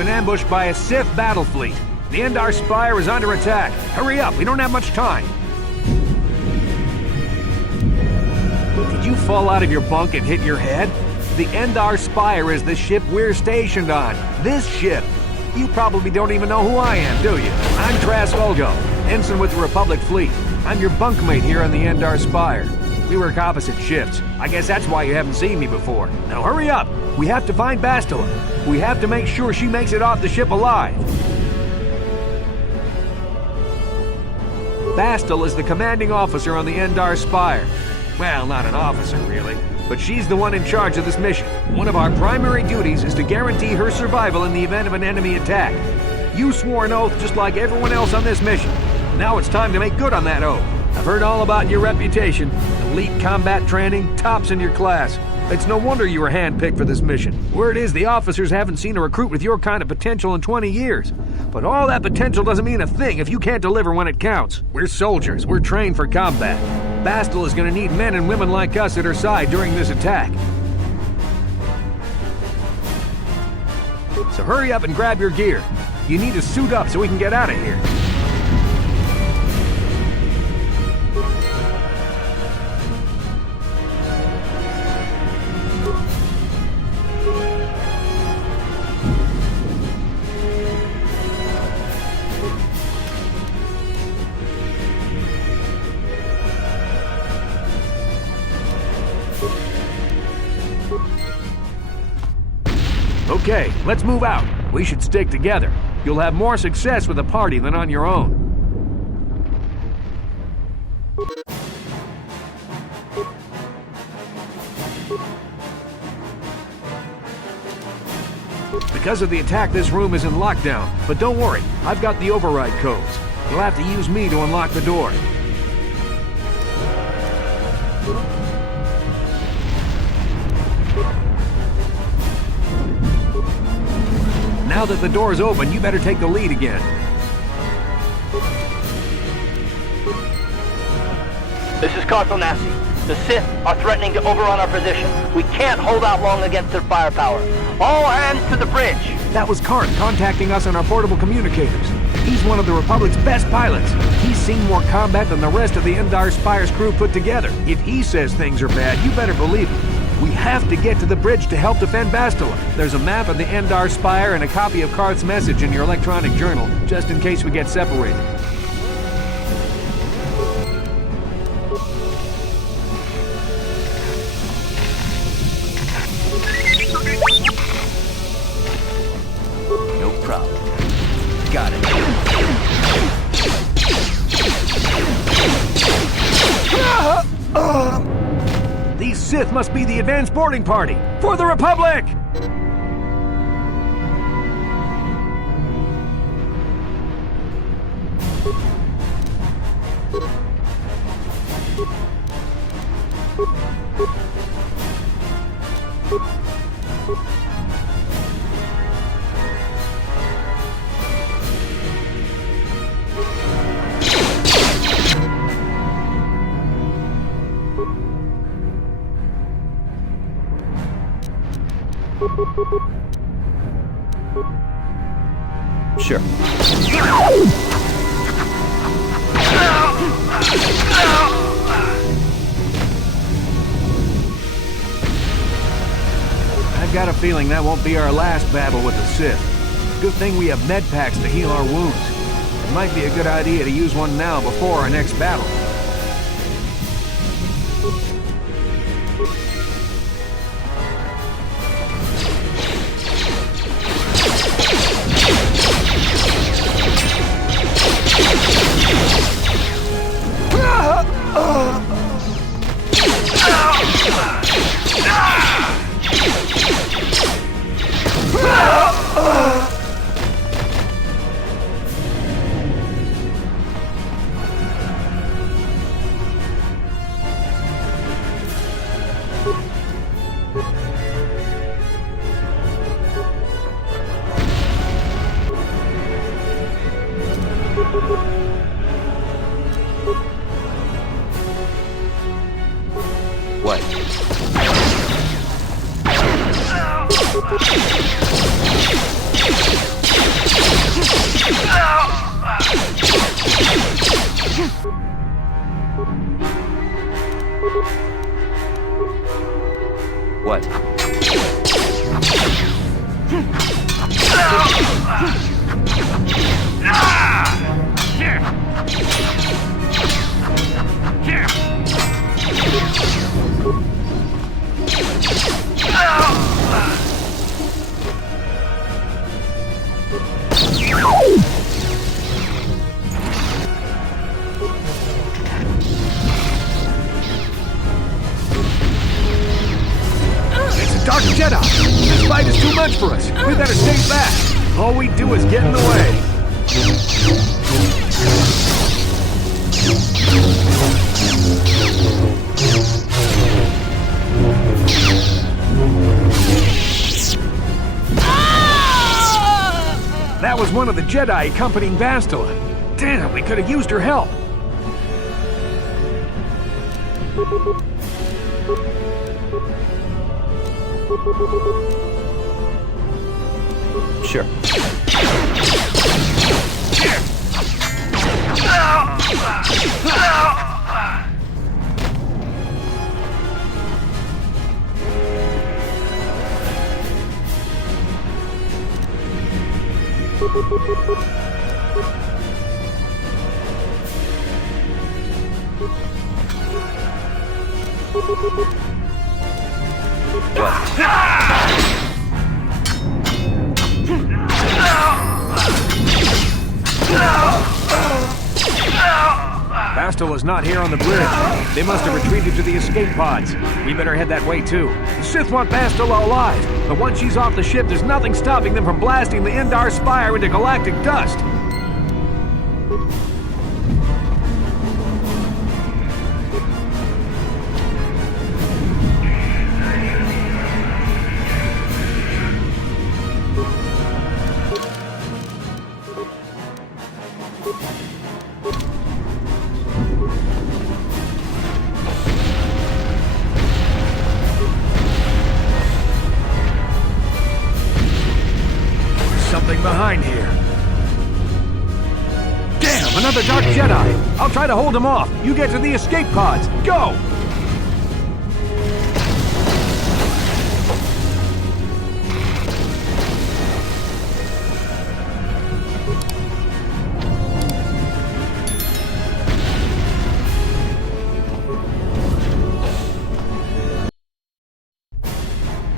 been ambushed by a Sith battle fleet. The Endar Spire is under attack. Hurry up, we don't have much time. Did you fall out of your bunk and hit your head? The Endar Spire is the ship we're stationed on. This ship. You probably don't even know who I am, do you? I'm Tras Volgo, ensign with the Republic Fleet. I'm your bunkmate here on the Endar Spire. We work opposite shifts. I guess that's why you haven't seen me before. Now hurry up! We have to find Bastila. We have to make sure she makes it off the ship alive. Bastila is the commanding officer on the Endar Spire. Well, not an officer, really. But she's the one in charge of this mission. One of our primary duties is to guarantee her survival in the event of an enemy attack. You swore an oath just like everyone else on this mission. Now it's time to make good on that oath. I've heard all about your reputation. Elite combat training, tops in your class. It's no wonder you were handpicked for this mission. Word is the officers haven't seen a recruit with your kind of potential in 20 years. But all that potential doesn't mean a thing if you can't deliver when it counts. We're soldiers. We're trained for combat. Bastila is going to need men and women like us at her side during this attack. So hurry up and grab your gear. You need to suit up so we can get out of here. Okay, let's move out. We should stick together. You'll have more success with a party than on your own. Because of the attack, this room is in lockdown. But don't worry, I've got the override codes. You'll have to use me to unlock the door. Now that the door's open, you better take the lead again. This is Carth Onasi. The Sith are threatening to overrun our position. We can't hold out long against their firepower. All hands to the bridge! That was Carth contacting us on our portable communicators. He's one of the Republic's best pilots. He's seen more combat than the rest of the Endar Spire's crew put together. If he says things are bad, you better believe it. We have to get to the bridge to help defend Bastila. There's a map of the Endar Spire and a copy of Carth's message in your electronic journal, just in case we get separated. No problem. Got it. These Sith must be the advanced boarding party for the Republic! Sure. I've got a feeling that won't be our last battle with the Sith. Good thing we have med packs to heal our wounds. It might be a good idea to use one now before our next battle. What? What? It's a Dark Jedi! This fight is too much for us! We better stay back! All we do is get in the way! That was one of the Jedi accompanying Bastila. Damn, we could have used her help. Sure. Bastila's not here on the bridge. They must have retreated to the escape pods. We better head that way too. The Sith want Bastila alive, but once she's off the ship, there's nothing stopping them from blasting the Endar Spire into galactic dust. Something behind here. Damn, another Dark Jedi! I'll try to hold him off. You get to the escape pods. Go!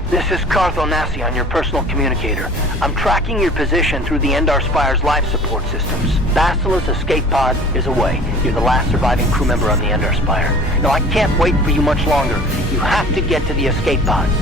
This is Carth Onasi on your personal communicator. I'm tracking your position through the Endar Spire's life support systems. Bastila's escape pod is away. You're the last surviving crew member on the Endar Spire. Now, I can't wait for you much longer. You have to get to the escape pods.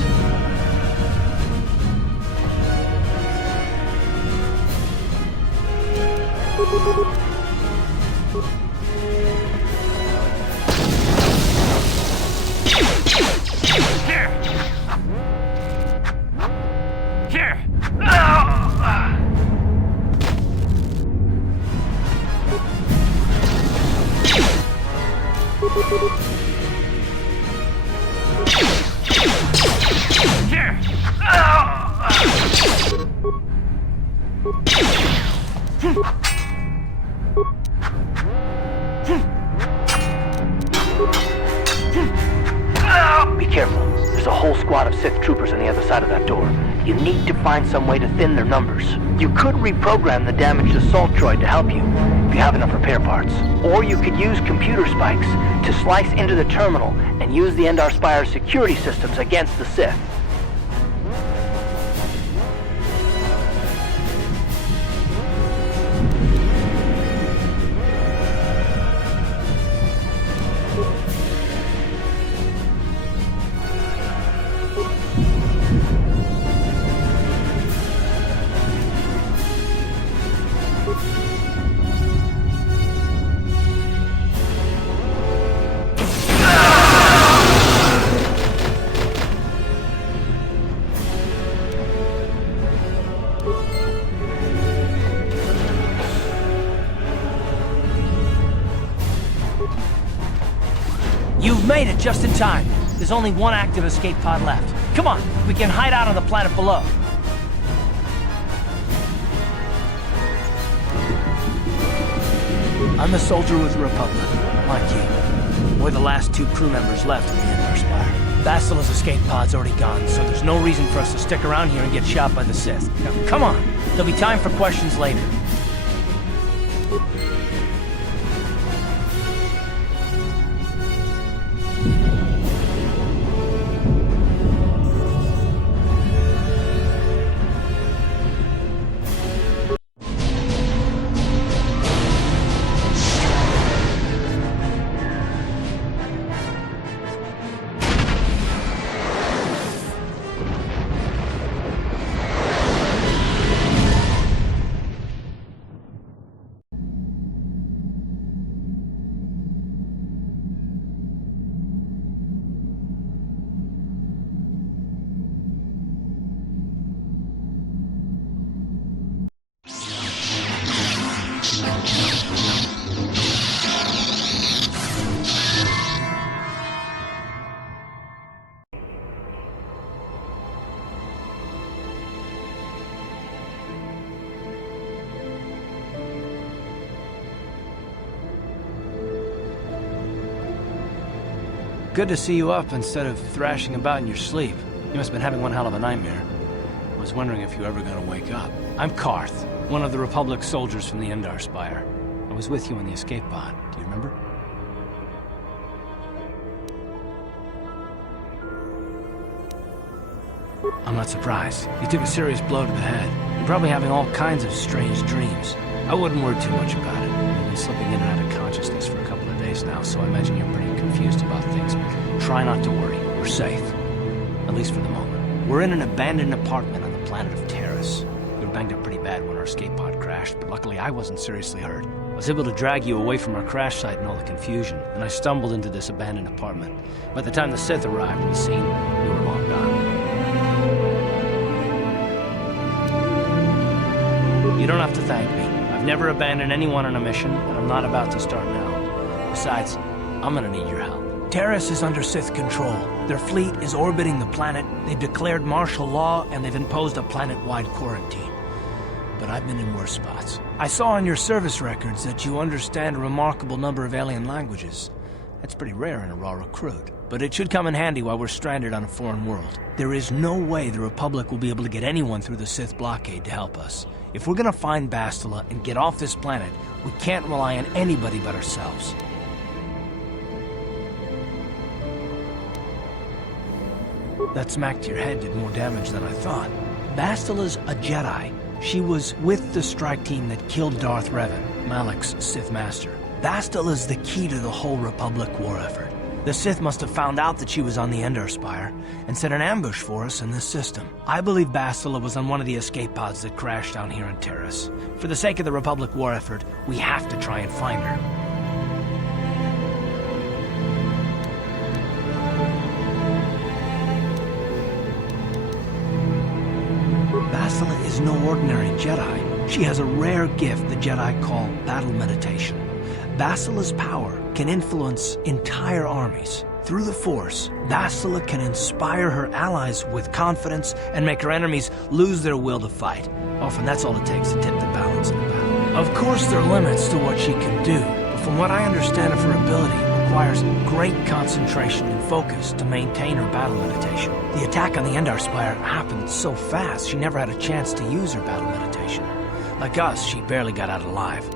Be careful. There's a whole squad of Sith troopers on the other side of that door. You need to find some way to thin their numbers. You could reprogram the damaged assault droid to help you, if you have enough repair parts. Or you could use computer spikes to slice into the terminal and use the Endar Spire's security systems against the Sith. You've made it just in time. There's only one active escape pod left. Come on, we can hide out on the planet below. I'm a soldier with the Republic, like you. We're the last 2 crew members left in the Endar Spire. Bastila's escape pod's already gone, so there's no reason for us to stick around here and get shot by the Sith. Now, come on! There'll be time for questions later. Good to see you up instead of thrashing about in your sleep. You must have been having one hell of a nightmare. I was wondering if you were ever gonna wake up. I'm Carth, one of the Republic soldiers from the Endar Spire. I was with you in the escape pod. Do you remember? I'm not surprised. You took a serious blow to the head. You're probably having all kinds of strange dreams. I wouldn't worry too much about it. You've been slipping in and out of consciousness for a couple of days now, so I imagine you're pretty confused about things. But try not to worry. We're safe. At least for the moment. We're in an abandoned apartment on the planet of Taris. We were banged up pretty bad when our escape pod crashed, but luckily I wasn't seriously hurt. I was able to drag you away from our crash site and all the confusion, and I stumbled into this abandoned apartment. By the time the Sith arrived on the scene, we were long gone. You don't have to thank me. I've never abandoned anyone on a mission, and I'm not about to start now. Besides, I'm gonna need your help. Taris is under Sith control. Their fleet is orbiting the planet, they've declared martial law, and they've imposed a planet-wide quarantine. But I've been in worse spots. I saw on your service records that you understand a remarkable number of alien languages. That's pretty rare in a raw recruit. But it should come in handy while we're stranded on a foreign world. There is no way the Republic will be able to get anyone through the Sith blockade to help us. If we're gonna find Bastila and get off this planet, we can't rely on anybody but ourselves. That smack to your head did more damage than I thought. Bastila's a Jedi. She was with the strike team that killed Darth Revan, Malak's Sith Master. Bastila's the key to the whole Republic war effort. The Sith must have found out that she was on the Endar Spire and set an ambush for us in this system. I believe Bastila was on one of the escape pods that crashed down here in Taris. For the sake of the Republic war effort, we have to try and find her. Bastila is no ordinary Jedi. She has a rare gift the Jedi call battle meditation. Bastila's power can influence entire armies. Through the Force, Bastila can inspire her allies with confidence and make her enemies lose their will to fight. Often that's all it takes to tip the balance in a battle. Of course there are limits to what she can do, but from what I understand of her ability, it requires great concentration and focus to maintain her battle meditation. The attack on the Endar Spire happened so fast, she never had a chance to use her battle meditation. Like us, she barely got out alive.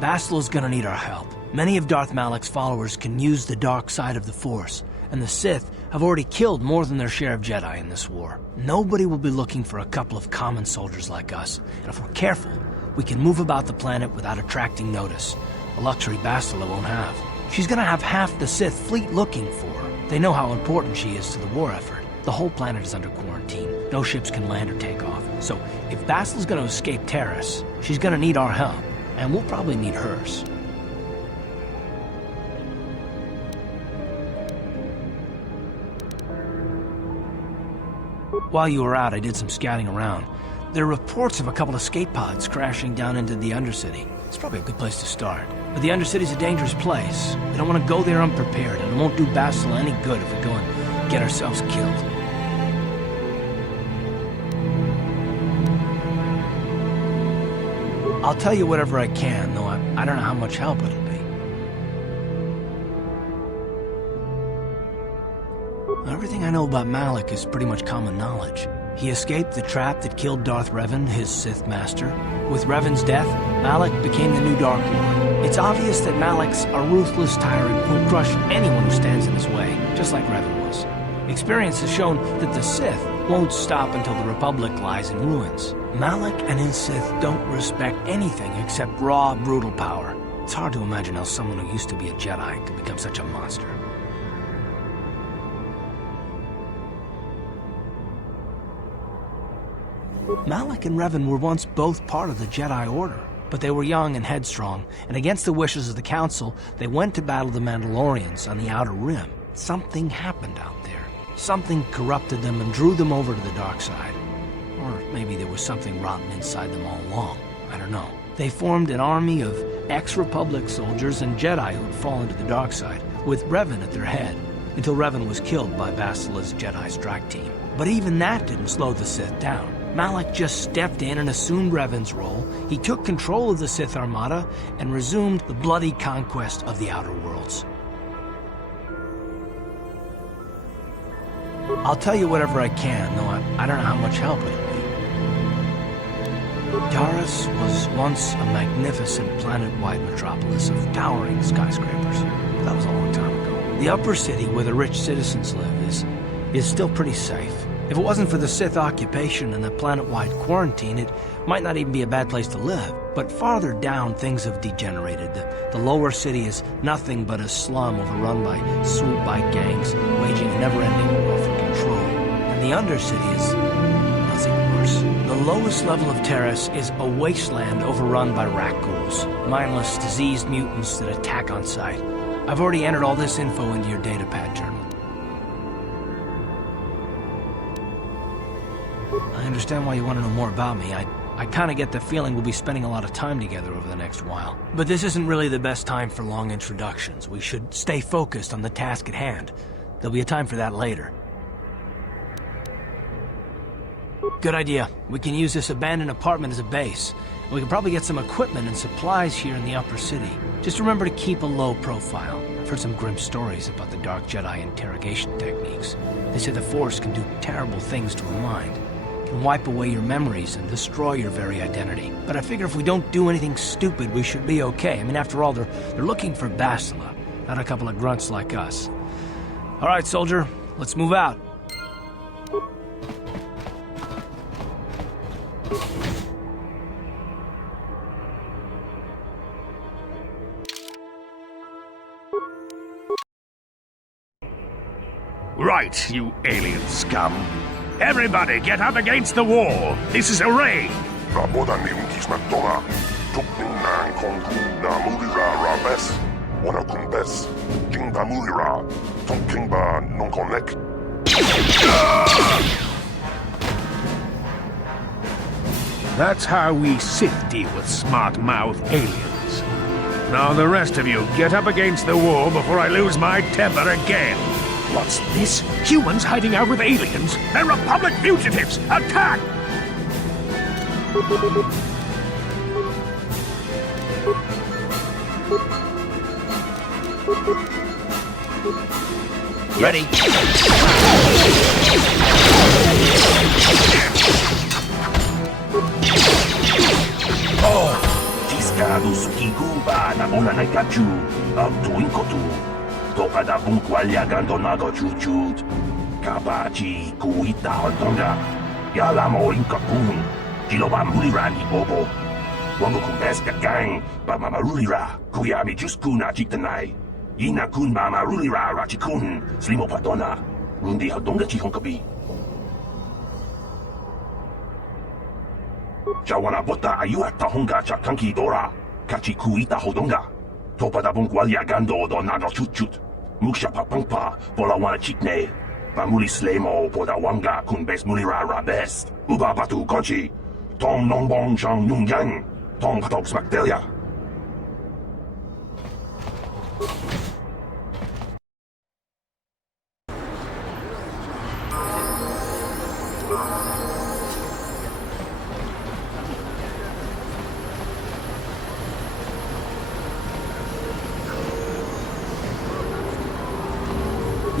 Bastila's gonna need our help. Many of Darth Malak's followers can use the dark side of the Force, and the Sith have already killed more than their share of Jedi in this war. Nobody will be looking for a couple of common soldiers like us, and if we're careful, we can move about the planet without attracting notice, a luxury Bastila won't have. She's gonna have half the Sith fleet looking for her. They know how important she is to the war effort. The whole planet is under quarantine. No ships can land or take off. So, if Bastila's gonna escape Taris, she's gonna need our help. And we'll probably need hers. While you were out, I did some scouting around. There are reports of a couple escape pods crashing down into the Undercity. It's probably a good place to start. But the Undercity's a dangerous place. We don't want to go there unprepared, and it won't do Bastila any good if we go and get ourselves killed. I'll tell you whatever I can, though I don't know how much help it'll be. Everything I know about Malak is pretty much common knowledge. He escaped the trap that killed Darth Revan, his Sith master. With Revan's death, Malak became the new Dark Lord. It's obvious that Malak's a ruthless tyrant who'll crush anyone who stands in his way, just like Revan was. Experience has shown that the Sith won't stop until the Republic lies in ruins. Malak and his Sith don't respect anything except raw, brutal power. It's hard to imagine how someone who used to be a Jedi could become such a monster. Malak and Revan were once both part of the Jedi Order, but they were young and headstrong, and against the wishes of the Council, they went to battle the Mandalorians on the Outer Rim. Something happened out there. Something corrupted them and drew them over to the dark side. Or maybe there was something rotten inside them all along. I don't know. They formed an army of ex-Republic soldiers and Jedi who'd fallen to the dark side, with Revan at their head, until Revan was killed by Bastila's Jedi strike team. But even that didn't slow the Sith down. Malak just stepped in and assumed Revan's role. He took control of the Sith Armada and resumed the bloody conquest of the Outer Worlds. I'll tell you whatever I can, though I don't know how much help it'll be. Taris was once a magnificent planet-wide metropolis of towering skyscrapers. That was a long time ago. The upper city, where the rich citizens live, is still pretty safe. If it wasn't for the Sith occupation and the planet-wide quarantine, it might not even be a bad place to live. But farther down, things have degenerated. The lower city is nothing but a slum overrun by swoop-bike gangs, waging a never-ending war for control. And the undercity is nothing worse. The lowest level of Taris is a wasteland overrun by rat ghouls, mindless, diseased mutants that attack on sight. I've already entered all this info into your datapad journal. I understand why you want to know more about me. I kind of get the feeling we'll be spending a lot of time together over the next while. But this isn't really the best time for long introductions. We should stay focused on the task at hand. There'll be a time for that later. Good idea. We can use this abandoned apartment as a base. We can probably get some equipment and supplies here in the upper city. Just remember to keep a low profile. I've heard some grim stories about the Dark Jedi interrogation techniques. They say the Force can do terrible things to a mind. Can wipe away your memories and destroy your very identity. But I figure if we don't do anything stupid, we should be okay. I mean, after all, they're looking for Bastila, not a couple of grunts like us. All right, soldier, let's move out. Right, you alien scum. Everybody, get up against the wall. This is a raid. That's how we Sith deal with smart-mouthed aliens. Now the rest of you, get up against the wall before I lose my temper again. What's this? Humans hiding out with aliens? They're Republic fugitives! Attack! Ready? Oh! Tiscado sukiguba na mona na kachu. Tuin KOTOR. Toka da bunkwalya gandonago chuchut. Kabachi kuita hontonga. Yala mo inkakun. Kilobambulira ni bobo. Wango kumbeska gang. Ba mamarulira. Kuyami juskuna chitanai. Ina kun mamarulira rachikun. Slimo padona. Rundi hodonga chihonkabi. Chawana bota ayuata honga chakanki dora. Kachi kuita hodonga. Topa da bunkwalya gando donago chuchut. Muksha papangpa, pola wana chikne. Pamuli slemo, poda wanga kun bes mulira rabest. Uba batu konchi. Tong nongbong chang nung yang. Tong patok smakdelia.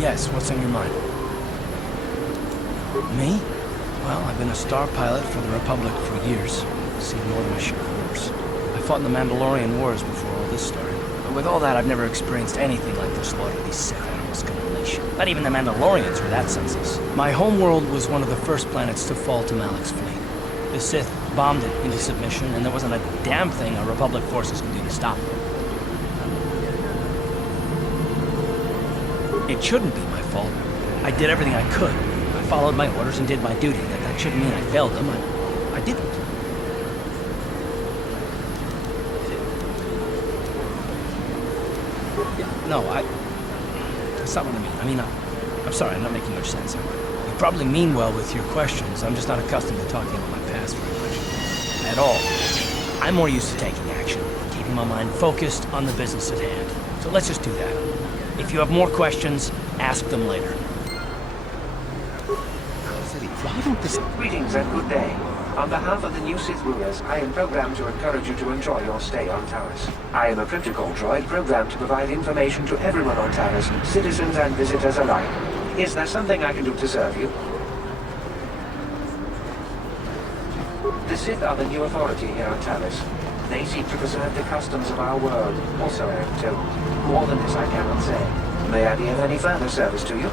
Yes, what's on your mind? Me? Well, I've been a star pilot for the Republic for years. Seen more than my share of wars. I fought in the Mandalorian Wars before all this started. But with all that, I've never experienced anything like the slaughter these Sith animals can unleash. Not even the Mandalorians were that senseless. My homeworld was one of the first planets to fall to Malik's fleet. The Sith bombed it into submission, and there wasn't a damn thing our Republic forces could do to stop it. It shouldn't be my fault. I did everything I could. I followed my orders and did my duty. That shouldn't mean I failed them. I didn't. No, that's not what I mean. I mean, I'm sorry, I'm not making much sense. You probably mean well with your questions. I'm just not accustomed to talking about my past very much. At all. I'm more used to taking action, keeping my mind focused on the business at hand. So let's just do that. If you have more questions, ask them later. Why don't this... Greetings and good day. On behalf of the new Sith rulers, I am programmed to encourage you to enjoy your stay on Taris. I am a protocol droid programmed to provide information to everyone on Taris, citizens and visitors alike. Is there something I can do to serve you? The Sith are the new authority here on Taris. They seek to preserve the customs of our world, also I am told. More than this I cannot say. May I be of any further service to you?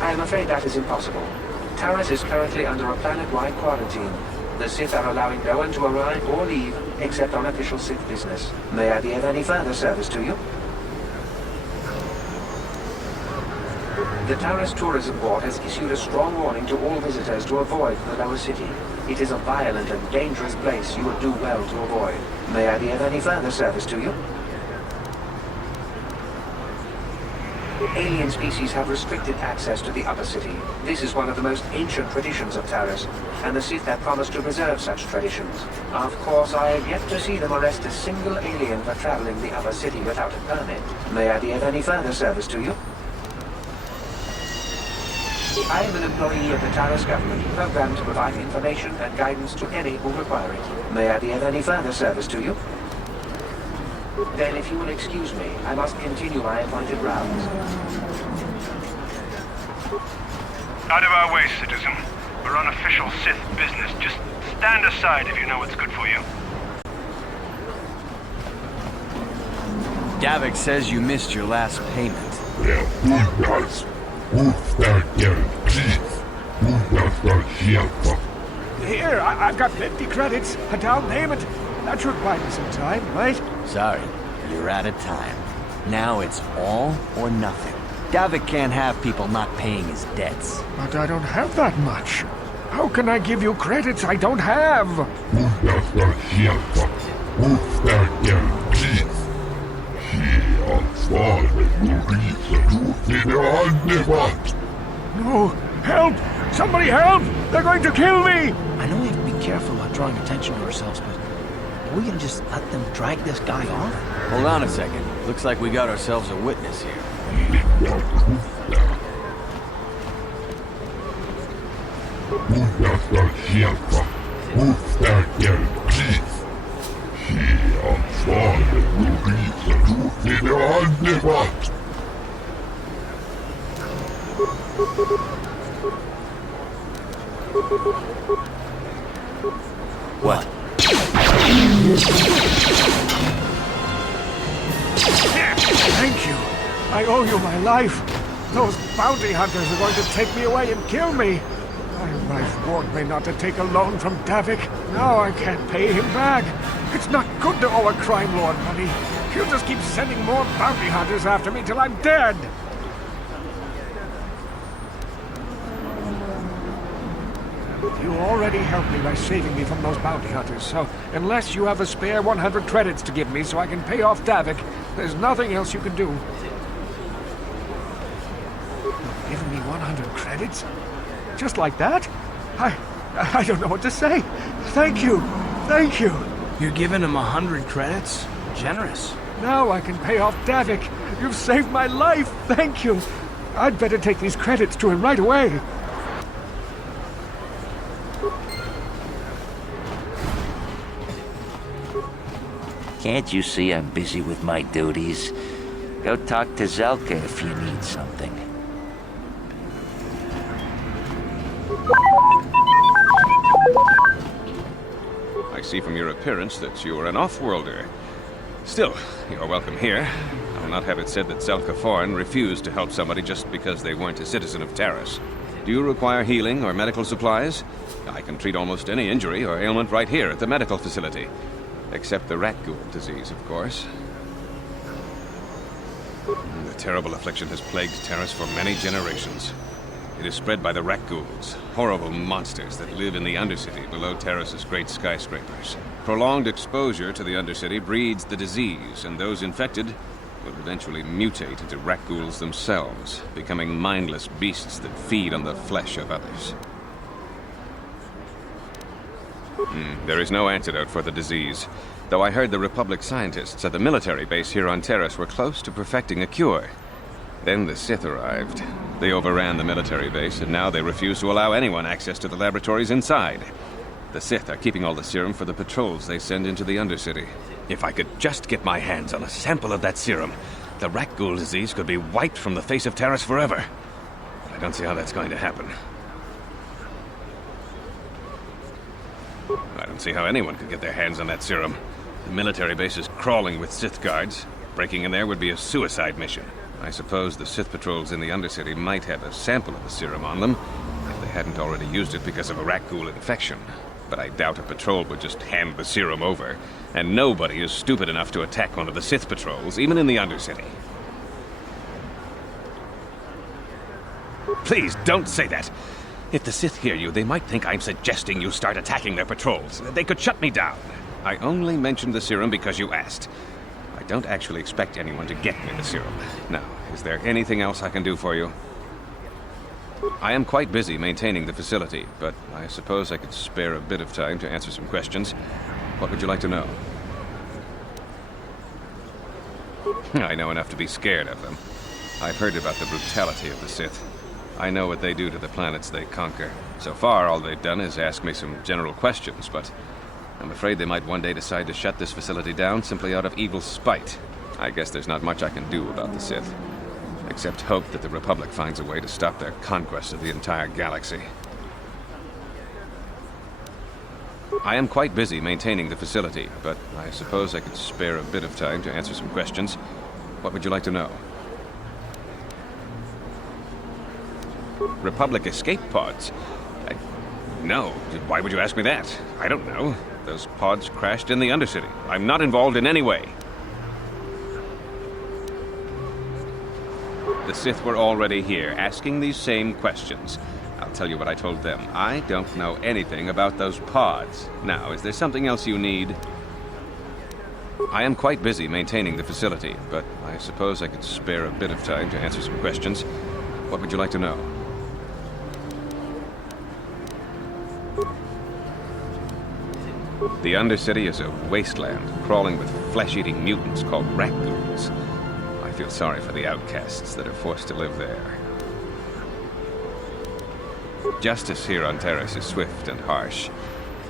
I am afraid that is impossible. Taris is currently under a planet-wide quarantine. The Sith are allowing no one to arrive or leave, except on official Sith business. May I be of any further service to you? The Taris Tourism Board has issued a strong warning to all visitors to avoid the lower city. It is a violent and dangerous place you would do well to avoid. May I be of any further service to you? Alien species have restricted access to the upper city. This is one of the most ancient traditions of Taris, and the Sith have promised to preserve such traditions. Of course, I have yet to see them arrest a single alien for traveling the upper city without a permit. May I be of any further service to you? I am an employee of the Taris government, programmed to provide information and guidance to any who require it. May I be of any further service to you? Then, if you will excuse me, I must continue my appointed rounds. Out of our way, citizen. We're on official Sith business. Just stand aside if you know what's good for you. Davik says you missed your last payment. Here, I've got 50 credits, a down payment. That should buy me some time, right? Sorry, you're out of time. Now it's all or nothing. Davik can't have people not paying his debts. But I don't have that much. How can I give you credits I don't have? No! Help! Somebody help! They're going to kill me! I know we have to be careful about drawing attention to ourselves, but are we gonna just let them drag this guy off? Hold on a second. Looks like we got ourselves a witness here. What? Thank you. I owe you my life. Those bounty hunters are going to take me away and kill me. My wife warned me not to take a loan from Davik. Now I can't pay him back. It's not good to owe a crime lord money. He'll just keep sending more bounty hunters after me till I'm dead. You already helped me by saving me from those bounty hunters, so unless you have a spare 100 credits to give me so I can pay off Davik, there's nothing else you can do. You've given me 100 credits? Just like that? I don't know what to say. Thank you. Thank you. You're giving him 100 credits? Generous. Now I can pay off Davik. You've saved my life. Thank you. I'd better take these credits to him right away. Can't you see I'm busy with my duties? Go talk to Zelka if you need something. I see from your appearance that you are an off-worlder. Still, you're welcome here. I'll not have it said that Zelka Foreign refused to help somebody just because they weren't a citizen of Taris. Do you require healing or medical supplies? I can treat almost any injury or ailment right here at the medical facility. Except the rat ghoul disease, of course. The terrible affliction has plagued Taris for many generations. It is spread by the rat ghouls, horrible monsters that live in the Undercity below Taris's great skyscrapers. Prolonged exposure to the Undercity breeds the disease, and those infected will eventually mutate into rat ghouls themselves, becoming mindless beasts that feed on the flesh of others. There is no antidote for the disease, though I heard the Republic scientists at the military base here on Taris were close to perfecting a cure. Then the Sith arrived. They overran the military base, and now they refuse to allow anyone access to the laboratories inside. The Sith are keeping all the serum for the patrols they send into the Undercity. If I could just get my hands on a sample of that serum, the rat ghoul disease could be wiped from the face of Taris forever. But I don't see how that's going to happen. I don't see how anyone could get their hands on that serum. The military base is crawling with Sith guards. Breaking in there would be a suicide mission. I suppose the Sith patrols in the Undercity might have a sample of the serum on them, if they hadn't already used it because of a rat ghoul infection. But I doubt a patrol would just hand the serum over, and nobody is stupid enough to attack one of the Sith patrols, even in the Undercity. Please, don't say that! If the Sith hear you, they might think I'm suggesting you start attacking their patrols. They could shut me down. I only mentioned the serum because you asked. I don't actually expect anyone to get me the serum. Now, is there anything else I can do for you? I am quite busy maintaining the facility, but I suppose I could spare a bit of time to answer some questions. What would you like to know? I know enough to be scared of them. I've heard about the brutality of the Sith. I know what they do to the planets they conquer. So far, all they've done is ask me some general questions, but I'm afraid they might one day decide to shut this facility down simply out of evil spite. I guess there's not much I can do about the Sith, except hope that the Republic finds a way to stop their conquest of the entire galaxy. I am quite busy maintaining the facility, but I suppose I could spare a bit of time to answer some questions. What would you like to know? Republic escape pods? No. Why would you ask me that? I don't know. Those pods crashed in the Undercity. I'm not involved in any way. The Sith were already here, asking these same questions. I'll tell you what I told them. I don't know anything about those pods. Now, is there something else you need? I am quite busy maintaining the facility, but I suppose I could spare a bit of time to answer some questions. What would you like to know? The Undercity is a wasteland, crawling with flesh-eating mutants called rat ghouls. I feel sorry for the outcasts that are forced to live there. Justice here on Taris is swift and harsh.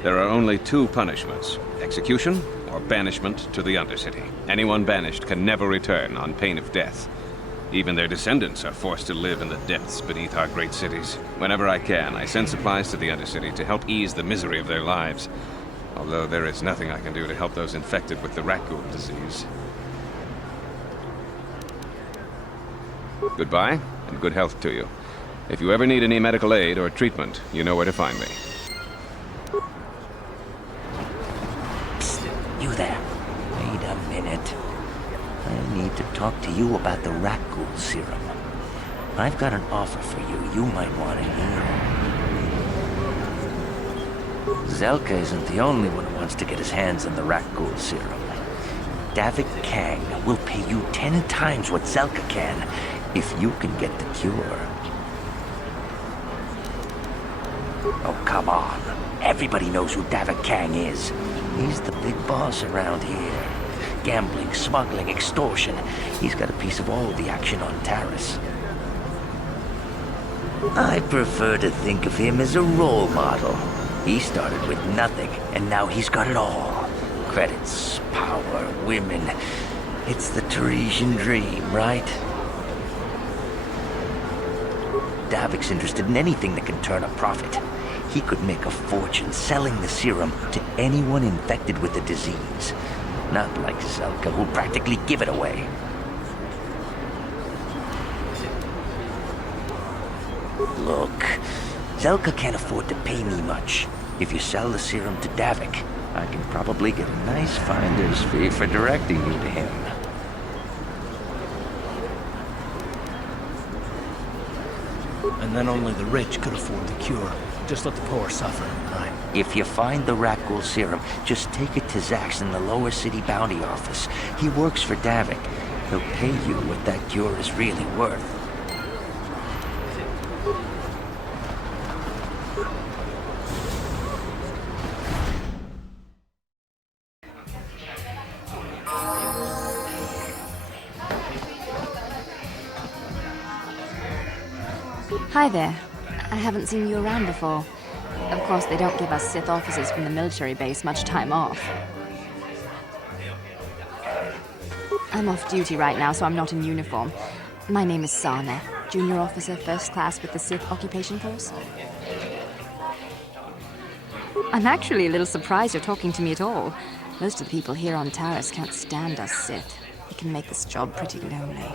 There are only two punishments: execution or banishment to the Undercity. Anyone banished can never return on pain of death. Even their descendants are forced to live in the depths beneath our great cities. Whenever I can, I send supplies to the Undercity to help ease the misery of their lives. Although there is nothing I can do to help those infected with the rat ghoul disease. Goodbye, and good health to you. If you ever need any medical aid or treatment, you know where to find me. Psst, you there. Wait a minute. I need to talk to you about the rat ghoul serum. I've got an offer for you might want to hear. Zelka isn't the only one who wants to get his hands on the rat ghoul serum. Davik Kang will pay you 10 times what Zelka can if you can get the cure. Oh, come on. Everybody knows who Davik Kang is. He's the big boss around here. Gambling, smuggling, extortion. He's got a piece of all the action on Taris. I prefer to think of him as a role model. He started with nothing, and now he's got it all. Credits, power, women. It's the Tarisian dream, right? Davik's interested in anything that can turn a profit. He could make a fortune selling the serum to anyone infected with the disease. Not like Zelka, who'll practically give it away. Look, Zelka can't afford to pay me much. If you sell the serum to Davik, I can probably get a nice finder's fee for directing you to him. And then only the rich could afford the cure. Just let the poor suffer, right? If you find the Rakghoul serum, just take it to Zax in the lower city bounty office. He works for Davik. He'll pay you what that cure is really worth. Hi there. I haven't seen you around before. Of course, they don't give us Sith officers from the military base much time off. I'm off duty right now, so I'm not in uniform. My name is Sana, junior officer, first class with the Sith Occupation Force. I'm actually a little surprised you're talking to me at all. Most of the people here on Taris can't stand us Sith. It can make this job pretty lonely.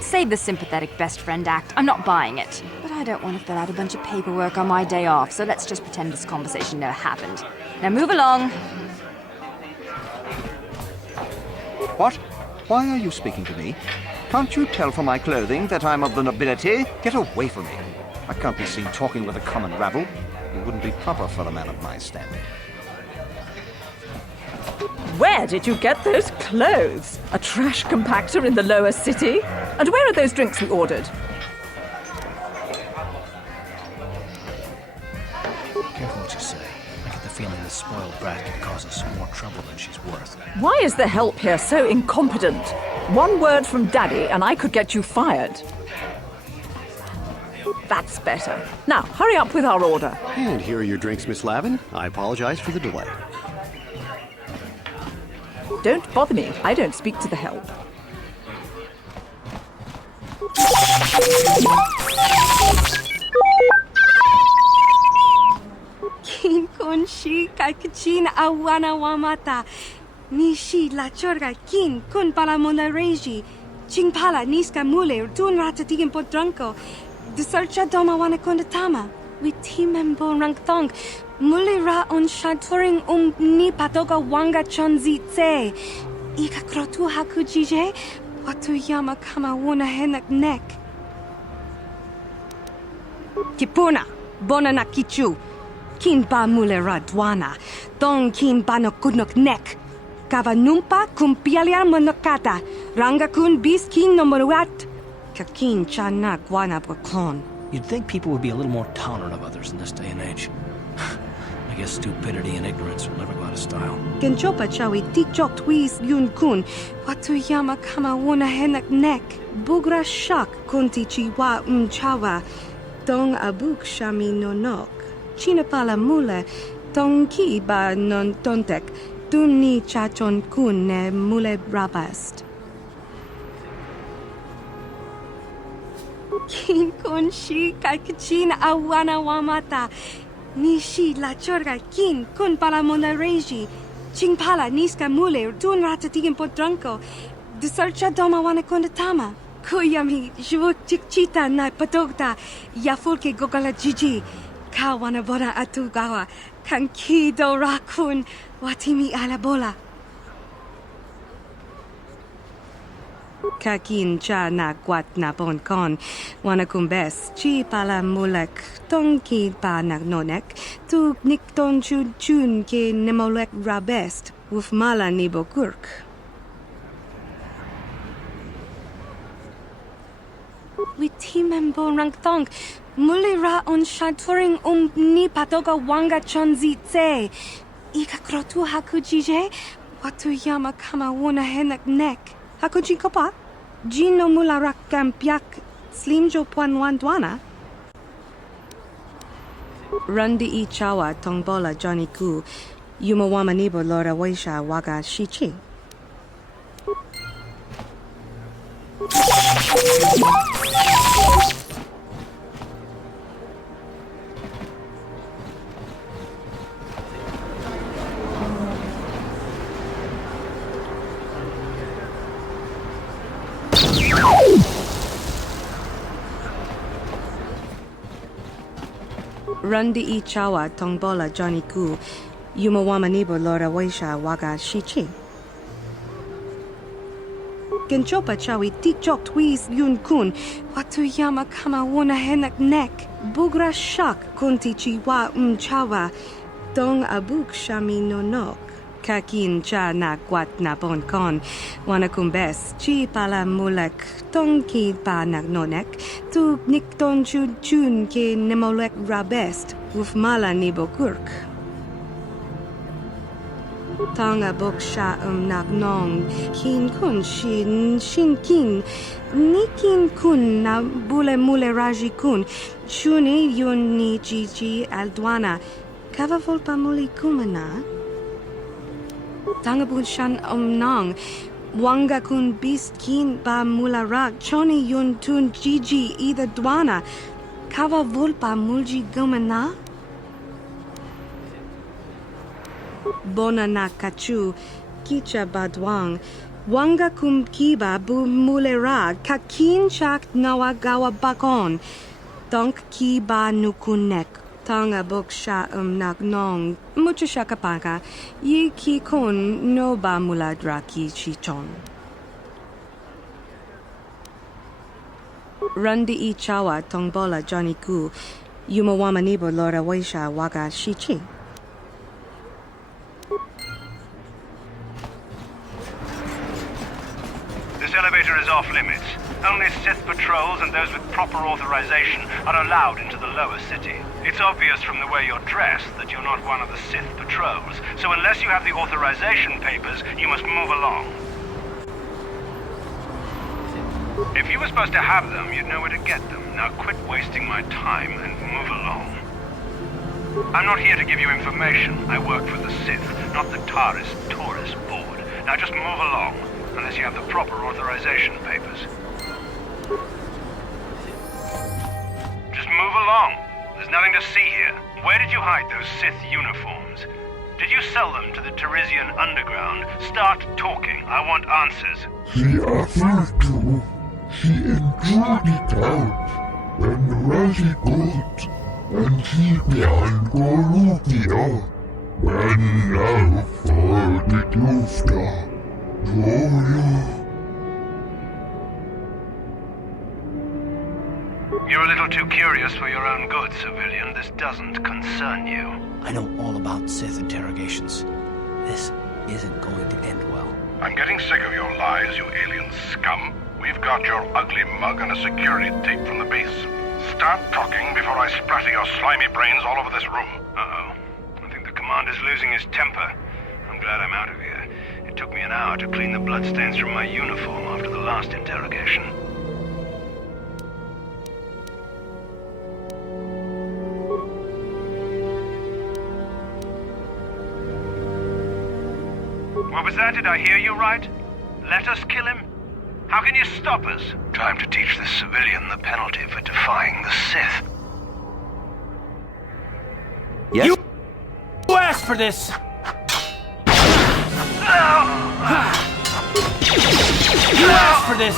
Save the sympathetic best friend act. I'm not buying it. But I don't want to fill out a bunch of paperwork on my day off, so let's just pretend this conversation never happened. Now move along. What? Why are you speaking to me? Can't you tell from my clothing that I'm of the nobility? Get away from me. I can't be seen talking with a common rabble. It wouldn't be proper for a man of my standing. Where did you get those clothes? A trash compactor in the lower city? And where are those drinks we ordered? Careful what you say. I get the feeling this spoiled brat can cause us more trouble than she's worth. Why is the help here so incompetent? One word from Daddy and I could get you fired. That's better. Now, hurry up with our order. And here are your drinks, Miss Lavin. I apologize for the delay. Don't bother me. I don't speak to the help. Kin konshi kakchin awana wamata. Nishi la chorga kin kun pala monareji. Chingpala niska mule tun ratatigin podranko. Desercha doma wana kondatama. Witimembo rangthong. Muli ra on shaturing ni patoga wanga chonzi tse. Ika krotu hakujije. Watu yama kama wuna henak nek. Kipuna. Bona na kichu. Kin ba mule ra dwana. Dong kin ba no kudnok nek. Kava numpa kumpialia monokata. Ranga kun bis kin no moruat. Kakin chana guana bwakon. You'd think people would be a little more tolerant of others in this day and age. I guess stupidity and ignorance will never go out of style. Genchopa chawi tikchok twis yun kun. Watu yama kama wuna henak nek. Bugra shak kunti chiwa chawa. Dong abuk shami nonok. Chinapala mule. Dong ki ba non tontek. Duni chachon kun ne mule rabast. Kin kun shi kakchin awana wamata. Nishi la chorga kin kun pala monareji. Chingpala niska mule tun ratatigin podranko. Desercha doma wana kondatama. Kuyami jvuk chikchita na patogta. Yafulke gogala jiji. Kawana bona atugawa. Kankido rakun watimi alabola. Kakin cha na guat na bon kon. Wanakumbes chi pala mulek. Tonki pa nagnonek. Tu nikton chun ke nemolek rabest. Wuf mala nibo kurk. Witimembo rangthong. Muli ra on shaturing ni patoga wanga chonzi tse. Ika krotu hakujije. Watu yama kama wuna henak nek. Hakuji kopa? Jino mula rakam piak. Slimjo puan dwana. Rundi I chawa tongbola Johnny Ku. Yumawamanibo Lora Waisha Waga Shichi. Rundi I Chawa Tongbola Johnny Gu, Yumawamanibo Lora Waisha Waga Shichi. Genchopa Chawi Tichok Twiz Yun Kun, Watuyama Kama Wona Henak Nek, Bugra Shak Kunti Chiwa Chawa, Dong Abuk Shami no Nok, Kakin Cha Na Gwat Na Bon Kon, Wanakumbes, Chi Pala Mulek, Tong Ki Pa Nak Nonek, Tu Nik Ton Chun Chun Ke Nemolek Rabest, Wuf Mala Nibo Kurk. Tanga Bok Sha Nak Nong, Kin Kun Shin Kin, Nikin Kun Na Bule Mule Raji Kun, Chuni Yun Ni Gigi Aldwana, Kava Volpa Muli Kumana. Tanga Shan Nong, Wanga Kun Beast Kin Ba Mula Rak, Choni Yun Tun Gigi Either Dwana, Kava Volpa Mulji Gumana. Bona na kachu, kicha badwang, wanga kum kiba bu mulera, kakin chak nawa gawa bakon, donk kiba nukunek, tanga boksha nak nong, mucha shakapaka, yi ki kon no ba muladra ki chichon. Rundi I Chawa Tongbola Johnny Gu, Yumawamanibo Lora Waisha Waga Shichi. This elevator is off limits. Only Sith patrols and those with proper authorization are allowed into the lower city. It's obvious from the way you're dressed that you're not one of the Sith patrols, so unless you have the authorization papers, you must move along. If you were supposed to have them, you'd know where to get them. Now quit wasting my time and move along. I'm not here to give you information. I work for the Sith, not the Taris Tourist Board. Now just move along. Unless you have the proper authorization papers. Just move along. There's nothing to see here. Where did you hide those Sith uniforms? Did you sell them to the Tarisian underground? Start talking. I want answers. She offered to. She enjoyed it out. And Raji good. And she began Golukia. When now for the Tufta. You're a little too curious for your own good, civilian. This doesn't concern you. I know all about Sith interrogations. This isn't going to end well. I'm getting sick of your lies, you alien scum. We've got your ugly mug and a security tape from the base. Start talking before I splatter your slimy brains all over this room. Uh-oh. I think the commander's losing his temper. I'm glad I'm out of here. It took me an hour to clean the bloodstains from my uniform after the last interrogation. What was that? Did I hear you right? Let us kill him? How can you stop us? Time to teach this civilian the penalty for defying the Sith. Yes? You asked for this! You asked for this!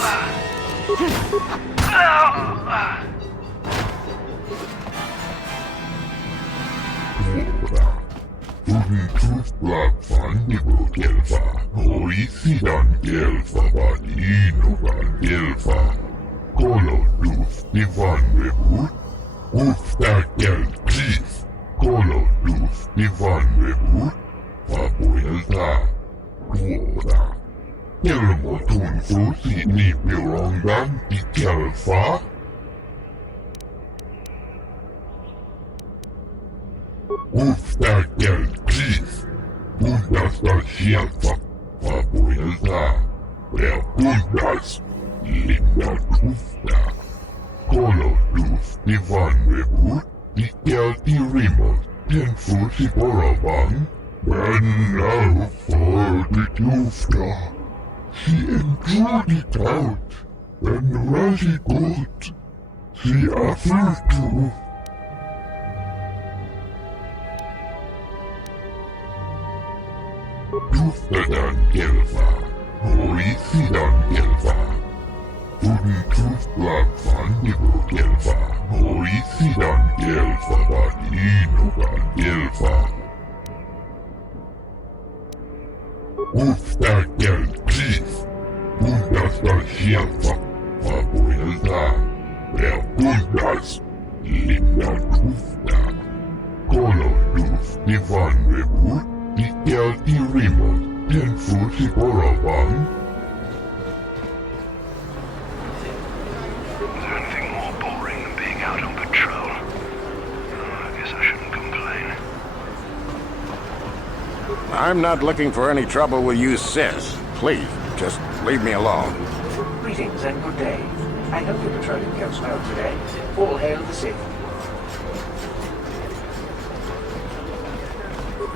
And now for the Gilfta. She enjoyed it out, and really good. She offered to. Tuftadan Gelfa, Hoisidan Gelfa. Tuden Tufblad Fandigo Gelfa, Hoisidan Gelfa, Badinogan Gelfa. Ufta Gel Chief, Bundas Dal Gelfa, Fabuelda, Rea Bundas, Linda Tufta. Kolo Duf Divan Rebut. Dikel Remote, Tenfusi Boroban. Is there anything more boring than being out on patrol? I guess I shouldn't complain. I'm not looking for any trouble with you, Sis. Please, just leave me alone. Greetings and good day. I hope you're patrolling Coast well today. All hail the Sith.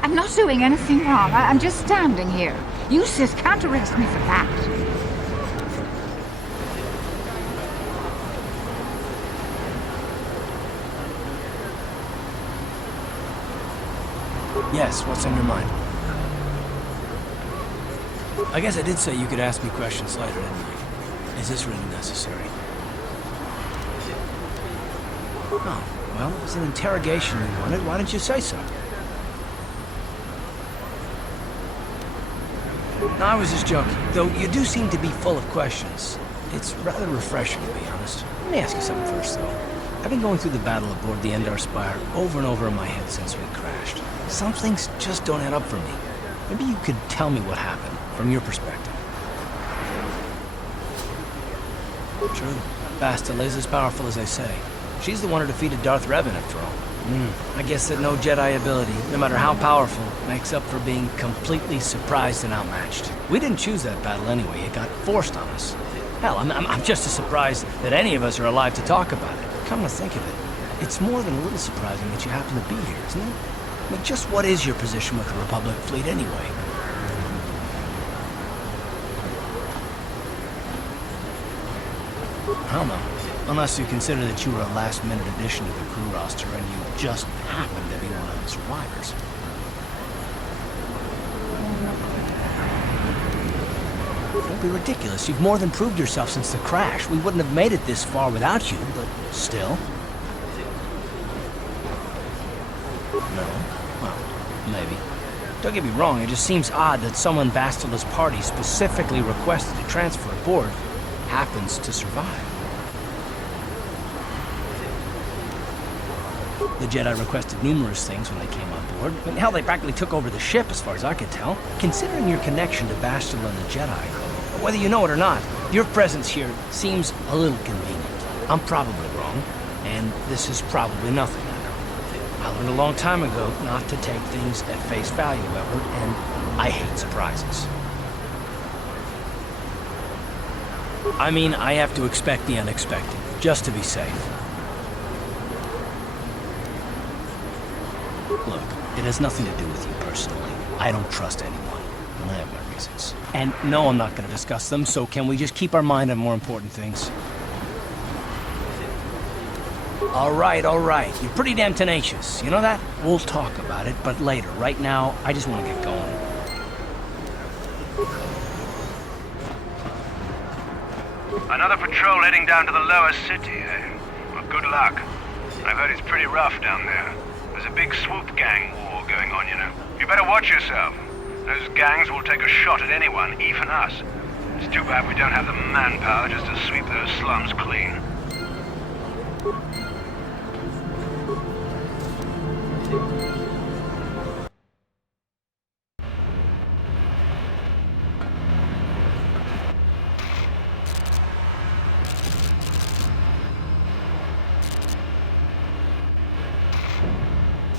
I'm not doing anything wrong. I'm just standing here. You Sith can't arrest me for that. Yes, what's on your mind? I guess I did say you could ask me questions later, didn't I? Is this really necessary? Oh, well, it was an interrogation you wanted. Why didn't you say so? No, I was just joking. Though you do seem to be full of questions. It's rather refreshing, to be honest. Let me ask you something first, though. I've been going through the battle aboard the Endar Spire over and over in my head since we crashed. Some things just don't add up for me. Maybe you could tell me what happened, from your perspective. True. Bastila is as powerful as they say. She's the one who defeated Darth Revan, after all. I guess that no Jedi ability, no matter how powerful, makes up for being completely surprised and outmatched. We didn't choose that battle anyway. It got forced on us. Hell, I'm just as surprised that any of us are alive to talk about it. Come to think of it, it's more than a little surprising that you happen to be here, isn't it? I mean, just what is your position with the Republic fleet anyway? I don't know. Unless you consider that you were a last-minute addition to the crew roster and you just happened to be one of the survivors. Don't be ridiculous. You've more than proved yourself since the crash. We wouldn't have made it this far without you, but still. No? Well, maybe. Don't get me wrong, it just seems odd that someone Bastila's party specifically requested to transfer aboard happens to survive. The Jedi requested numerous things when they came on board. I mean, hell, they practically took over the ship, as far as I could tell. Considering your connection to Bastila and the Jedi, whether you know it or not, your presence here seems a little convenient. I'm probably wrong, and this is probably nothing I know. I learned a long time ago not to take things at face value, Edward, and I hate surprises. I mean, I have to expect the unexpected, just to be safe. Look, it has nothing to do with you personally. I don't trust anyone, and I have my reasons. And no, I'm not going to discuss them, so can we just keep our mind on more important things? All right. You're pretty damn tenacious. You know that? We'll talk about it, but later. Right now, I just want to get going. Another patrol heading down to the lower city, eh? Well, good luck. I've heard it's pretty rough down there. There's a big swoop gang war going on, you know. You better watch yourself. Those gangs will take a shot at anyone, even us. It's too bad we don't have the manpower just to sweep those slums clean.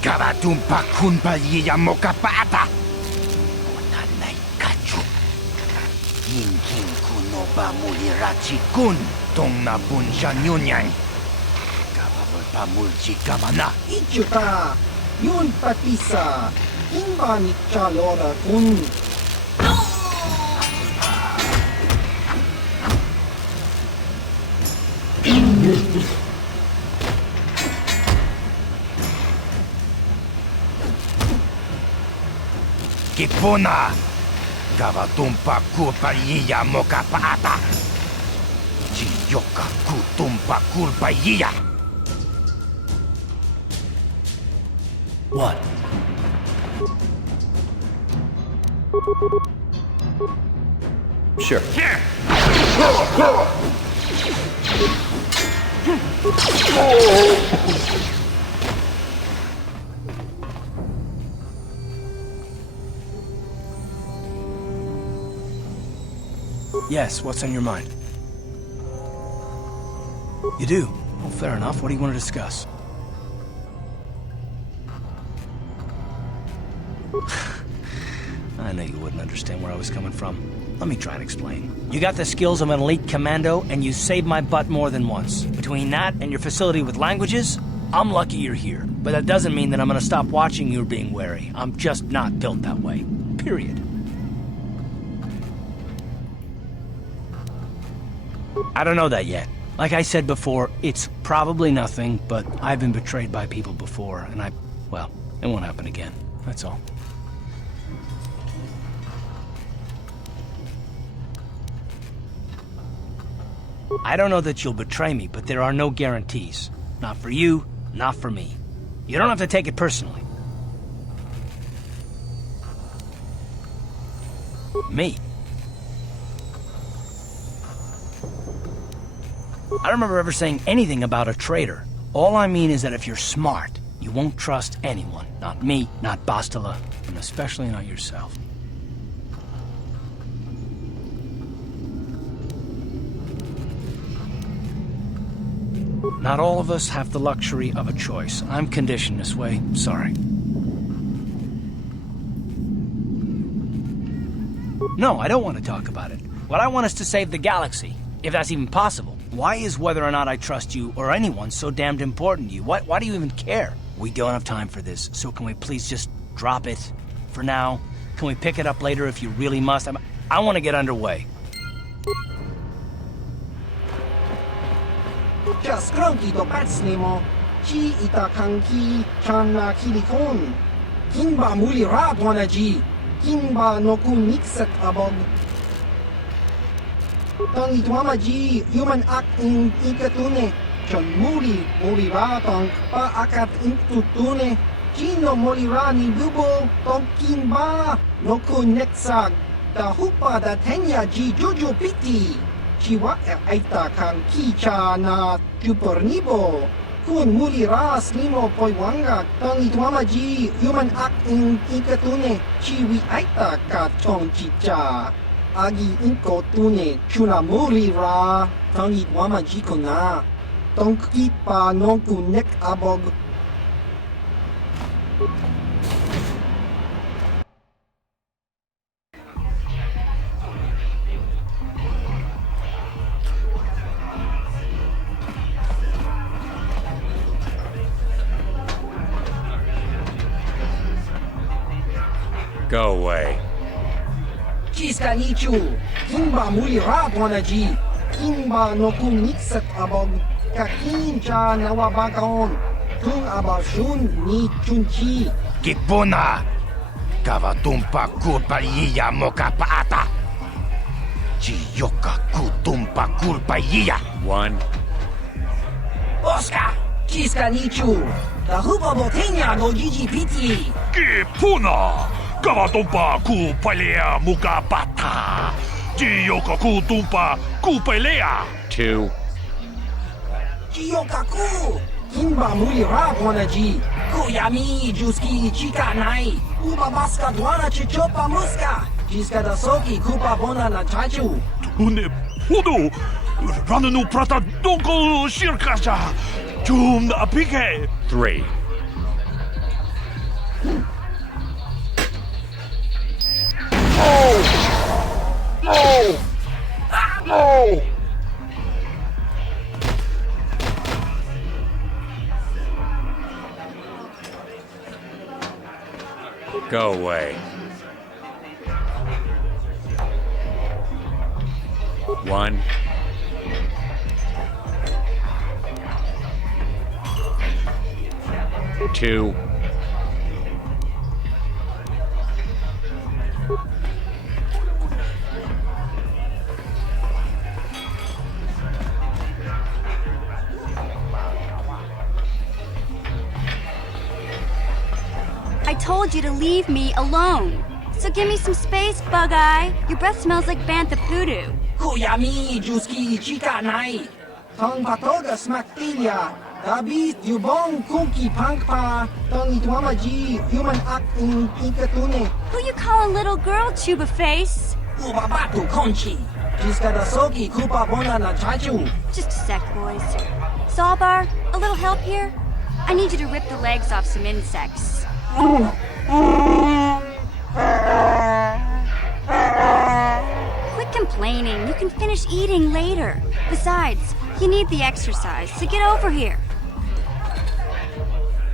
Kabatumpa kunpa yiya mokapata. Onanay kachu. Yinkin kuno ba mulirachi kun. Tong na bun siya nyunyay. Kababol pa mulchi kamana. Ichuta! Yun patisa. Imba ni Chalora kun. Kipuna! Gavatumpa kulpaiya mokapaata! Jiyoka kutumpa kulpaiya! What? Sure. Yes, what's on your mind? You do? Well, fair enough. What do you want to discuss? I knew you wouldn't understand where I was coming from. Let me try and explain. You got the skills of an elite commando, and you saved my butt more than once. Between that and your facility with languages, I'm lucky you're here. But that doesn't mean that I'm gonna stop watching you being wary. I'm just not built that way. Period. I don't know that yet. Like I said before, it's probably nothing, but I've been betrayed by people before, and well, it won't happen again. That's all. I don't know that you'll betray me, but there are no guarantees. Not for you, not for me. You don't have to take it personally. Me? I don't remember ever saying anything about a traitor. All I mean is that if you're smart, you won't trust anyone. Not me, not Bastila, and especially not yourself. Not all of us have the luxury of a choice. I'm conditioned this way. Sorry. No, I don't want to talk about it. What I want is to save the galaxy, if that's even possible. Why is whether or not I trust you or anyone so damned important to you? Why do you even care? We don't have time for this, so can we please just drop it for now? Can we pick it up later if you really must? I want to get underway. Just grunky to Batslimo. Chi itakanki chana kilikon. Kimba muli radwanaji. Kimba no kunikset abog. Tang itwamaji human act in ikatune. Chan muli ratang pa akat intutune. Chino molirani bubo tong kimba no kuneksag. Tahupa da tenya ji juju piti. Chiwa aita kang kicha na tupornibo. Kun muli ras limo poiwanga tang itwamaji human act in ikatune. Chiwi aita ka tong chicha. Agi inko tune chuna muli ra tang itwamaji kuna. Tong kipa non kunek abog. Go away. Chiska nichu, kimba muli radwanaji, kimba no kunikset abog, kakincha nawabagaon, tung abashun ni chunchi. Kipuna! Gavatumpa kulpaiya mokapaata! Jiyoka kutumpa kulpaiya! One. Oscar! Chiska nichu, tahupa botenya no GGPT. Kipuna! Gavatumpa kupalea mukapata! Jiyoka kutumpa kupalea! Two. Jiyoka ku! Kimba muli radwanaji, kuyami juski chikanai, ubabaska dwana chichopa muska, chiska dasoki kupa bona na chachu. Tune podo! Rananu prata donko shirkasha! Jum apike! Three. No! No! Go away. 1. 2. I told you to leave me alone. So give me some space, Bug-Eye. Your breath smells like bantha poodoo. Kuyami Juski Chika Nai. Tong Patoga Smaktilia. Dabis Yubong Kuki Pankpa. Tong Itwamaji Human Act in Ikatune. Who you calling little girl, Chuba Face? Ubabatu Conchi. Jiskadasoki Kupa Bona na Chachu. Just a sec, boys. Zalbar, a little help here? I need you to rip the legs off some insects. Quit complaining. You can finish eating later. Besides, you need the exercise, so get over here.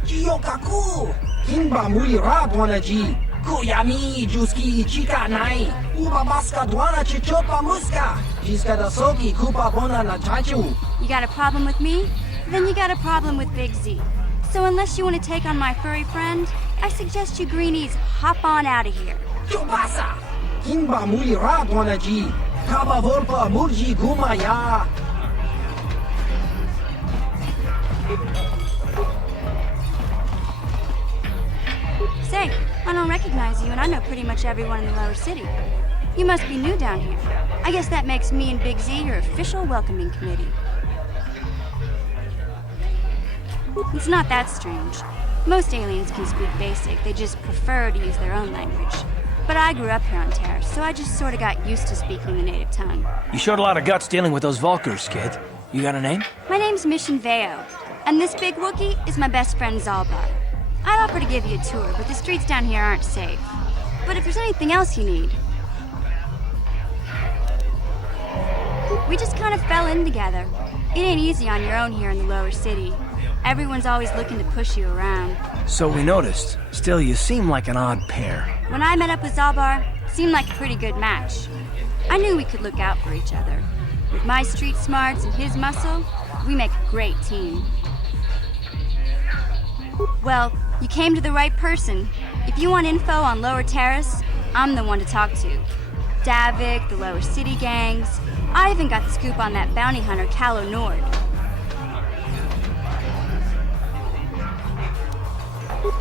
Jiyokaku! Kimba Mulira Dwanaji! Kuyami Juski Chika Nai! Ubabaska Dwana Chichopa Muska! Jiskadasoki Kupa Bona na Chachu! You got a problem with me? Then you got a problem with Big Z. So unless you want to take on my furry friend, I suggest you greenies hop on out of here. Chupasa! Kimba Mulira Dwanaji! Kaba Volpa Murji Gumaya! Say, I don't recognize you, and I know pretty much everyone in the lower city. You must be new down here. I guess that makes me and Big Z your official welcoming committee. It's not that strange. Most aliens can speak basic, they just prefer to use their own language. But I grew up here on Taris, so I just sort of got used to speaking the native tongue. You showed a lot of guts dealing with those Vulkars, kid. You got a name? My name's Mission Veo, and this big Wookiee is my best friend Zalbar. I'd offer to give you a tour, but the streets down here aren't safe. But if there's anything else you need... We just kind of fell in together. It ain't easy on your own here in the lower city. Everyone's always looking to push you around. So we noticed. Still, you seem like an odd pair. When I met up with Zalbar, it seemed like a pretty good match. I knew we could look out for each other. With my street smarts and his muscle, we make a great team. Well, you came to the right person. If you want info on Lower Taris, I'm the one to talk to. Davik, the Lower City gangs. I even got the scoop on that bounty hunter, Calo Nord.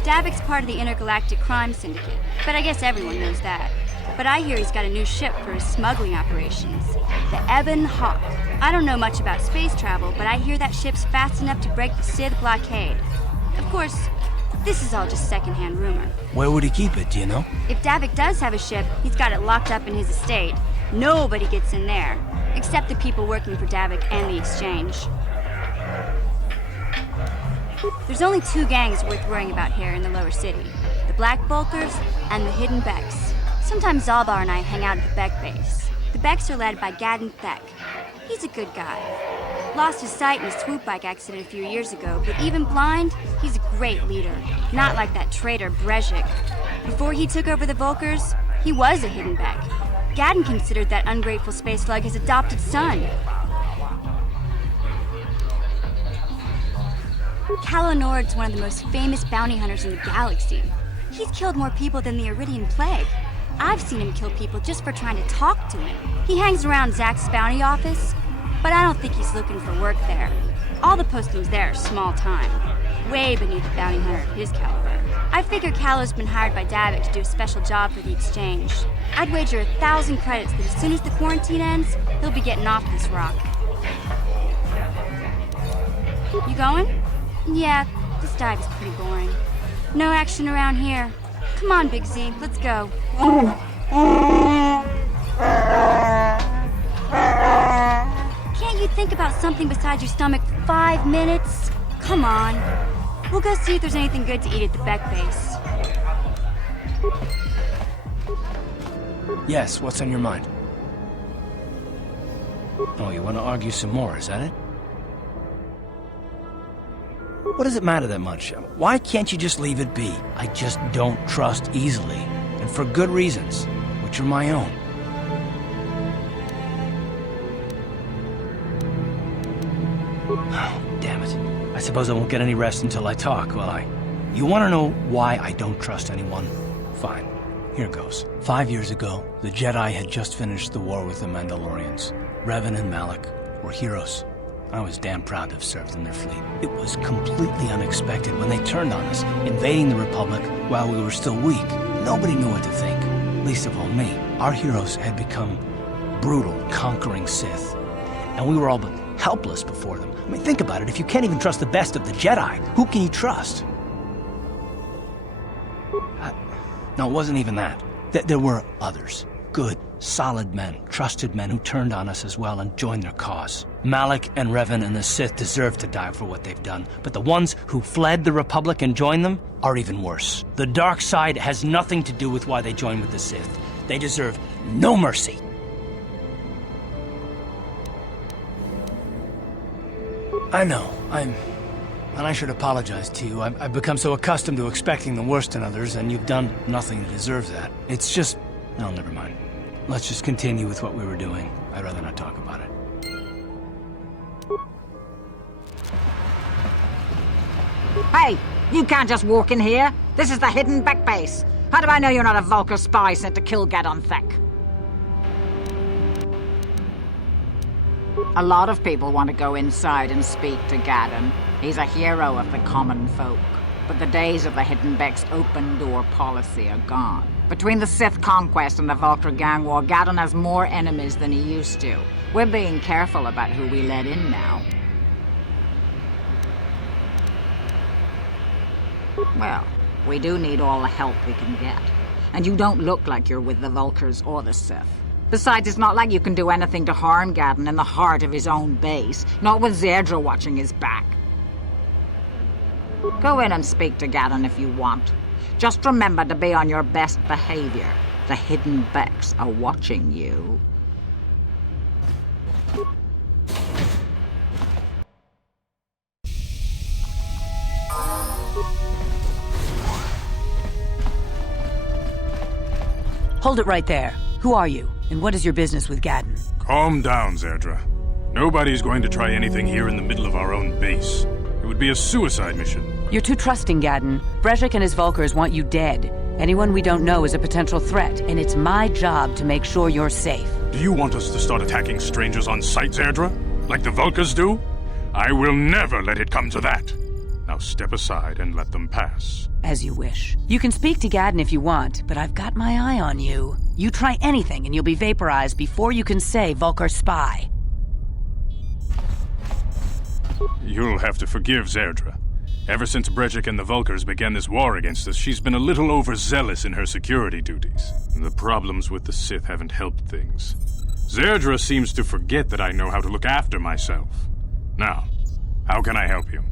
Davik's part of the Intergalactic Crime Syndicate, but I guess everyone knows that. But I hear he's got a new ship for his smuggling operations, the Ebon Hawk. I don't know much about space travel, but I hear that ship's fast enough to break the Sith blockade. Of course, this is all just secondhand rumor. Where would he keep it, do you know? If Davik does have a ship, he's got it locked up in his estate. Nobody gets in there, except the people working for Davik and the Exchange. There's only 2 gangs worth worrying about here in the lower city. The Black Bulkers and the Hidden Becks. Sometimes Zalbar and I hang out at the Beck base. The Becks are led by Gadden Thek. He's a good guy. Lost his sight in a swoop bike accident a few years ago, but even blind, he's a great leader. Not like that traitor Brezhik. Before he took over the Vulkars, he was a Hidden Beck. Gadden considered that ungrateful space slug his adopted son. Calo Nord's one of the most famous bounty hunters in the galaxy. He's killed more people than the Iridian Plague. I've seen him kill people just for trying to talk to him. He hangs around Zach's bounty office, but I don't think he's looking for work there. All the postings there are small time, way beneath a bounty hunter of his caliber. I figure Calo's been hired by Davik to do a special job for the Exchange. I'd wager 1,000 credits that as soon as the quarantine ends, he'll be getting off this rock. You going? Yeah, this dive is pretty boring. No action around here. Come on, Big Z, let's go. Can't you think about something besides your stomach for 5 minutes? Come on. We'll go see if there's anything good to eat at the Beck base. Yes, what's on your mind? Oh, you want to argue some more, is that it? What does it matter that much? Why can't you just leave it be? I just don't trust easily, and for good reasons, which are my own. Oh, damn it. I suppose I won't get any rest until I talk, will I? You want to know why I don't trust anyone? Fine. Here goes. 5 years ago, the Jedi had just finished the war with the Mandalorians. Revan and Malak were heroes. I was damn proud to have served in their fleet. It was completely unexpected when they turned on us, invading the Republic while we were still weak. Nobody knew what to think, least of all me. Our heroes had become brutal, conquering Sith, and we were all but helpless before them. I mean, think about it. If you can't even trust the best of the Jedi, who can you trust? No, it wasn't even that. There were others. Good, solid men, trusted men who turned on us as well and joined their cause. Malak and Revan and the Sith deserve to die for what they've done, but the ones who fled the Republic and joined them are even worse. The dark side has nothing to do with why they joined with the Sith. They deserve no mercy. I know, and I should apologize to you. I've become so accustomed to expecting the worst in others, and you've done nothing to deserve that. It's just... No, never mind. Let's just continue with what we were doing. I'd rather not talk about it. Hey, you can't just walk in here. This is the hidden back base. How do I know you're not a Vulcar spy sent to kill Gadon Thek? A lot of people want to go inside and speak to Gadon. He's a hero of the common folk. But the days of the Hidden Beck's open-door policy are gone. Between the Sith conquest and the Vulcar gang war, Gadon has more enemies than he used to. We're being careful about who we let in now. Well, we do need all the help we can get. And you don't look like you're with the Vulcars or the Sith. Besides, it's not like you can do anything to harm Gadon in the heart of his own base, not with Zerdra watching his back. Go in and speak to Gadon if you want. Just remember to be on your best behavior. The Hidden Becks are watching you. Hold it right there. Who are you, and what is your business with Gadon? Calm down, Zerdra. Nobody's going to try anything here in the middle of our own base. It would be a suicide mission. You're too trusting, Gadon. Brejik and his Vulcars want you dead. Anyone we don't know is a potential threat, and it's my job to make sure you're safe. Do you want us to start attacking strangers on sight, Zerdra? Like the Vulcars do? I will never let it come to that. Now step aside and let them pass. As you wish. You can speak to Gadon if you want, but I've got my eye on you. You try anything and you'll be vaporized before you can say Vulcar spy. You'll have to forgive Zerdra. Ever since Brejik and the Vulcars began this war against us, she's been a little overzealous in her security duties. The problems with the Sith haven't helped things. Zerdra seems to forget that I know how to look after myself. Now, how can I help you?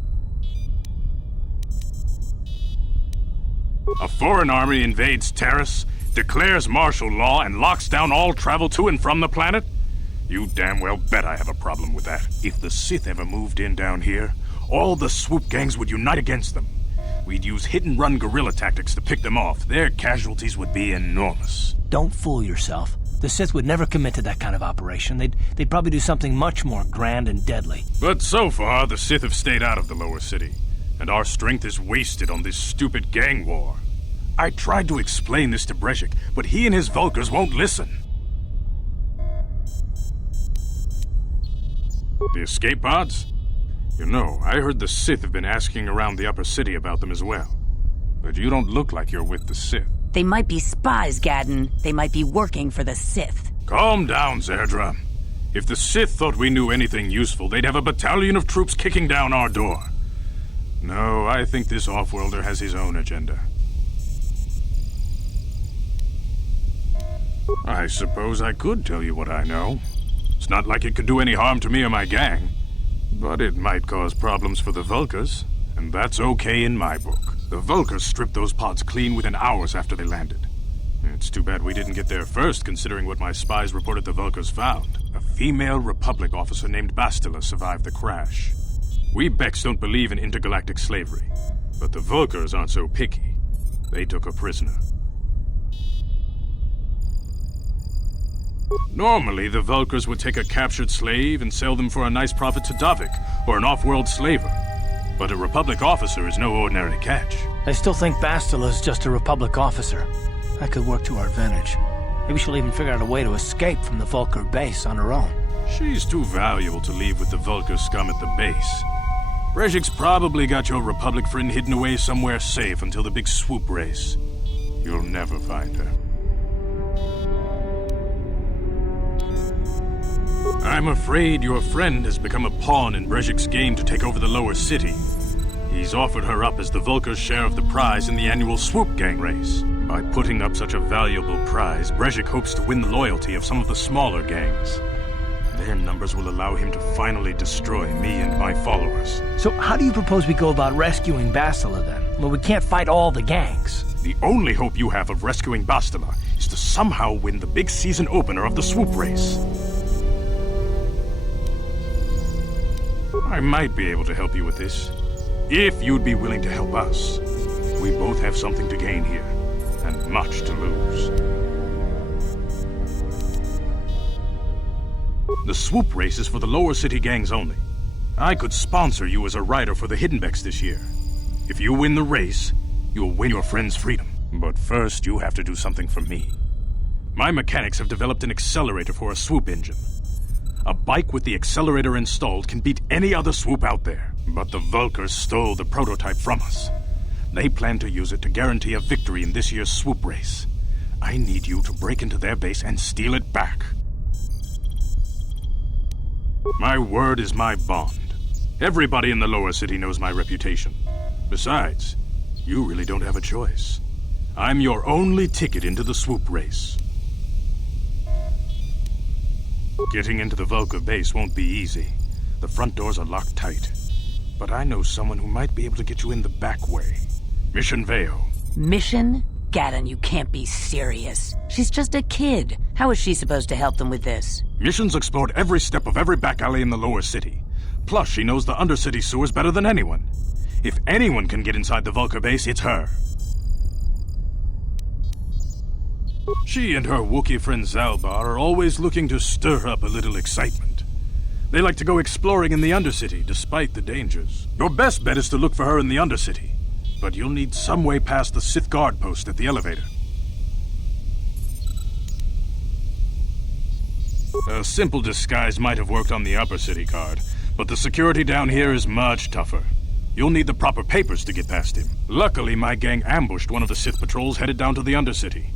A foreign army invades Taris, declares martial law, and locks down all travel to and from the planet? You damn well bet I have a problem with that. If the Sith ever moved in down here, all the swoop gangs would unite against them. We'd use hit-and-run guerrilla tactics to pick them off. Their casualties would be enormous. Don't fool yourself. The Sith would never commit to that kind of operation. They'd probably do something much more grand and deadly. But so far, the Sith have stayed out of the lower city, and our strength is wasted on this stupid gang war. I tried to explain this to Brejik, but he and his Vulcars won't listen. The escape pods? You know, I heard the Sith have been asking around the upper city about them as well. But you don't look like you're with the Sith. They might be spies, Gadon. They might be working for the Sith. Calm down, Zerdra. If the Sith thought we knew anything useful, they'd have a battalion of troops kicking down our door. No, I think this off-worlder has his own agenda. I suppose I could tell you what I know. It's not like it could do any harm to me or my gang. But it might cause problems for the Vulcars, and that's okay in my book. The Vulcars stripped those pods clean within hours after they landed. It's too bad we didn't get there first, considering what my spies reported the Vulcars found. A female Republic officer named Bastila survived the crash. We Becks don't believe in intergalactic slavery, but the Vulkars aren't so picky. They took a prisoner. Normally, the Vulkars would take a captured slave and sell them for a nice profit to Davik, or an off-world slaver. But a Republic officer is no ordinary catch. I still think Bastila is just a Republic officer. That could work to our advantage. Maybe she'll even figure out a way to escape from the Vulkar base on her own. She's too valuable to leave with the Vulkar scum at the base. Brejik's probably got your Republic friend hidden away somewhere safe until the big swoop race. You'll never find her. I'm afraid your friend has become a pawn in Brejik's game to take over the lower city. He's offered her up as the Vulkar's share of the prize in the annual swoop gang race. By putting up such a valuable prize, Brejik hopes to win the loyalty of some of the smaller gangs. Their numbers will allow him to finally destroy me and my followers. So how do you propose we go about rescuing Bastila then? Well, we can't fight all the gangs. The only hope you have of rescuing Bastila is to somehow win the big season opener of the swoop race. I might be able to help you with this, if you'd be willing to help us. We both have something to gain here, and much to lose. The swoop race is for the lower city gangs only. I could sponsor you as a rider for the Hidden Becks this year. If you win the race, you'll win your friend's freedom. But first, you have to do something for me. My mechanics have developed an accelerator for a swoop engine. A bike with the accelerator installed can beat any other swoop out there. But the Vulkars stole the prototype from us. They plan to use it to guarantee a victory in this year's swoop race. I need you to break into their base and steal it back. My word is my bond. Everybody in the lower city knows my reputation. Besides, you really don't have a choice. I'm your only ticket into the swoop race. Getting into the Vulkar base won't be easy. The front doors are locked tight. But I know someone who might be able to get you in the back way. Mission Veo. Mission? Gadon, you can't be serious. She's just a kid. How is she supposed to help them with this? Mission's explored every step of every back alley in the lower city. Plus, she knows the undercity sewers better than anyone. If anyone can get inside the Vulkar base, it's her. She and her Wookiee friend Zalbar are always looking to stir up a little excitement. They like to go exploring in the Undercity, despite the dangers. Your best bet is to look for her in the Undercity, but you'll need some way past the Sith guard post at the elevator. A simple disguise might have worked on the Upper City guard, but the security down here is much tougher. You'll need the proper papers to get past him. Luckily, my gang ambushed one of the Sith patrols headed down to the Undercity.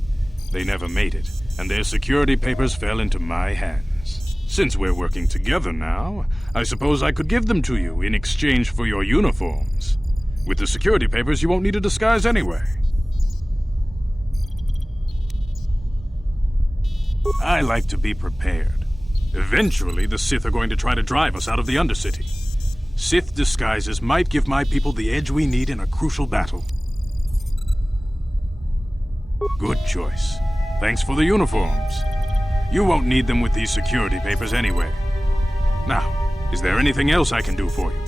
They never made it, and their security papers fell into my hands. Since we're working together now, I suppose I could give them to you in exchange for your uniforms. With the security papers, you won't need a disguise anyway. I like to be prepared. Eventually, the Sith are going to try to drive us out of the Undercity. Sith disguises might give my people the edge we need in a crucial battle. Good choice. Thanks for the uniforms. You won't need them with these security papers anyway. Now, is there anything else I can do for you?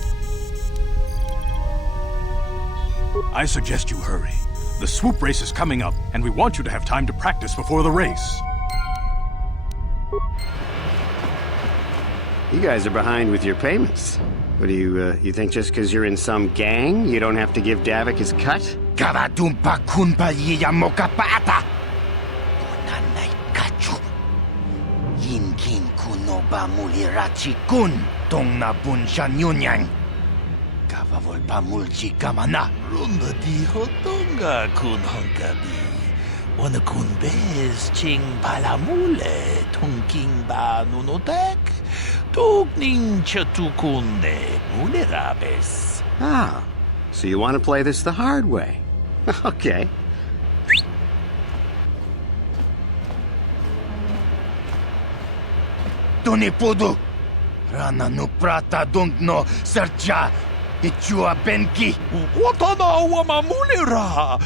I suggest you hurry. The swoop race is coming up, and we want you to have time to practice before the race. You guys are behind with your payments. What do you think just because you're in some gang, you don't have to give Davik his cut? Karadumpa kunpa yiyamoka paata! Bonanay kachu. Yinkin kuno ba mulirachi kun tong na bunshan yunyang. Kavavol pa mulchi kamana. Runda diho tonga kun honkabi. Wana kun bez ching palamule tongking ba nunotek. Tugning chatukunde mulerabes. Ah, so you want to play this the hard way. Okay. Tunipudu! Rana no prata dungno sercha ichua benki! Watana wamamulira!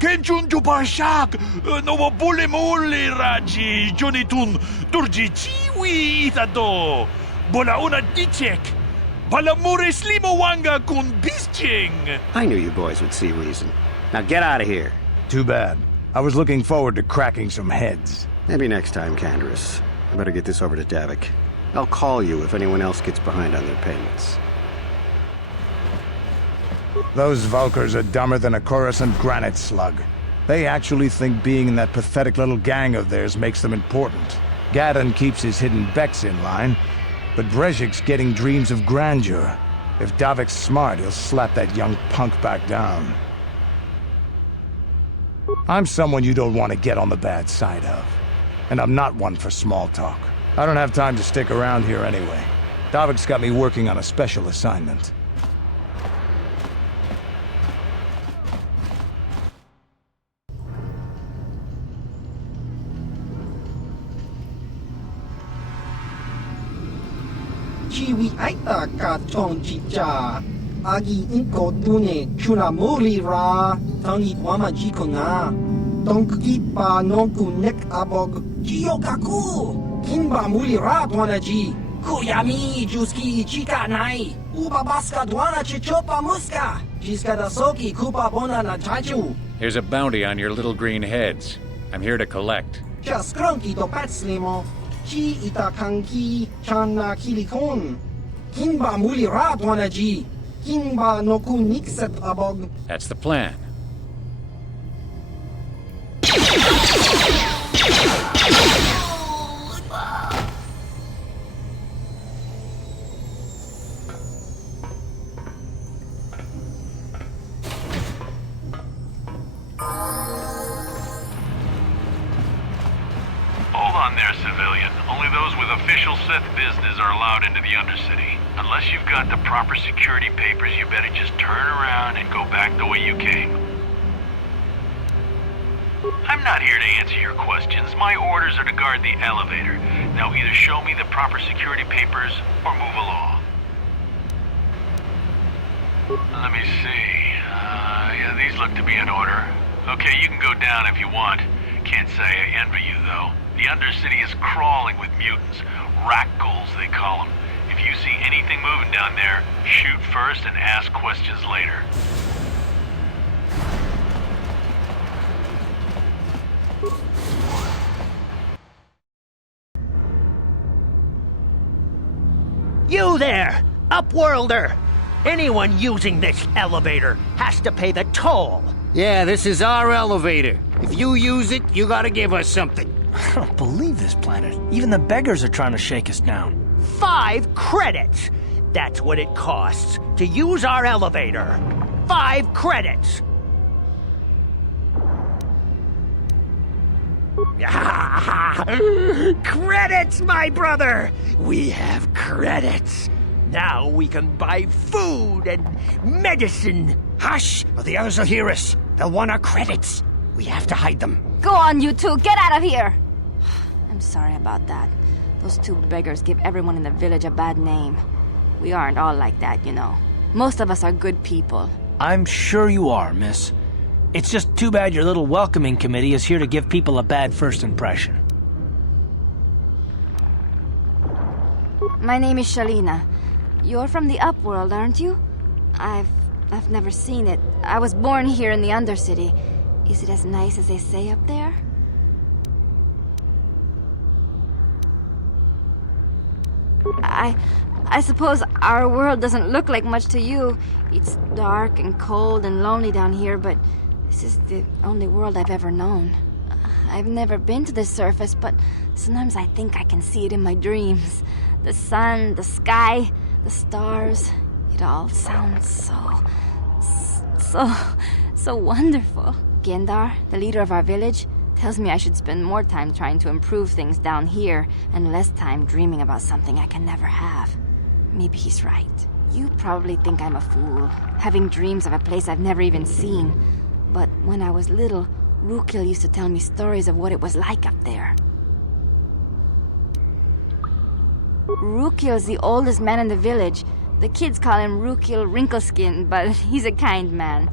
Kenchun jupashak! No bulimuli raji junitun durji chiwi itado! Bola una dichek! Palamures limawanga kun bisching! I knew you boys would see reason. Now get out of here. Too bad. I was looking forward to cracking some heads. Maybe next time, Canderous. I better get this over to Davik. I'll call you if anyone else gets behind on their payments. Those Vulkars are dumber than a Coruscant granite slug. They actually think being in that pathetic little gang of theirs makes them important. Gadon keeps his hidden Becks in line, but Brezhik's getting dreams of grandeur. If Davik's smart, he'll slap that young punk back down. I'm someone you don't want to get on the bad side of. And I'm not one for small talk. I don't have time to stick around here anyway. Davik's got me working on a special assignment. Chiwi aita ka chong chicha. Agi inko tune chuna muli ra. Tangi wama jikona. Tonki pa nonku nek abog. Jiyokaku. Kinba muli ra dwana ji. Kuyami juski chika nai. Uba baska dwana chichopa muska. Jiska da soki kupa bona na chaju. Here's a bounty on your little green heads. I'm here to collect. Just cronky to patslimo. Chi itakanki chana kilikon. Kinba muli ra dwana ji. Kinba noku nikset abog. That's the plan. Hold on there, civilian. Only those with official Sith business are allowed into the Undercity. Unless you've got the proper security papers, you better just turn around and go back the way you came. I'm not here to answer your questions. My orders are to guard the elevator. Now either show me the proper security papers or move along. Let me see. Yeah, these look to be in order. Okay, you can go down if you want. Can't say I envy you, though. The Undercity is crawling with mutants. Rat-ghouls, they call them. If you see anything moving down there, shoot first and ask questions later. You there, Upworlder! Anyone using this elevator has to pay the toll. Yeah, this is our elevator. If you use it, you gotta give us something. I don't believe this planet. Even the beggars are trying to shake us down. 5 credits! That's what it costs to use our elevator. 5 credits! Credits, my brother! We have credits. Now we can buy food and medicine. Hush, or the others will hear us. They'll want our credits. We have to hide them. Go on, you two. Get out of here. I'm sorry about that. Those 2 beggars give everyone in the village a bad name. We aren't all like that, you know. Most of us are good people. I'm sure you are, miss. It's just too bad your little welcoming committee is here to give people a bad first impression. My name is Shalina. You're from the Upworld, aren't you? I've never seen it. I was born here in the Undercity. Is it as nice as they say up there? I suppose our world doesn't look like much to you. It's dark and cold and lonely down here, but this is the only world I've ever known. I've never been to the surface, but sometimes I think I can see it in my dreams. The sun, the sky, the stars. It all sounds so wonderful. Gendar, the leader of our village, tells me I should spend more time trying to improve things down here and less time dreaming about something I can never have. Maybe he's right. You probably think I'm a fool, having dreams of a place I've never even seen. But when I was little, Rukil used to tell me stories of what it was like up there. Rukil's the oldest man in the village. The kids call him Rukil Wrinkleskin, but he's a kind man.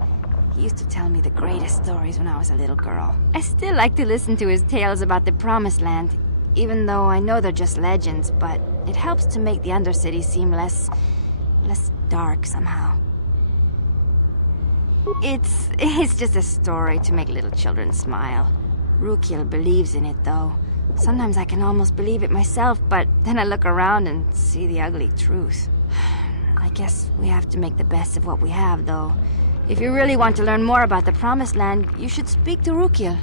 He used to tell me the greatest stories when I was a little girl. I still like to listen to his tales about the Promised Land, even though I know they're just legends, but it helps to make the Undercity seem less less dark somehow. It's just a story to make little children smile. Rukiel believes in it, though. Sometimes I can almost believe it myself, but then I look around and see the ugly truth. I guess we have to make the best of what we have, though. If you really want to learn more about the Promised Land, you should speak to Rukiel.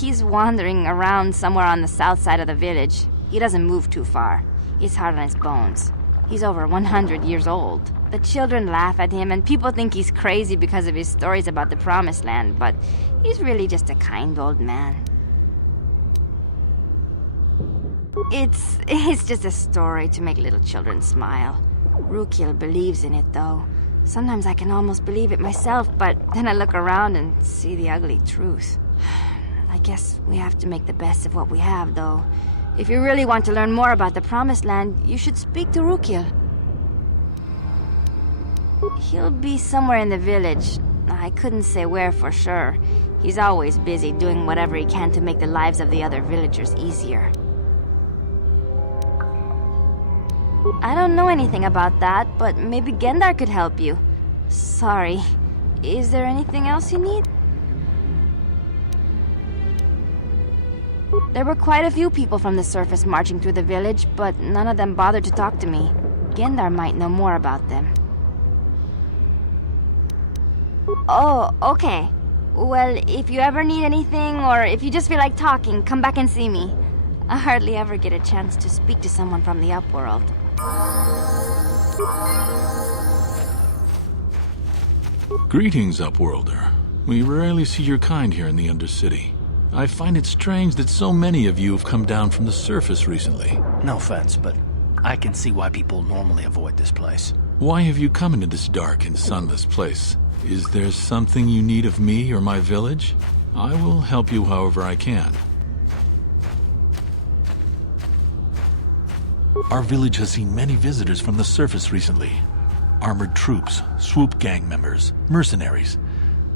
He's wandering around somewhere on the south side of the village. He doesn't move too far. He's hard on his bones. He's over 100 years old. The children laugh at him, and people think he's crazy because of his stories about the Promised Land, but he's really just a kind old man. It's just a story to make little children smile. Rukiel believes in it, though. Sometimes I can almost believe it myself, but then I look around and see the ugly truth. I guess we have to make the best of what we have, though. If you really want to learn more about the Promised Land, you should speak to Rukiel. He'll be somewhere in the village. I couldn't say where for sure. He's always busy doing whatever he can to make the lives of the other villagers easier. I don't know anything about that, but maybe Gendar could help you. Sorry. Is there anything else you need? There were quite a few people from the surface marching through the village, but none of them bothered to talk to me. Gendar might know more about them. Oh, okay. Well, if you ever need anything, or if you just feel like talking, come back and see me. I hardly ever get a chance to speak to someone from the Upworld. Greetings, Upworlder. We rarely see your kind here in the Undercity. I find it strange that so many of you have come down from the surface recently. No offense, but I can see why people normally avoid this place. Why have you come into this dark and sunless place? Is there something you need of me or my village? I will help you however I can. Our village has seen many visitors from the surface recently. Armored troops, swoop gang members, mercenaries.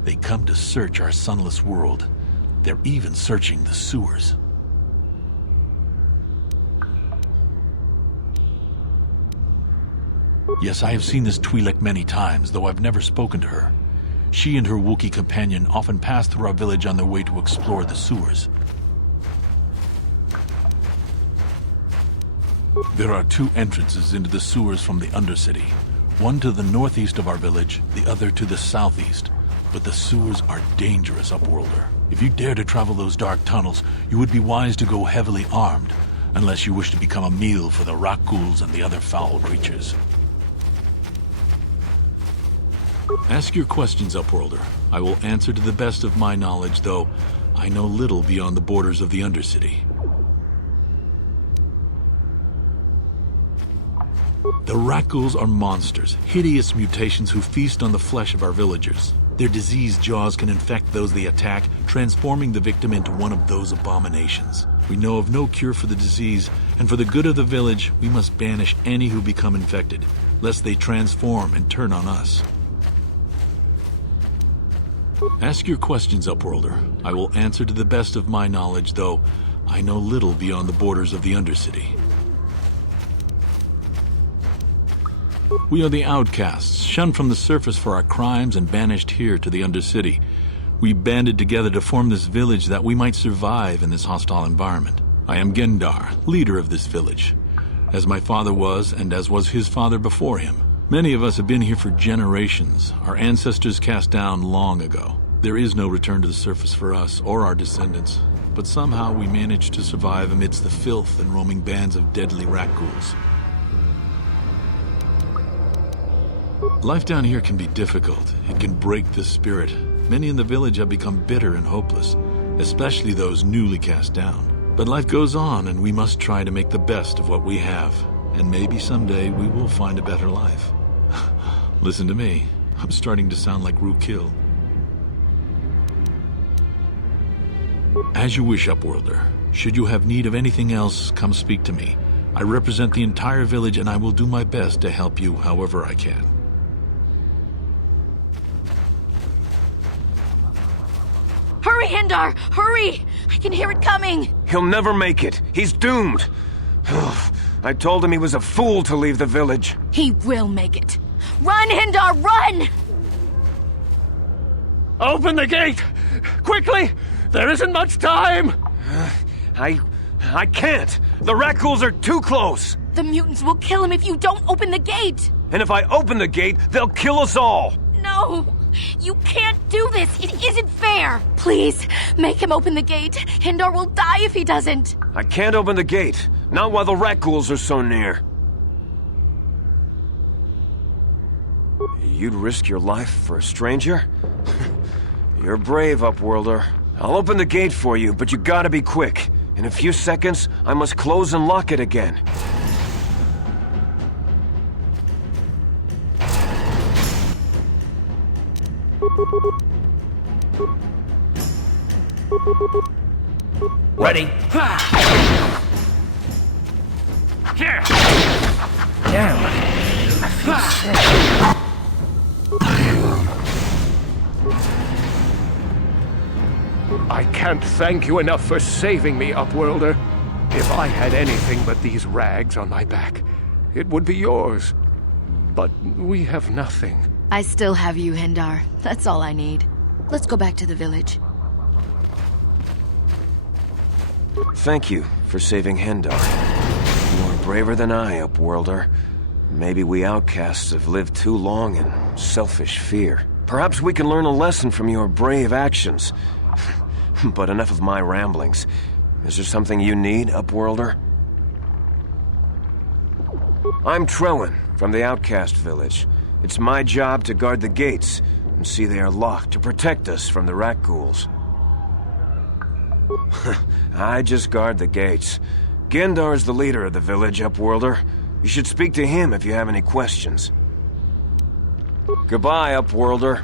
They come to search our sunless world. They're even searching the sewers. Yes, I have seen this Twi'lek many times, though I've never spoken to her. She and her Wookiee companion often pass through our village on their way to explore the sewers. There are two entrances into the sewers from the Undercity. One to the northeast of our village, the other to the southeast. But the sewers are dangerous, Upworlder. If you dare to travel those dark tunnels, you would be wise to go heavily armed, unless you wish to become a meal for the rock ghouls and the other foul creatures. Ask your questions, Upworlder. I will answer to the best of my knowledge, though I know little beyond the borders of the Undercity. The rat ghouls are monsters, hideous mutations who feast on the flesh of our villagers. Their diseased jaws can infect those they attack, transforming the victim into one of those abominations. We know of no cure for the disease, and for the good of the village, we must banish any who become infected, lest they transform and turn on us. Ask your questions, Upworlder. I will answer to the best of my knowledge, though I know little beyond the borders of the Undercity. We are the outcasts, shunned from the surface for our crimes and banished here to the Undercity. We banded together to form this village that we might survive in this hostile environment. I am Gendar, leader of this village, as my father was and as was his father before him. Many of us have been here for generations, our ancestors cast down long ago. There is no return to the surface for us or our descendants, but somehow we managed to survive amidst the filth and roaming bands of deadly rat ghouls. Life down here can be difficult. It can break the spirit. Many in the village have become bitter and hopeless, especially those newly cast down. But life goes on, and we must try to make the best of what we have. And maybe someday we will find a better life. Listen to me. I'm starting to sound like Rukiel. As you wish, Upworlder. Should you have need of anything else, come speak to me. I represent the entire village, and I will do my best to help you however I can. Hurry, Endar! Hurry! I can hear it coming! He'll never make it. He's doomed. I told him he was a fool to leave the village. He will make it. Run, Endar, run! Open the gate! Quickly! There isn't much time! I can't! The Rakghouls are too close! The mutants will kill him if you don't open the gate! And if I open the gate, they'll kill us all! No! You can't do this! It isn't fair! Please, make him open the gate. Endar will die if he doesn't! I can't open the gate. Not while the Rakghouls are so near. You'd risk your life for a stranger? You're brave, Upworlder. I'll open the gate for you, but you gotta be quick. In a few seconds, I must close and lock it again. Ready? Here! Damn. I can't thank you enough for saving me, Upworlder. If I had anything but these rags on my back, it would be yours. But we have nothing. I still have you, Endar. That's all I need. Let's go back to the village. Thank you for saving Endar. You're braver than I, Upworlder. Maybe we outcasts have lived too long in selfish fear. Perhaps we can learn a lesson from your brave actions. But enough of my ramblings. Is there something you need, Upworlder? I'm Trellin, from the Outcast Village. It's my job to guard the gates, and see they are locked to protect us from the Rakghouls. I just guard the gates. Gendar's the leader of the village, Upworlder. You should speak to him if you have any questions. Goodbye, Upworlder.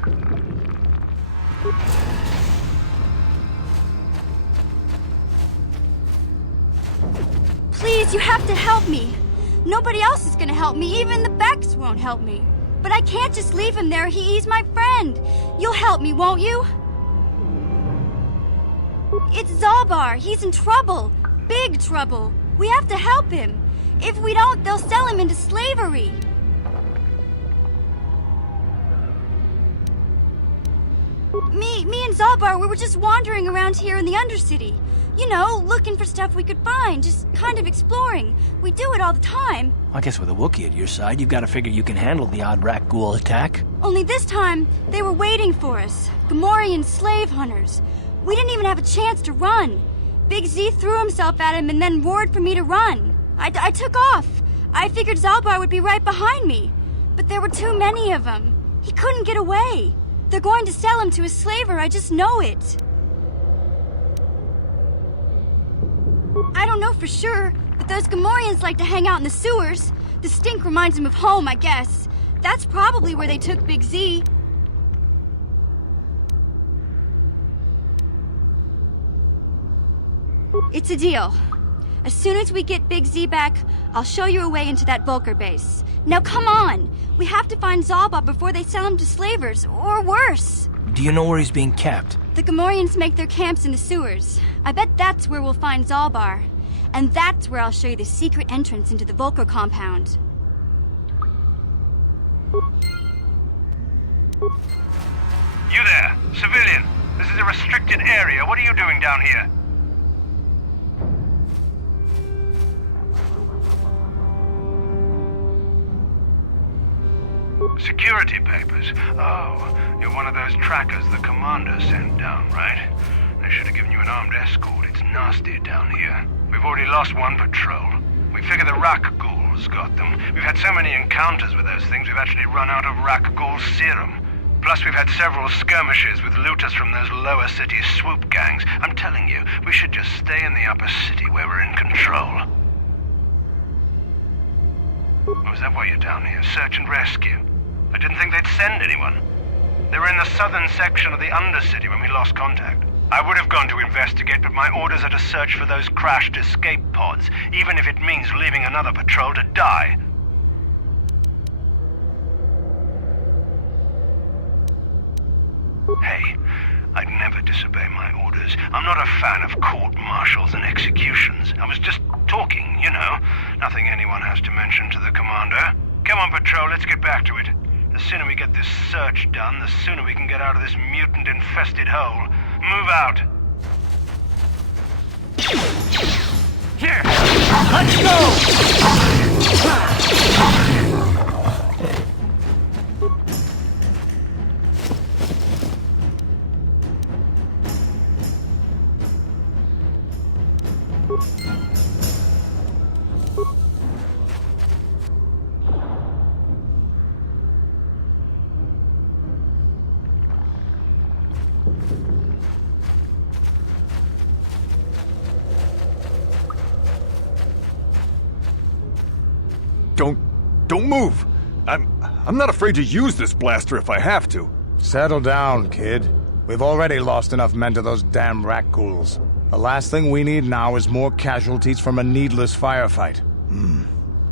Please, you have to help me. Nobody else is gonna help me. Even the Becks won't help me. But I can't just leave him there. He's my friend. You'll help me, won't you? It's Zalbar. He's in trouble. Big trouble. We have to help him. If we don't, they'll sell him into slavery. Me and Zalbar, we were just wandering around here in the Undercity. You know, looking for stuff we could find, just kind of exploring. We do it all the time. I guess with a Wookiee at your side, you've got to figure you can handle the odd Rakghoul attack. Only this time, they were waiting for us. Gamorrean slave hunters. We didn't even have a chance to run. Big Z threw himself at him and then roared for me to run. I took off. I figured Zalbar would be right behind me. But there were too many of them. He couldn't get away. They're going to sell him to a slaver, I just know it. I don't know for sure, but those Gamorreans like to hang out in the sewers. The stink reminds them of home, I guess. That's probably where they took Big Z. It's a deal. As soon as we get Big Z back, I'll show you a way into that Vulcar base. Now come on! We have to find Zalbar before they sell him to slavers, or worse. Do you know where he's being kept? The Gamorreans make their camps in the sewers. I bet that's where we'll find Zalbar. And that's where I'll show you the secret entrance into the Vulcar compound. You there, civilian. This is a restricted area. What are you doing down here? Security papers. Oh, you're one of those trackers the commander sent down, right? They should have given you an armed escort. It's nasty down here. We've already lost one patrol. We figure the Rakghouls got them. We've had so many encounters with those things, we've actually run out of Rakghoul serum. Plus, we've had several skirmishes with looters from those lower city swoop gangs. I'm telling you, we should just stay in the upper city where we're in control. Oh, is that why you're down here? Search and rescue? I didn't think they'd send anyone. They were in the southern section of the Undercity when we lost contact. I would have gone to investigate, but my orders are to search for those crashed escape pods, even if it means leaving another patrol to die. Hey, I'd never disobey my orders. I'm not a fan of court-martials and executions. I was just Talking, you know. Nothing anyone has to mention to the commander. Come on, Patrol, let's get back to it. The sooner we get this search done, the sooner we can get out of this mutant-infested hole. Move out. Here! Let's Don't move! I'm not afraid to use this blaster if I have to. Settle down, kid. We've already lost enough men to those damn rat ghouls. The last thing we need now is more casualties from a needless firefight.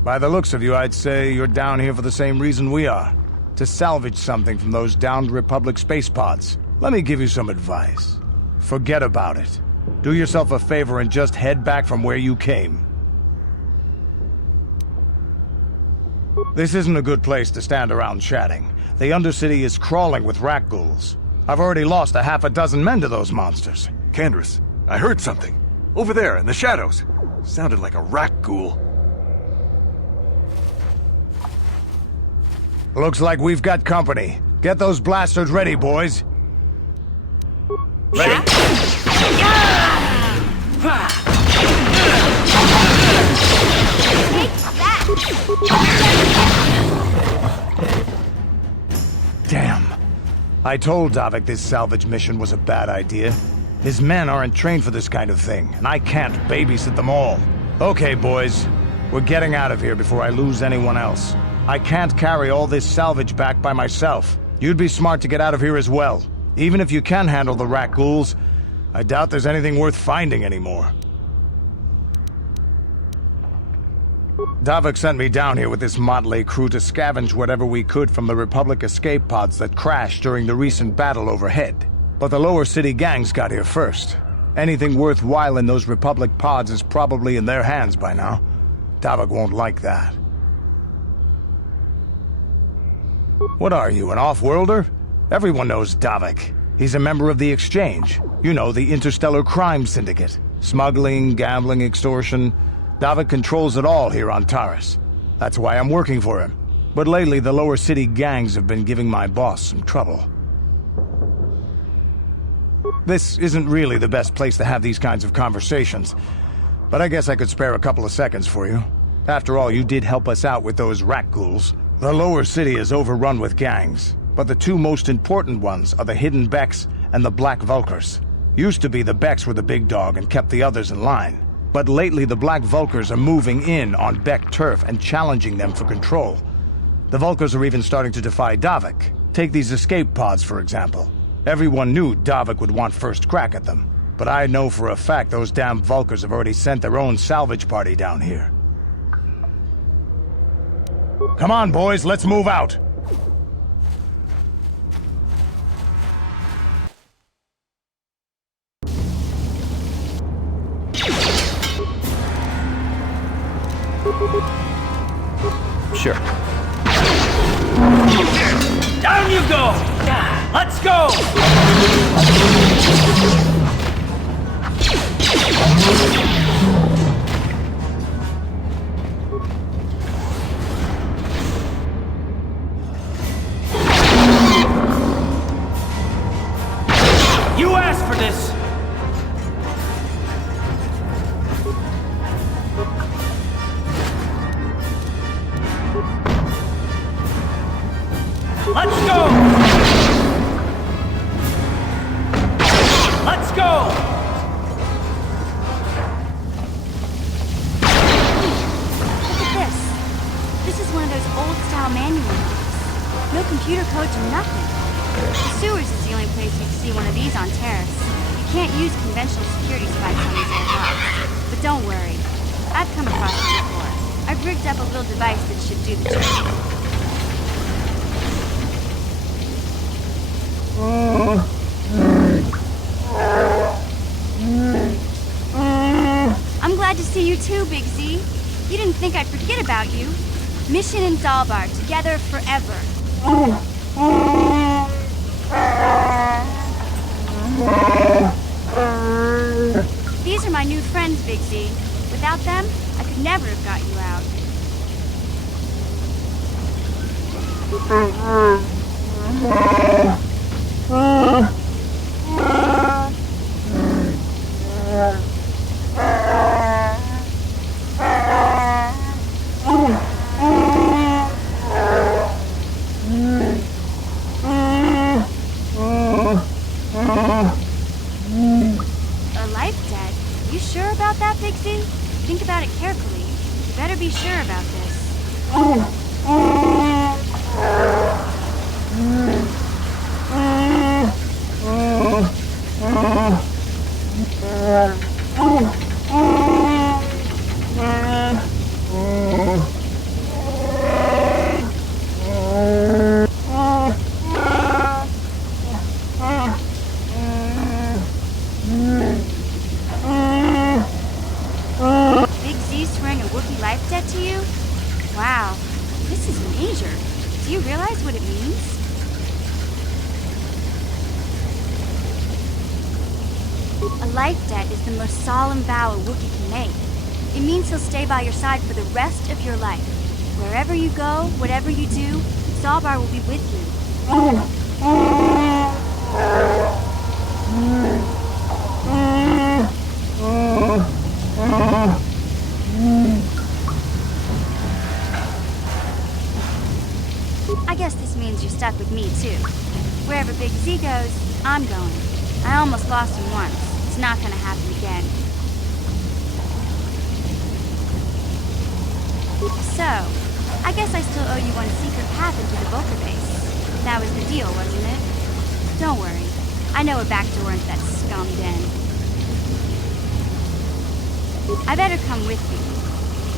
By the looks of you, I'd say you're down here for the same reason we are. To salvage something from those downed Republic space pods. Let me give you some advice. Forget about it. Do yourself a favor and just head back from where you came. This isn't a good place to stand around chatting. The Undercity is crawling with rat ghouls. I've already lost a half a dozen men to those monsters. Candace, I heard something. Over there, in the shadows. Sounded like a rat ghoul. Looks like we've got company. Get those blasters ready, boys. Ready? Damn. I told Davik this salvage mission was a bad idea. His men aren't trained for this kind of thing, and I can't babysit them all. Okay, boys. We're getting out of here before I lose anyone else. I can't carry all this salvage back by myself. You'd be smart to get out of here as well. Even if you can handle the rat ghouls, I doubt there's anything worth finding anymore. Davik sent me down here with this motley crew to scavenge whatever we could from the Republic escape pods that crashed during the recent battle overhead. But the lower city gangs got here first. Anything worthwhile in those Republic pods is probably in their hands by now. Davik won't like that. What are you, an off-worlder? Everyone knows Davik. He's a member of the Exchange. You know, the interstellar crime syndicate. Smuggling, gambling, extortion. Davik controls it all here on Taris. That's why I'm working for him. But lately, the lower city gangs have been giving my boss some trouble. This isn't really the best place to have these kinds of conversations, but I guess I could spare a couple of seconds for you. After all, you did help us out with those rat ghouls. The lower city is overrun with gangs, but the two most important ones are the Hidden Becks and the Black Vulkars. Used to be the Becks were the big dog and kept the others in line. But lately the Black Vulkars are moving in on Beck turf and challenging them for control. The Vulkars are even starting to defy Davik. Take these escape pods, for example. Everyone knew Davik would want first crack at them. But I know for a fact those damn Vulkars have already sent their own salvage party down here. Come on, boys, let's move out! Sure. Down you go! Let's go! You asked for this! Let's go! Let's go! Look at this. This is one of those old-style manual maps. No computer codes or nothing. The sewers is the only place you'd see one of these on Taris. You can't use conventional security spikes on these old hubs. But don't worry. I've come across them before. I've rigged up a little device that should do the trick. I'm glad Glad to see you too, Big Z. You didn't think I'd forget about you. Mission in Dalbar, together forever. These are my new friends, Big Z. Without them, I could never have got you out. A life debt? You sure about that, Big Z? Think about it carefully. You better be sure about this. Big Z swearing a Wookiee life debt to you? Wow, this is major. Do you realize what it means? A life debt is the most solemn vow a Wookiee can make. It means he'll stay by your side for the rest of your life. Wherever you go, whatever you do, Zalbar will be with you. I guess this means you're stuck with me, too. Wherever Big Z goes, I'm going. I almost lost him once. It's not gonna happen again. So, I guess I still owe you one secret path into the Vulcar base. That was the deal, wasn't it? Don't worry. I know a back door into that scum den. I better come with you.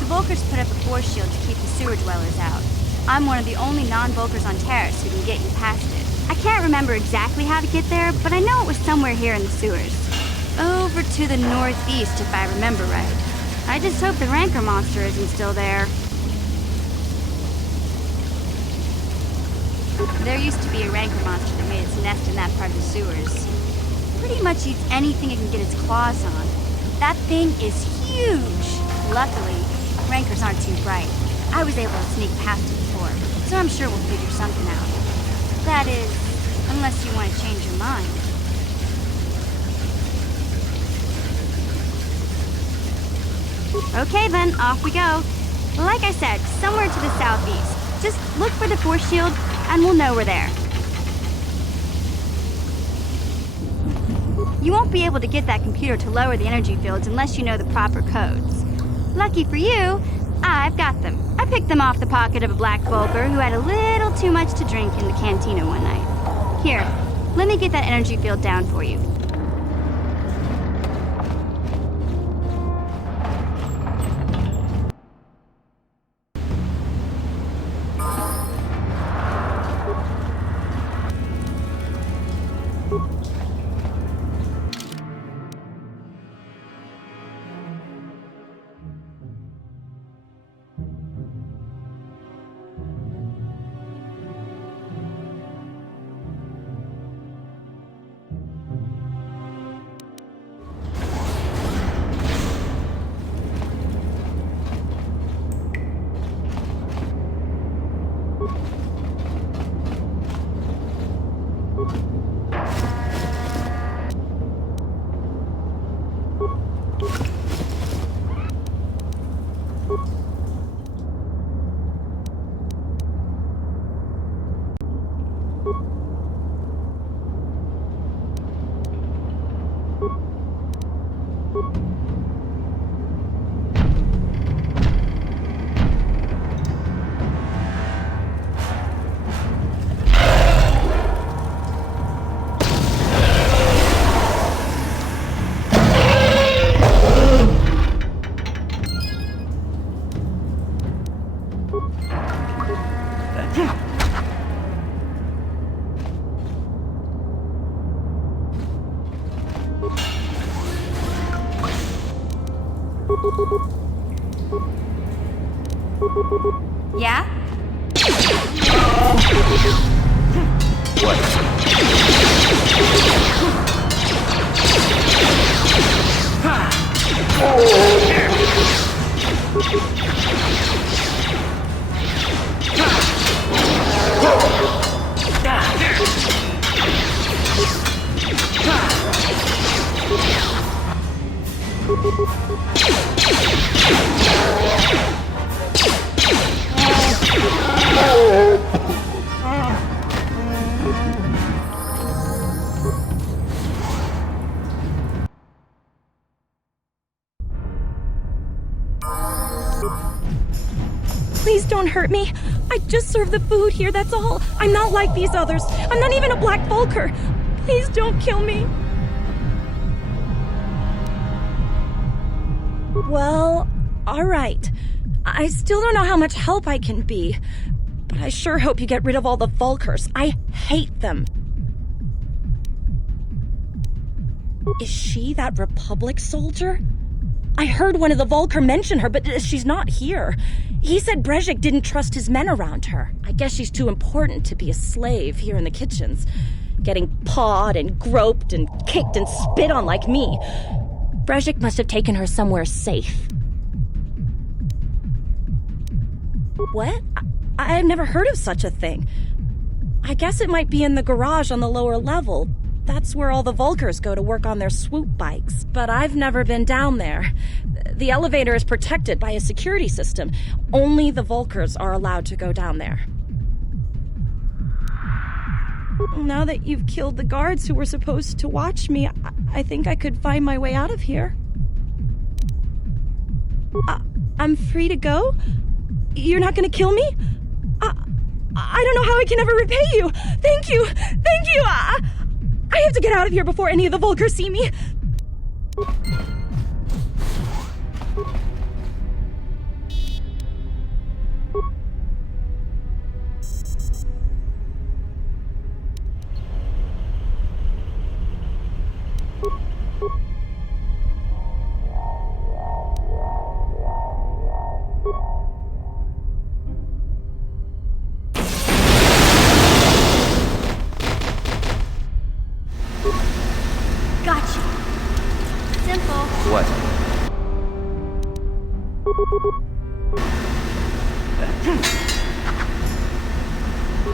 The Vulcars put up a force shield to keep the sewer dwellers out. I'm one of the only non-Vulcars on Taris who can get you past it. I can't remember exactly how to get there, but I know it was somewhere here in the sewers. Over to the northeast, if I remember right. I just hope the Rancor monster isn't still there. There used to be a Rancor monster that made its nest in that part of the sewers. Pretty much eats anything it can get its claws on. That thing is huge! Luckily, Rancors aren't too bright. I was able to sneak past it before, so I'm sure we'll figure something out. That is, unless you want to change your mind. Okay then, off we go. Like I said, somewhere to the southeast. Just look for the force shield, and we'll know we're there. You won't be able to get that computer to lower the energy fields unless you know the proper codes. Lucky for you, I've got them. I picked them off the pocket of a black Vulcar who had a little too much to drink in the cantina one night. Here, let me get that energy field down for you. Yeah? Please don't hurt me. I just serve the food here, that's all. I'm not like these others. I'm not even a Black Vulcar. Please don't kill me. Well, alright. I still don't know how much help I can be, but I sure hope you get rid of all the Vulcars. I hate them. Is she that Republic soldier? I heard one of the Vulcar mention her, but she's not here. He said Brejik didn't trust his men around her. I guess she's too important to be a slave here in the kitchens, getting pawed and groped and kicked and spit on like me. Brejik must have taken her somewhere safe. What? I've never heard of such a thing. I guess it might be in the garage on the lower level. That's where all the Vulcars go to work on their swoop bikes. But I've never been down there. The elevator is protected by a security system. Only the Vulcars are allowed to go down there. Now that you've killed the guards who were supposed to watch me, I think I could find my way out of here. I'm free to go? You're not gonna kill me? I don't know how I can ever repay you. Thank you. Thank you. I have to get out of here before any of the Vulcars see me.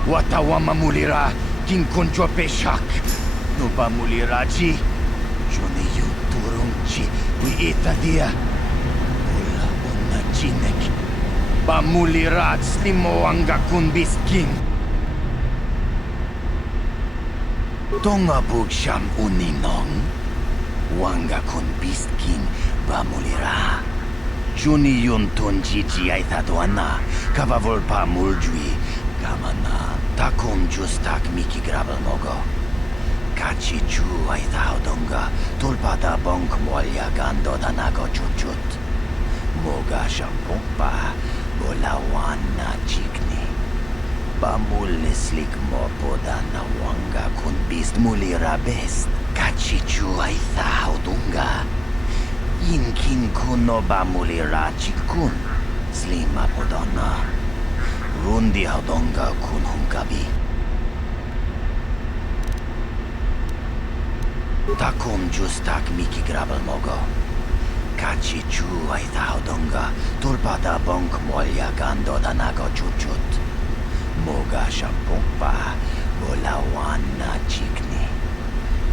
Watawa mamulira kin kunjo peshak. No bamulira ji. Jone yu turunchi wi itadia. Ula una jinek. Bamulira slimo anga kun biskin. Tonga bugsham uninong. Wanga kun biskin bamulira. Juni yun tunjiji aitadwana. Kavavol muljui. Kamana, takum justak miki grabel mogo. Kachi chu aithaudonga, tulpada bonk molya gando danago chuchut. Moga shampumpa, bolawana chikni. Bamul slik mopoda na wanga kun bist mulira best. Kachi chu aithaudunga. Inkin kuno bamulira chikun, slima podona. Rundi haudonga kun hunkabi. Takum justak miki grabel mogo. Kachi chu aita haudonga. Tulpada bonk molya gando danago chuchut. Moga shampumpa. Bolawana chikni.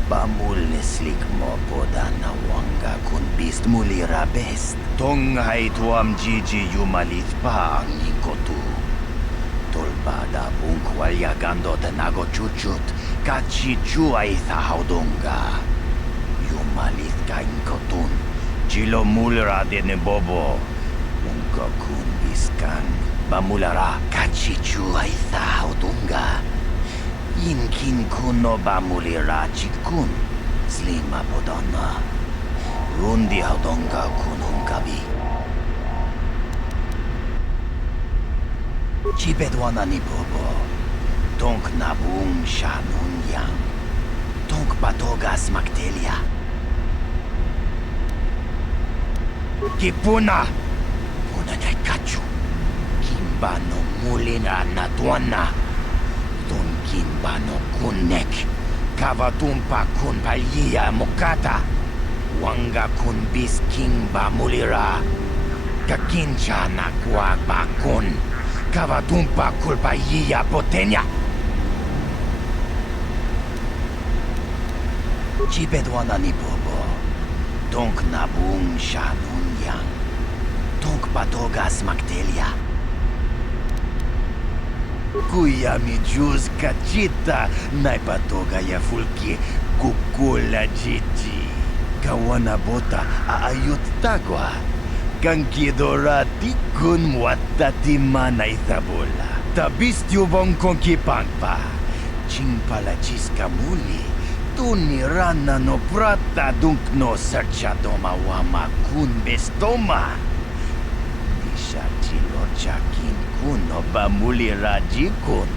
Bamul slik mopoda na wanga kun bist mulira best. Tong haituam jiji yumalit pa ang ikotu. Tolbada bunkwalya gando tenago chuchut, kachi chuaitha haudunga. Yumalit kainkotun, chilo mulra de nebobo. Unka kun biskan, bamulara, kachi chuaitha haudunga. Inkin kuno bamulira chikun, slima podona. Rundi haudunga kun hunkabi. Chipedwana ni bobo, tonk nabung shanun yang, tonk patogas maktelia. Kipuna! Puna na kachu. Kimbano mulina na tuana. Don kimbano kunek. Kavatumpa kun palia mokata. Wanga kun bis kimba mulira. Kakincha na kuagba kun. Kavatumpa kulpaia potenya. Chipedwana ni bobo. Donk nabung shanunyang. Donk patogas magdelia. Kuya mi juz kachita. Naipatoga ya fulki kukula jiji. Kawana bota aayot tagwa. Kankidorati kun mwatatima na ithabola. Tabistyo bong konkipangpa. Chingpala chiska muli. Tunirana no prata dunk no serchadoma wama kun bestoma. Nisha chilocha kin kuno bamuli raji kun.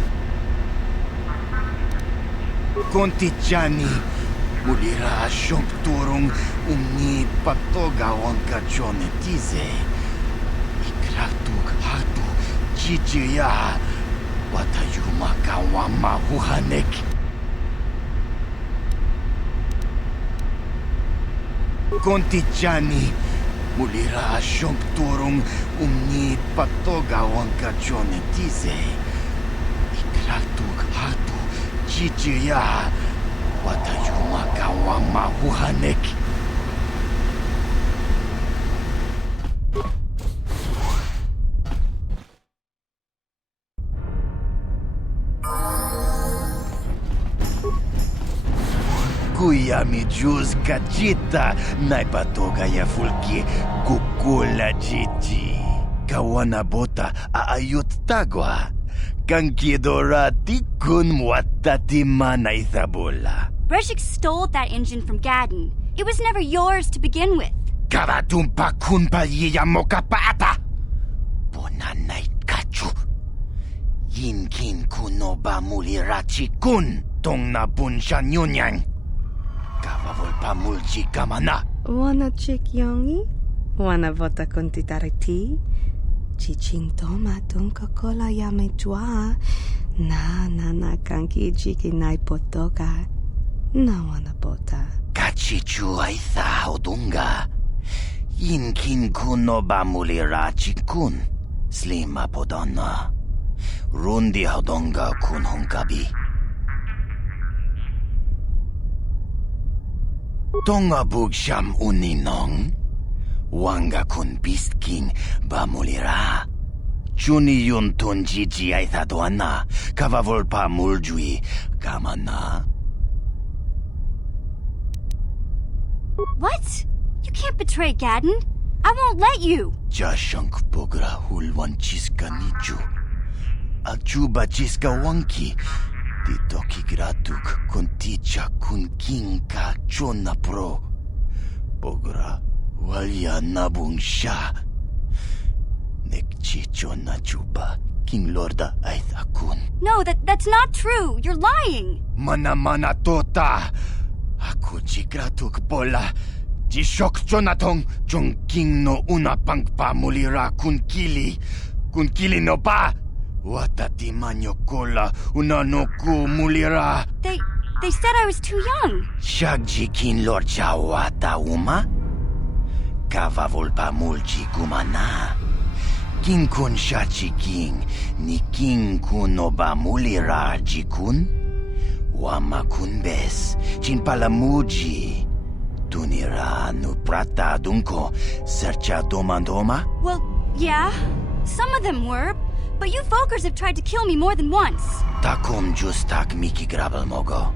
Kontichani mulira shomp turung umni patoga wanka chone tize. Ikratuk hatu chichiya watayuma kawama huhanek. Kontichani mulira shomp turung umni patoga wanka chone tize. Ikratuk hatu chichiya watayuma kawama huhanek. Kuya mi juz kachita naipatoga ya fulki kukula jiji. Kawana bota aayot tagwa. Kankidorati kun mwatatima na ithabola. Breshik stole that engine from Gadden. It was never yours to begin with. Kavatumpa kun palia mokapata. Bonanay kachu. Yinkin kunoba mulirachi kun. Tong na bunsha nyunyang. Kavavolpa mulchi kamana. Wanna chick yongi? Wanna vota kontitariti? Chichintoma tunka kola yame chua. Na kanki chiki nai potoka. Na wanna bota. Kachichu aitha odunga. Yinkin kuno bamulira chikun. Slima podonna. Rundi hodonga kun honkabi. Tonga bugsham uninong. Wanga kun beast king bamulira. Chuni yun tunjiji aithadoana. Kavavolpa muljui kamana. What? You can't betray Gadden. I won't let you. Jashank bogra hulwan chiska niju. Achuba chiska wanki. Titoki gratuk kunticha kun kinka chona pro. Bogra walya nabung sha. Nekchi chona chuba king lorda aithakun. No, that's not true. You're lying. Mana tota. Aku chikratuk bola. Jishok chonatong chong king no una pangpa mulira kun kili. Kun kili no ba. Watati manyo kola una no ku mulira. They said I was too young. Shagji kin lorcha wata uma. Kava volpa mulchi kumana. King kun shachi king. Ni king kun oba mulira jikun. Wama kun bes. Chin palamuji. Tunira nu prata dunko. Sercha domandoma? Well, yeah. Some of them were. But you Volkers have tried to kill me more than once. Takum justak miki grabel mogo.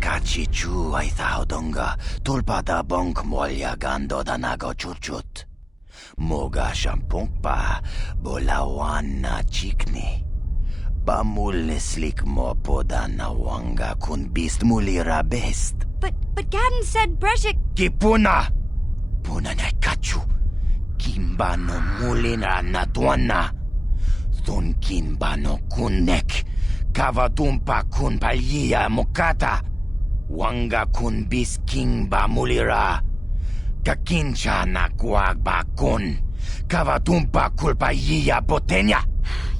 Kachi chu aitha odonga. Tulpada bonk molya gando danago churchut. Moga shampongpa bolawana chikni. Bamul slik mo podana wanga kun beast mulira best. But Gadden said Breshik... Kipuna! Puna na kachu. Kimbano mulina na tuana. Thon kimbano kunek. Kavatumpa kun palia mokata. Wanga kun bis king ba mulira. Kakincha na kuag bakun. Kavatumpa kulpa yiya botenya.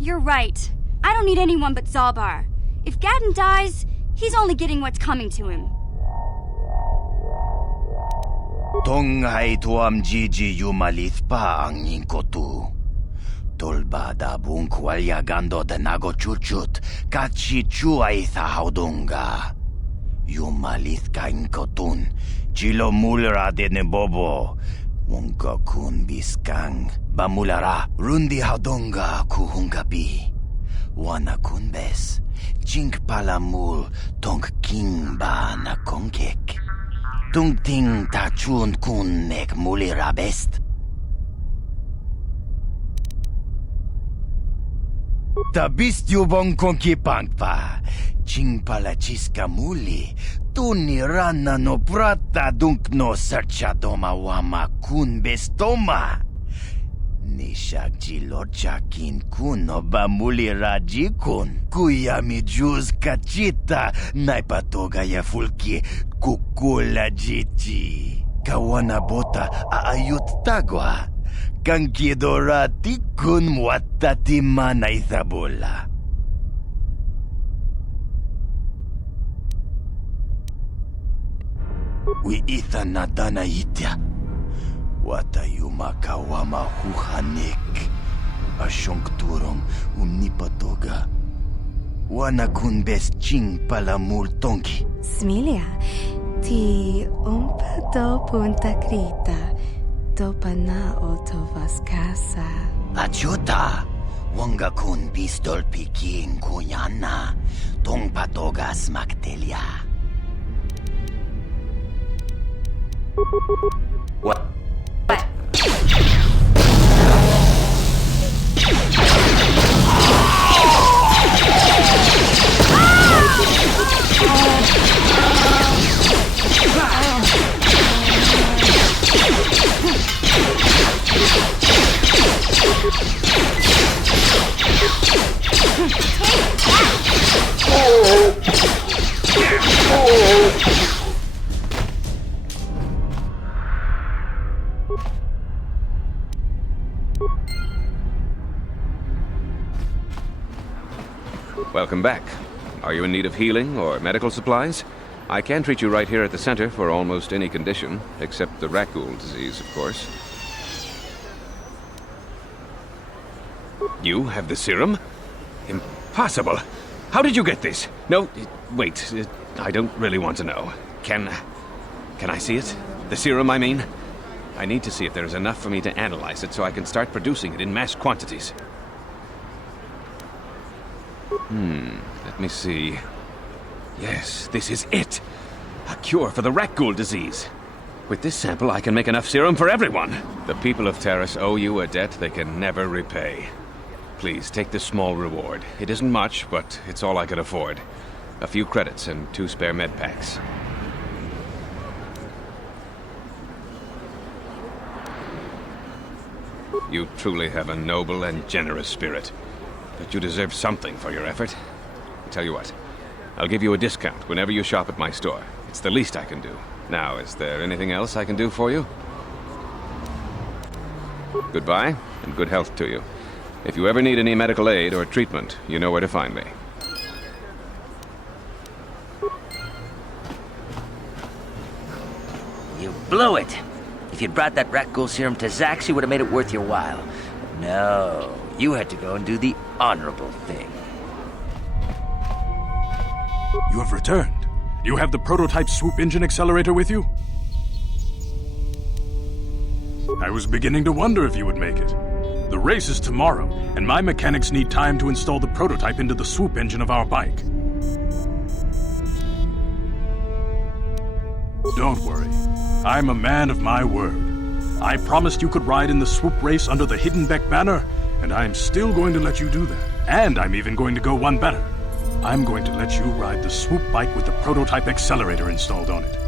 You're right. I don't need anyone but Zalbar. If Gadon dies, he's only getting what's coming to him. Tonghai tuam Gigi yumalith pa ang inkotu. Tolbada bunkwalya gando de nago chuchut, kachi chuay haudunga. Yumalith ka inkotun, chilo mulra de nebobo. Wonka kun biskang, bamulara, rundi haudunga kuhungabi. Wana kunbes, chink palamul, tong king ba na kongkek. Tung ting ta chun kun nek mulira best. Tabist yubong konki pangpa. Ching pala chiska muli. Tuni rana no prata dunk no searcha doma wama kun bestoma. Nishak jilocha kin kun no ba muli raji kun. Kuya mi juz kachita. Naipatoga ya fulki kukula jichi. Kawana bota aayut tagwa. Kankidorati kun muatati mana ithabola. Wi itha nadana itya. Watayuma kawama huhanek. Asyongturong umnipatoga. Wana kun bes ching palamul tonki. Smilia, ti umpato punta krita. Topana otovas casa. Achuta, wanga kun pistol piking kunyana, tong patogas magtelia. What? Welcome back. Are you in need of healing or medical supplies? I can treat you right here at the center for almost any condition, except the Rakul disease, of course. You have the serum? Impossible! How did you get this? No, wait, I don't really want to know. Can I see it? The serum, I mean? I need to see if there is enough for me to analyze it so I can start producing it in mass quantities. Let me see. Yes, this is it! A cure for the Rakul disease. With this sample, I can make enough serum for everyone. The people of Taris owe you a debt they can never repay. Please, take this small reward. It isn't much, but it's all I could afford. A few credits and 2 spare med packs. You truly have a noble and generous spirit. But you deserve something for your effort. Tell you what, I'll give you a discount whenever you shop at my store. It's the least I can do. Now, is there anything else I can do for you? Goodbye, and good health to you. If you ever need any medical aid or treatment, you know where to find me. You blew it! If you'd brought that Rakul serum to Zax, you would have made it worth your while. But no, you had to go and do the honorable thing. You have returned. You have the prototype swoop engine accelerator with you? I was beginning to wonder if you would make it. The race is tomorrow, and my mechanics need time to install the prototype into the swoop engine of our bike. Don't worry. I'm a man of my word. I promised you could ride in the swoop race under the Hidden Beck banner, and I'm still going to let you do that. And I'm even going to go one better. I'm going to let you ride the swoop bike with the prototype accelerator installed on it.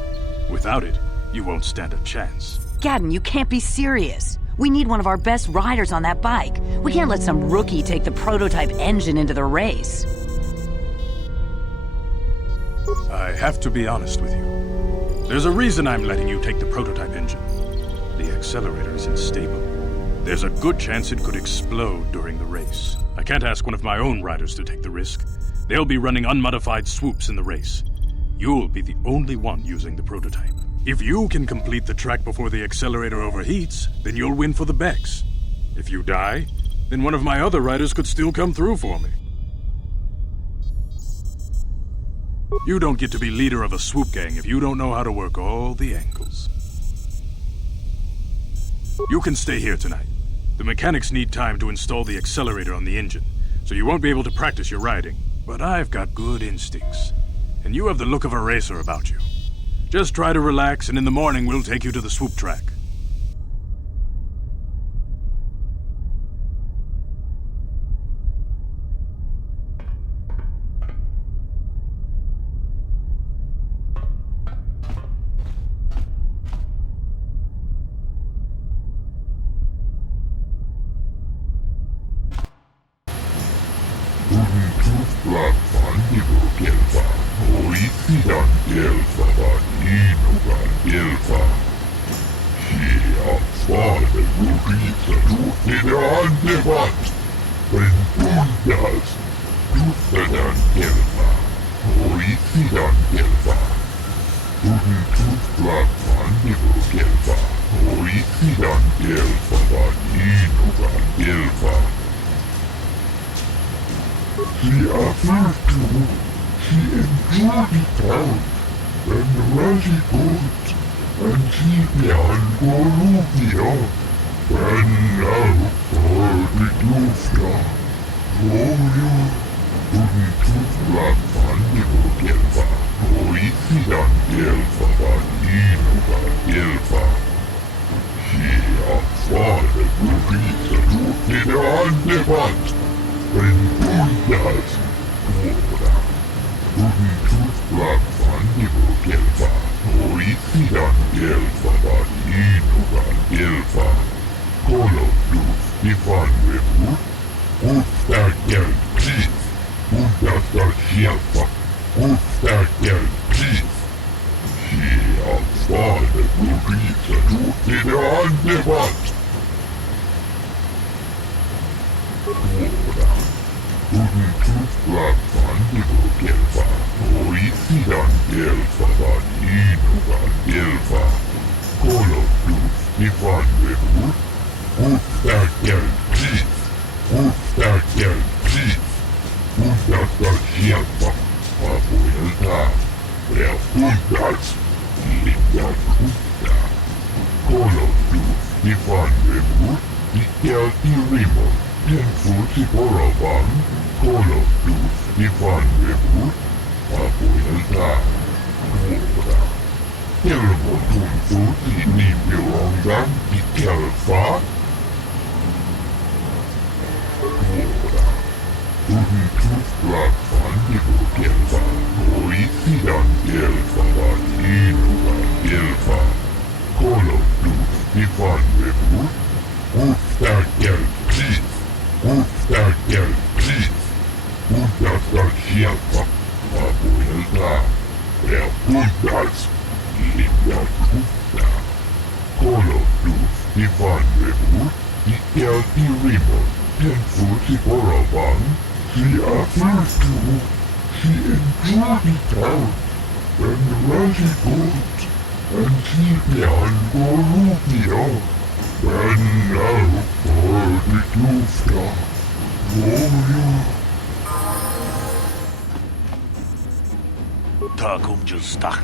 Without it, you won't stand a chance. Gadon, you can't be serious. We need one of our best riders on that bike. We can't let some rookie take the prototype engine into the race. I have to be honest with you. There's a reason I'm letting you take the prototype engine. accelerator isn't stable. There's a good chance it could explode during the race. I can't ask one of my own riders to take the risk. They'll be running unmodified swoops in the race. You'll be the only one using the prototype. If you can complete the track before the accelerator overheats, then you'll win for the Bex. If you die, then one of my other riders could still come through for me. You don't get to be leader of a swoop gang if you don't know how to work all the angles. You can stay here tonight. The mechanics need time to install the accelerator on the engine, so you won't be able to practice your riding. But I've got good instincts, and you have the look of a racer about you. Just try to relax, and in the morning we'll take you to the swoop track.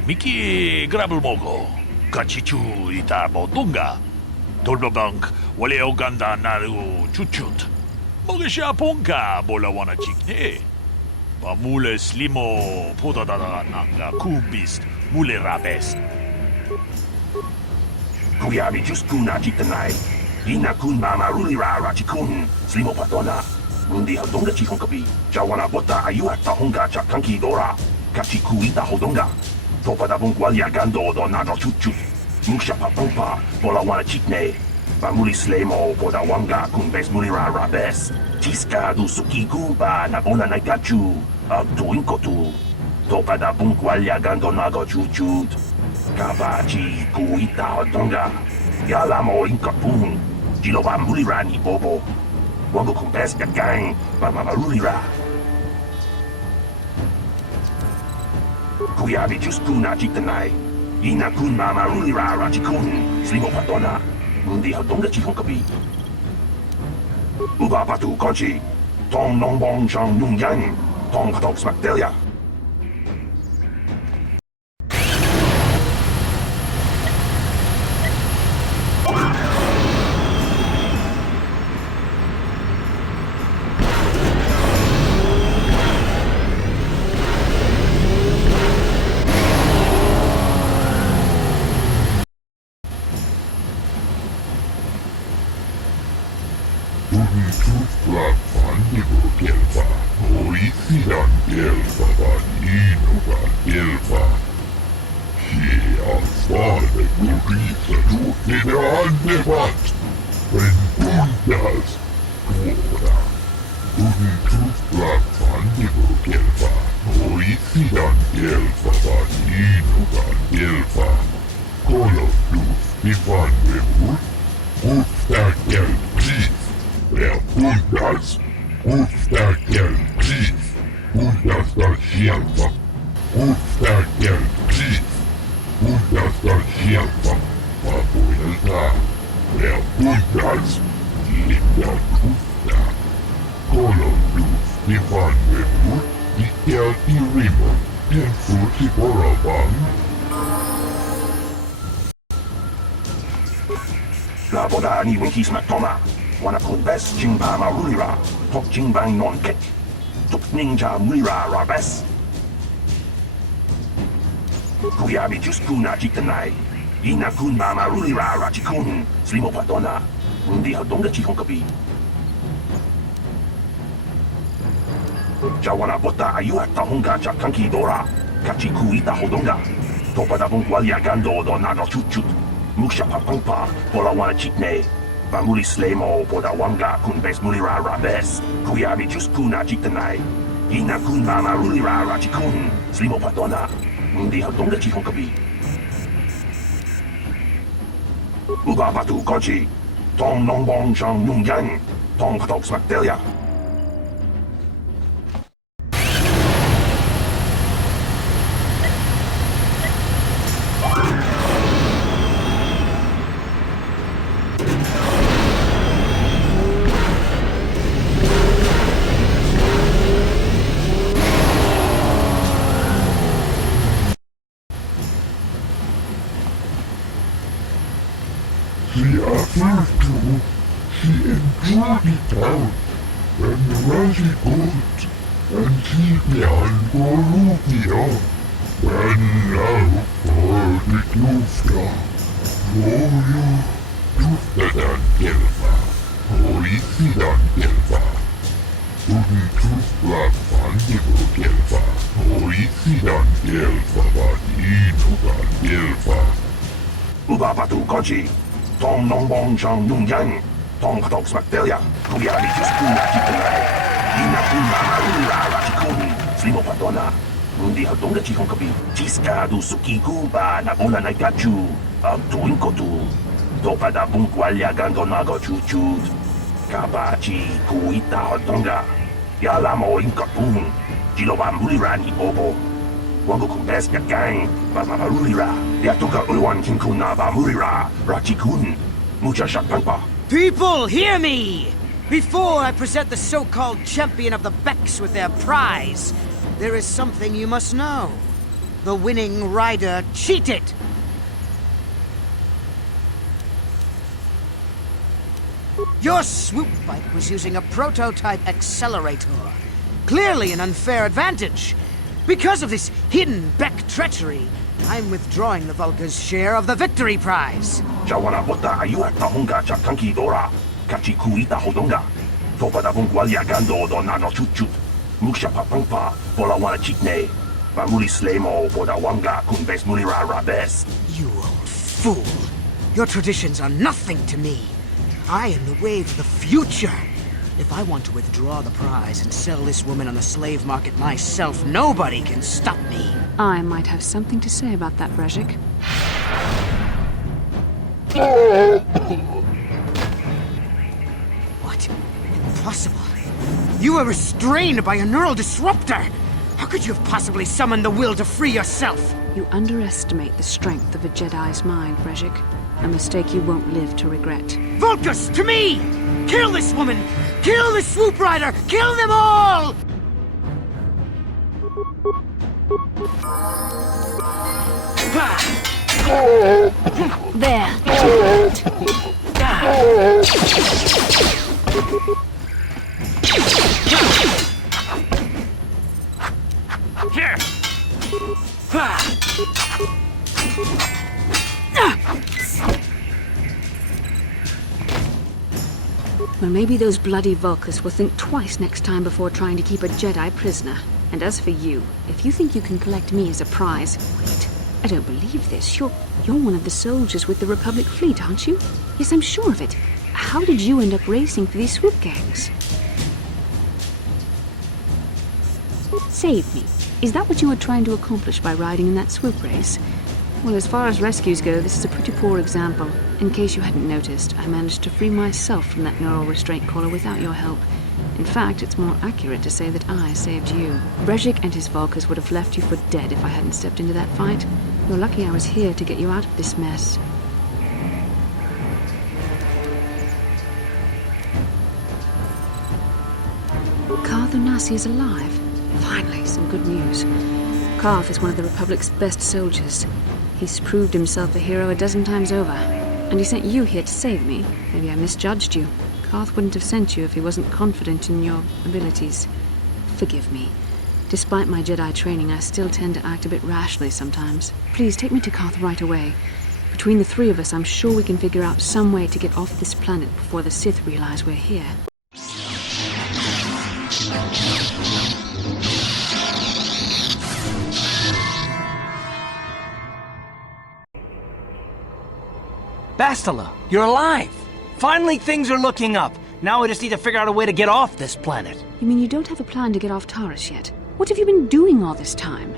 Miki grabul mogo, kachichu ita bodunga, tolbabank wale oganda naru chuchut, mogesha ponka bola wana chikne, pamule slimo podadada nanga kumbist mule rabes. Kuyami juskuna jitanai, ina kun mama rulira rachikun slimo padona, rundi hodonga chihonkabi, jawana bota ayuata honga chakanki dora, kachiku ita hodonga. Topa da bunqualia gando do nado chuchut. Musha papumpa, bola wana chikne. Bamuli slemo poda wanga kun bes mulira rabes. Tiska du suki kuba na bona na gachu. Abdu inkotu. Topa da bunqualia gando nado chuchut. Kabachi kuita hodonga. Yala mo inkapung. Jiloba mulira ni bobo. Wango kumpes ka gang. Mamamarulira. Kuyabi juskuna chitanay. Ina kun mamarulira rachikun. Slimo patona. Mundi hatonga chihonkabi. Uba patu konchi. Tong nongbong shang nung yang. Tong hatok smakdelia. Ni winkis matoma. Wana kunbes jingba marulira. Tok jingbang non ket. Tok ninja mulira rabes. Kuyabi juskuna chitanay. Ina kun marulira rachikun. Slimo patona. Mundi hadonga chihonkabi. Jawana bota ayuat tahonga chakanki dora. Kachiku ita hodonga. Topada bungwalya gando do nado chuchut. Muksha papangpa, pola wana chikne. Bamuli slemo, poda wanga kun bes mulira rabes. Kuyabi juskuna chiktanay. Ina kun marulira rachikun. Slimo patona. Mundi hadonga chihonkabi. Uba patu konchi. Tong nongbong shang nung yang. Tong hatok smakdelia. Tong nongbong shang nung yang. Tong hatok smakdelia. Kuyabi juskuna chitanay. Ina kun marulira rachikun. Slimo patona. Mundi hadonga chihonkabi. Chiska du sukiku ba nabula na gachu. Tuin kotu. Topada bungkwalya gando nago chuchut. Kabachi kuita hadonga. Yalamo inkapung. Jiloba mulira ni bobo. Wango kumpes ka gang. Mamamarulira. Yatoka ulwan kinkuna ba mulira. Rachikun. Mucha shakpangpa. People, hear me! Before I present the so-called champion of the Becks with their prize, there is something you must know. The winning rider cheated! Your swoop bike was using a prototype accelerator. Clearly an unfair advantage. Because of this hidden Beck treachery, I'm withdrawing the Vulca's share of the victory prize. Jawana bota ayuat tahonga chakanki dora. Kachiku ita hodonga. Topada bungwalya gando do nano chuchut. Muksha papangpa, pola wana chikne. Bamuli slemo, poda wanga kun bes mulira rabes. You old fool. Your traditions are nothing to me. I am the wave of the future. If I want to withdraw the prize and sell this woman on the slave market myself, nobody can stop me. I might have something to say about that, Brejik. What? Impossible. You were restrained by a neural disruptor. How could you have possibly summoned the will to free yourself? You underestimate the strength of a Jedi's mind, Brejik. A mistake you won't live to regret. Vulcus, to me! Kill this woman! Kill the swoop rider! Kill them all! There. Here. Well, maybe those bloody Vulcans will think twice next time before trying to keep a Jedi prisoner. And as for you, if you think you can collect me as a prize... Wait, I don't believe this. You're one of the soldiers with the Republic fleet, aren't you? Yes, I'm sure of it. How did you end up racing for these swoop gangs? Save me. Is that what you were trying to accomplish by riding in that swoop race? Well, as far as rescues go, this is a pretty poor example. In case you hadn't noticed, I managed to free myself from that neural restraint collar without your help. In fact, it's more accurate to say that I saved you. Brejik and his Vulcans would have left you for dead if I hadn't stepped into that fight. You're lucky I was here to get you out of this mess. Carth Onasi is alive. Finally, some good news. Carth is one of the Republic's best soldiers. He's proved himself a hero a dozen times over. And he sent you here to save me. Maybe I misjudged you. Carth wouldn't have sent you if he wasn't confident in your abilities. Forgive me. Despite my Jedi training, I still tend to act a bit rashly sometimes. Please, take me to Carth right away. Between the three of us, I'm sure we can figure out some way to get off this planet before the Sith realize we're here. Bastila, you're alive! Finally, things are looking up. Now we just need to figure out a way to get off this planet. You mean you don't have a plan to get off Taris yet? What have you been doing all this time?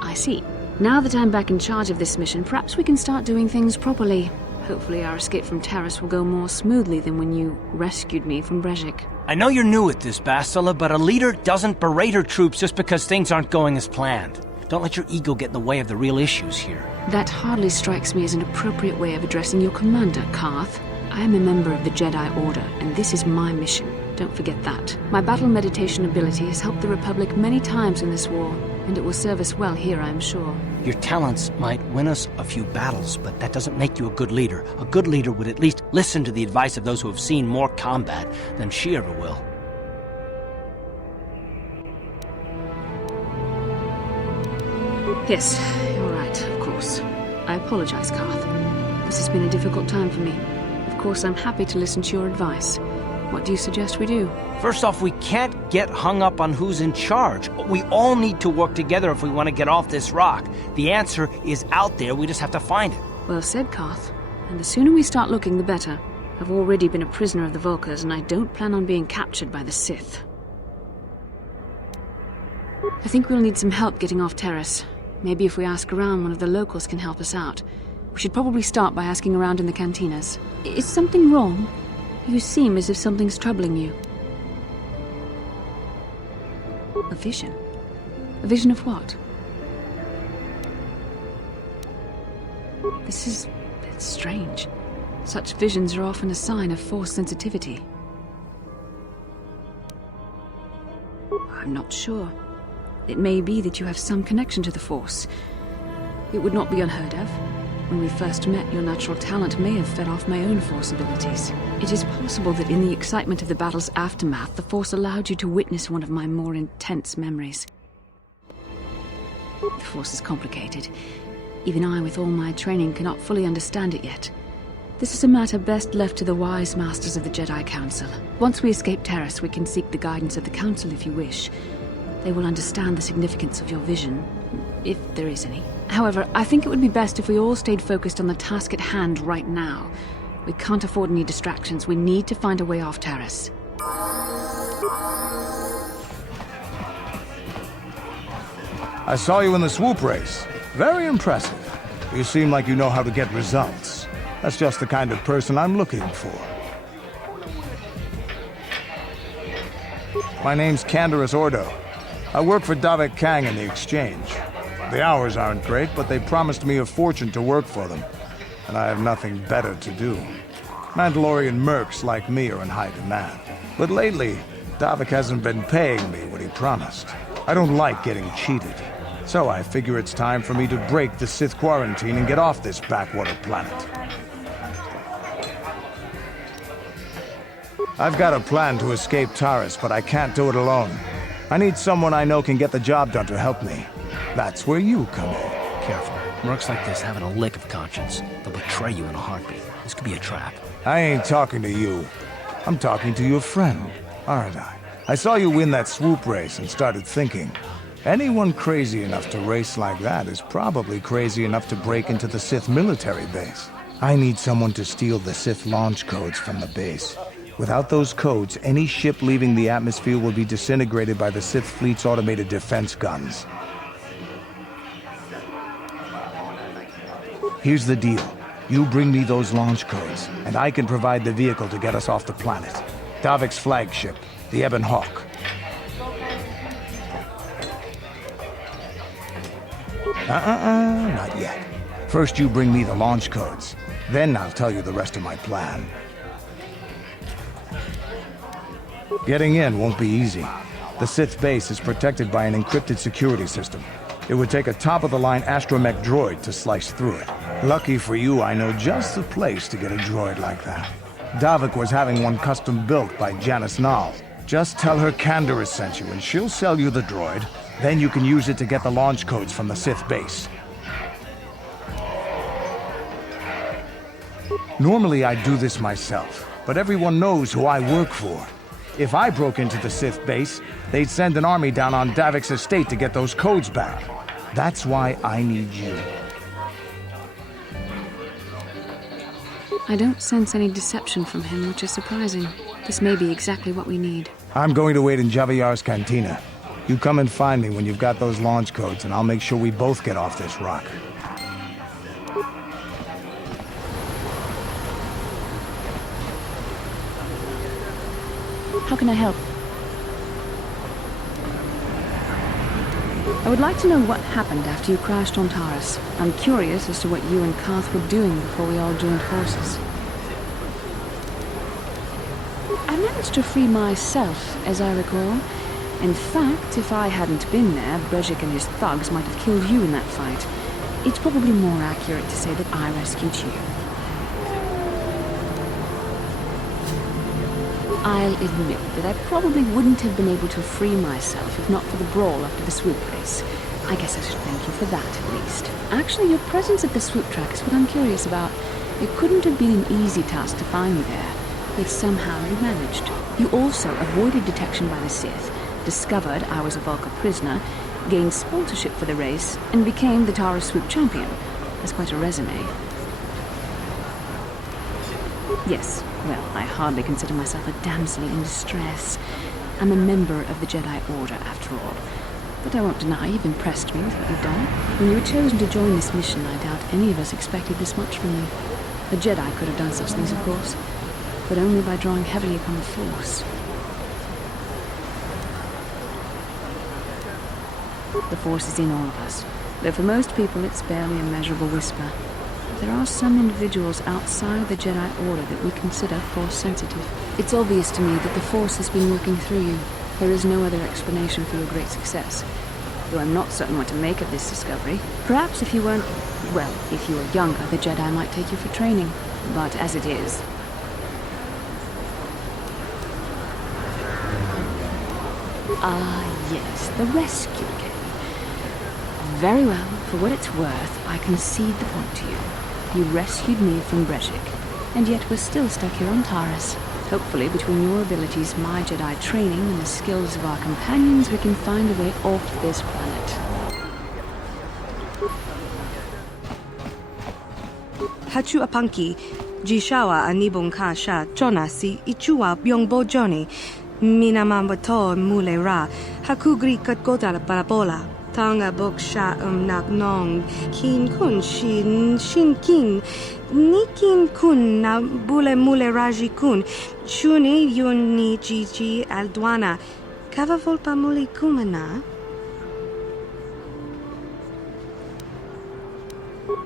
I see. Now that I'm back in charge of this mission, perhaps we can start doing things properly. Hopefully our escape from Taris will go more smoothly than when you rescued me from Brejik. I know you're new at this, Bastila, but a leader doesn't berate her troops just because things aren't going as planned. Don't let your ego get in the way of the real issues here. That hardly strikes me as an appropriate way of addressing your commander, Carth. I am a member of the Jedi Order, and this is my mission. Don't forget that. My battle meditation ability has helped the Republic many times in this war, and it will serve us well here, I'm sure. Your talents might win us a few battles, but that doesn't make you a good leader. A good leader would at least listen to the advice of those who have seen more combat than she ever will. Yes, you're right, of course. I apologize, Carth. This has been a difficult time for me. Of course, I'm happy to listen to your advice. What do you suggest we do? First off, we can't get hung up on who's in charge. We all need to work together if we want to get off this rock. The answer is out there, we just have to find it. Well said, Carth. And the sooner we start looking, the better. I've already been a prisoner of the Vulcans, and I don't plan on being captured by the Sith. I think we'll need some help getting off Taris. Maybe if we ask around, one of the locals can help us out. We should probably start by asking around in the cantinas. Is something wrong? You seem as if something's troubling you. A vision? A vision of what? It's strange. Such visions are often a sign of Force sensitivity. I'm not sure. It may be that you have some connection to the Force. It would not be unheard of. When we first met, your natural talent may have fed off my own Force abilities. It is possible that in the excitement of the battle's aftermath, the Force allowed you to witness one of my more intense memories. The Force is complicated. Even I, with all my training, cannot fully understand it yet. This is a matter best left to the wise masters of the Jedi Council. Once we escape Taris, we can seek the guidance of the Council if you wish. They will understand the significance of your vision, if there is any. However, I think it would be best if we all stayed focused on the task at hand right now. We can't afford any distractions. We need to find a way off Taris. I saw you in the swoop race. Very impressive. You seem like you know how to get results. That's just the kind of person I'm looking for. My name's Canderous Ordo. I work for Davik Kang in the Exchange. The hours aren't great, but they promised me a fortune to work for them. And I have nothing better to do. Mandalorian mercs like me are in high demand. But lately, Davik hasn't been paying me what he promised. I don't like getting cheated. So I figure it's time for me to break the Sith quarantine and get off this backwater planet. I've got a plan to escape Taris, but I can't do it alone. I need someone I know can get the job done to help me. That's where you come in. Careful. Mercs like this haven't a lick of conscience. They'll betray you in a heartbeat. This could be a trap. I ain't talking to you. I'm talking to your friend, aren't I? I saw you win that swoop race and started thinking. Anyone crazy enough to race like that is probably crazy enough to break into the Sith military base. I need someone to steal the Sith launch codes from the base. Without those codes, any ship leaving the atmosphere will be disintegrated by the Sith fleet's automated defense guns. Here's the deal. You bring me those launch codes, and I can provide the vehicle to get us off the planet. Davik's flagship, the Ebon Hawk. Not yet. First you bring me the launch codes. Then I'll tell you the rest of my plan. Getting in won't be easy. The Sith base is protected by an encrypted security system. It would take a top-of-the-line astromech droid to slice through it. Lucky for you, I know just the place to get a droid like that. Davik was having one custom built by Janice Nall. Just tell her Canderous sent you, and she'll sell you the droid. Then you can use it to get the launch codes from the Sith base. Normally I'd do this myself, but everyone knows who I work for. If I broke into the Sith base, they'd send an army down on Davik's estate to get those codes back. That's why I need you. I don't sense any deception from him, which is surprising. This may be exactly what we need. I'm going to wait in Javiar's cantina. You come and find me when you've got those launch codes, and I'll make sure we both get off this rock. How can I help? I would like to know what happened after you crashed on Taris. I'm curious as to what you and Carth were doing before we all joined forces. I managed to free myself, as I recall. In fact, if I hadn't been there, Brejik and his thugs might have killed you in that fight. It's probably more accurate to say that I rescued you. I'll admit that I probably wouldn't have been able to free myself if not for the brawl after the swoop race. I guess I should thank you for that, at least. Actually, your presence at the swoop track is what I'm curious about. It couldn't have been an easy task to find me there, yet somehow you managed. You also avoided detection by the Sith, discovered I was a Vulcar prisoner, gained sponsorship for the race, and became the Taris swoop champion. That's quite a resume. Yes, well, I hardly consider myself a damsel in distress. I'm a member of the Jedi Order, after all. But I won't deny you've impressed me with what you've done. When you were chosen to join this mission, I doubt any of us expected this much from you. A Jedi could have done such things, of course, but only by drawing heavily upon the Force. The Force is in all of us, though for most people it's barely a measurable whisper. There are some individuals outside the Jedi Order that we consider Force-sensitive. It's obvious to me that the Force has been working through you. There is no other explanation for your great success. Though I'm not certain what to make of this discovery. Perhaps if you weren't... well, if you were younger, the Jedi might take you for training. But as it is... Ah, yes, the rescue game. Very well, for what it's worth, I concede the point to you. You rescued me from Brejik, and yet we're still stuck here on Taris. Hopefully, between your abilities, my Jedi training, and the skills of our companions, we can find a way off this planet. Hachu apanki, Jishawa anibung kasha, Jonasi, Ichua byongbo Joni, Minamambato mule ra, Hakugri katgota parabola, Tonga boksha nak nong. Kin kun shin kin. Nikin kun na bule mule raji kun. Chuni yun ni jiji aldwana. Kava volpa muli kumana.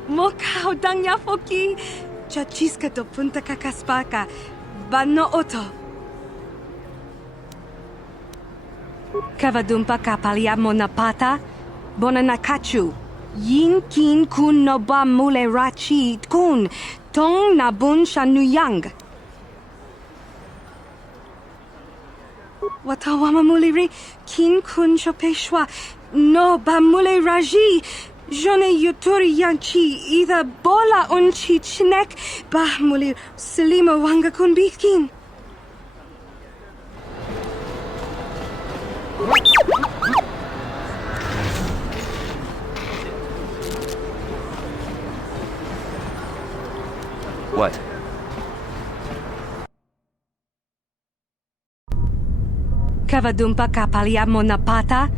Mokau dangya foki. Chachiska do punta kakaspaka. Banno oto. Kavadumpa kapaliamo na pata. Bona nakachu. Yin kin kun no ba mule rachi kun. Tong na bun shanuyang. Watawama muliri. Kin kun chopeshwa. No ba mule raji. Jone yuturi yanchi either bola unchi chinek bah muli selima wanga kun bikin. What? Kavadumpa kapaliamo na pata.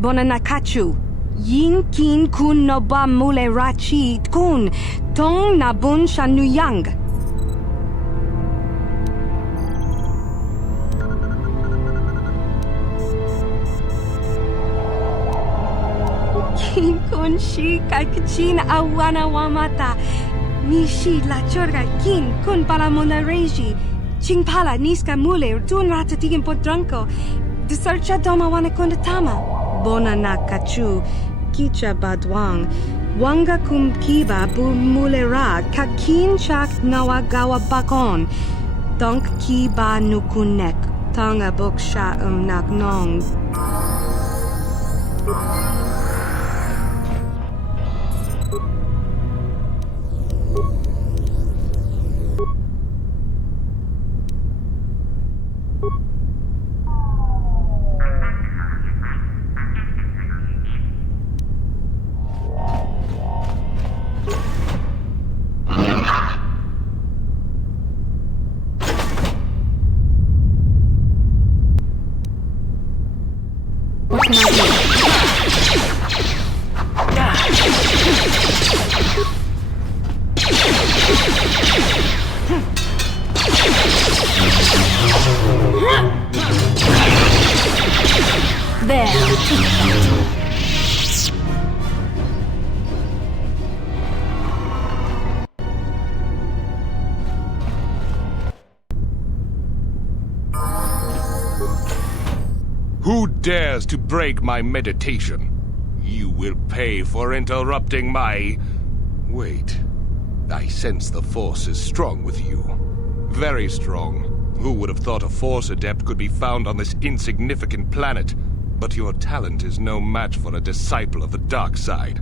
Bona nakachu. Yin kin kun no ba mule rachi kun. Tong na bun shanuyang. Kin kun shi kakachin awana wamata. Nishi la chorga kin kun palamona reji. Chingpala niska mule tun ratatigin podranko. Desarcha doma wana kundatama. Bona nakachu. Kicha badwang. Wanga kum kiba bu mulera. Kakin chak nawa gawa bakon. Donk kiba nukunek. Tonga boksha nak nong. Who dares to break my meditation? You will pay for interrupting my... Wait. I sense the Force is strong with you. Very strong. Who would have thought a Force adept could be found on this insignificant planet? But your talent is no match for a disciple of the dark side.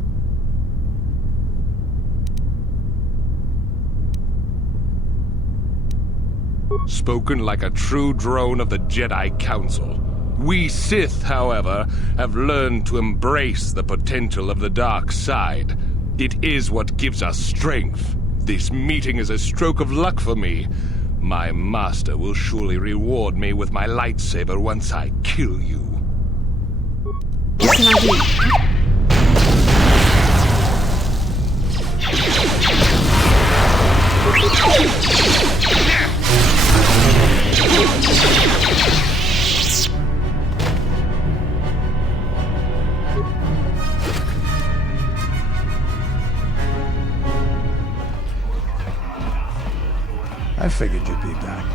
Spoken like a true drone of the Jedi Council. We Sith, however, have learned to embrace the potential of the dark side. It is what gives us strength. This meeting is a stroke of luck for me. My master will surely reward me with my lightsaber once I kill you. What can I do? I figured you'd be back.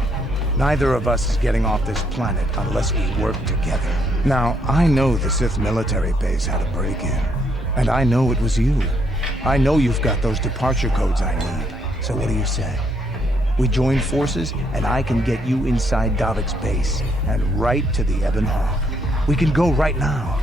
Neither of us is getting off this planet unless we work together. Now, I know the Sith military base had a break-in. And I know it was you. I know you've got those departure codes I need. So what do you say? We join forces, and I can get you inside Davik's base, and right to the Ebon Hawk. We can go right now.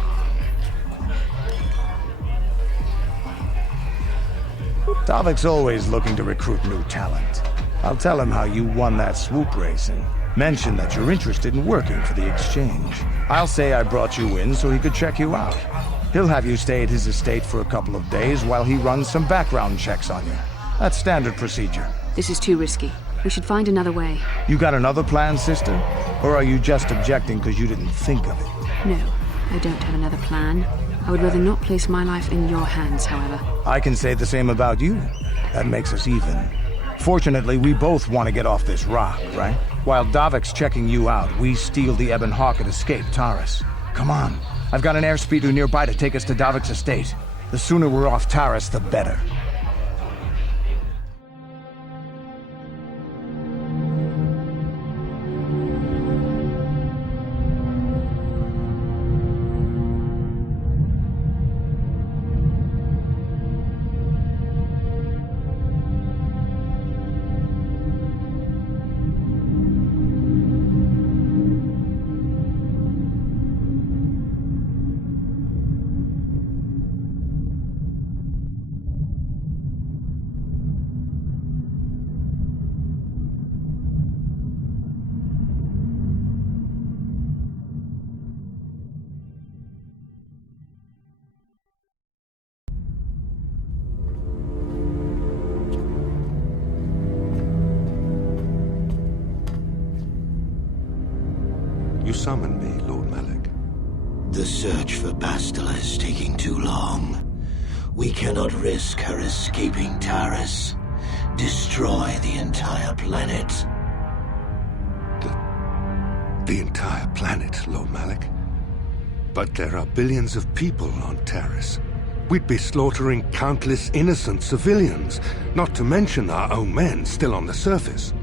Davik's always looking to recruit new talent. I'll tell him how you won that swoop race and mention that you're interested in working for the exchange. I'll say I brought you in so he could check you out. He'll have you stay at his estate for a couple of days while he runs some background checks on you. That's standard procedure. This is too risky. We should find another way. You got another plan, sister? Or are you just objecting because you didn't think of it? No, I don't have another plan. I would rather not place my life in your hands, however. I can say the same about you. That makes us even. Fortunately, we both want to get off this rock, right? While Davik's checking you out, we steal the Ebon Hawk and escape Taris. Come on. I've got an airspeeder nearby to take us to Davik's estate. The sooner we're off Taris, the better. You summoned me, Lord Malak. The search for Bastila is taking too long. We cannot risk her escaping Taris. Destroy the entire planet. The entire planet, Lord Malak? But there are billions of people on Taris. We'd be slaughtering countless innocent civilians, not to mention our own men still on the surface.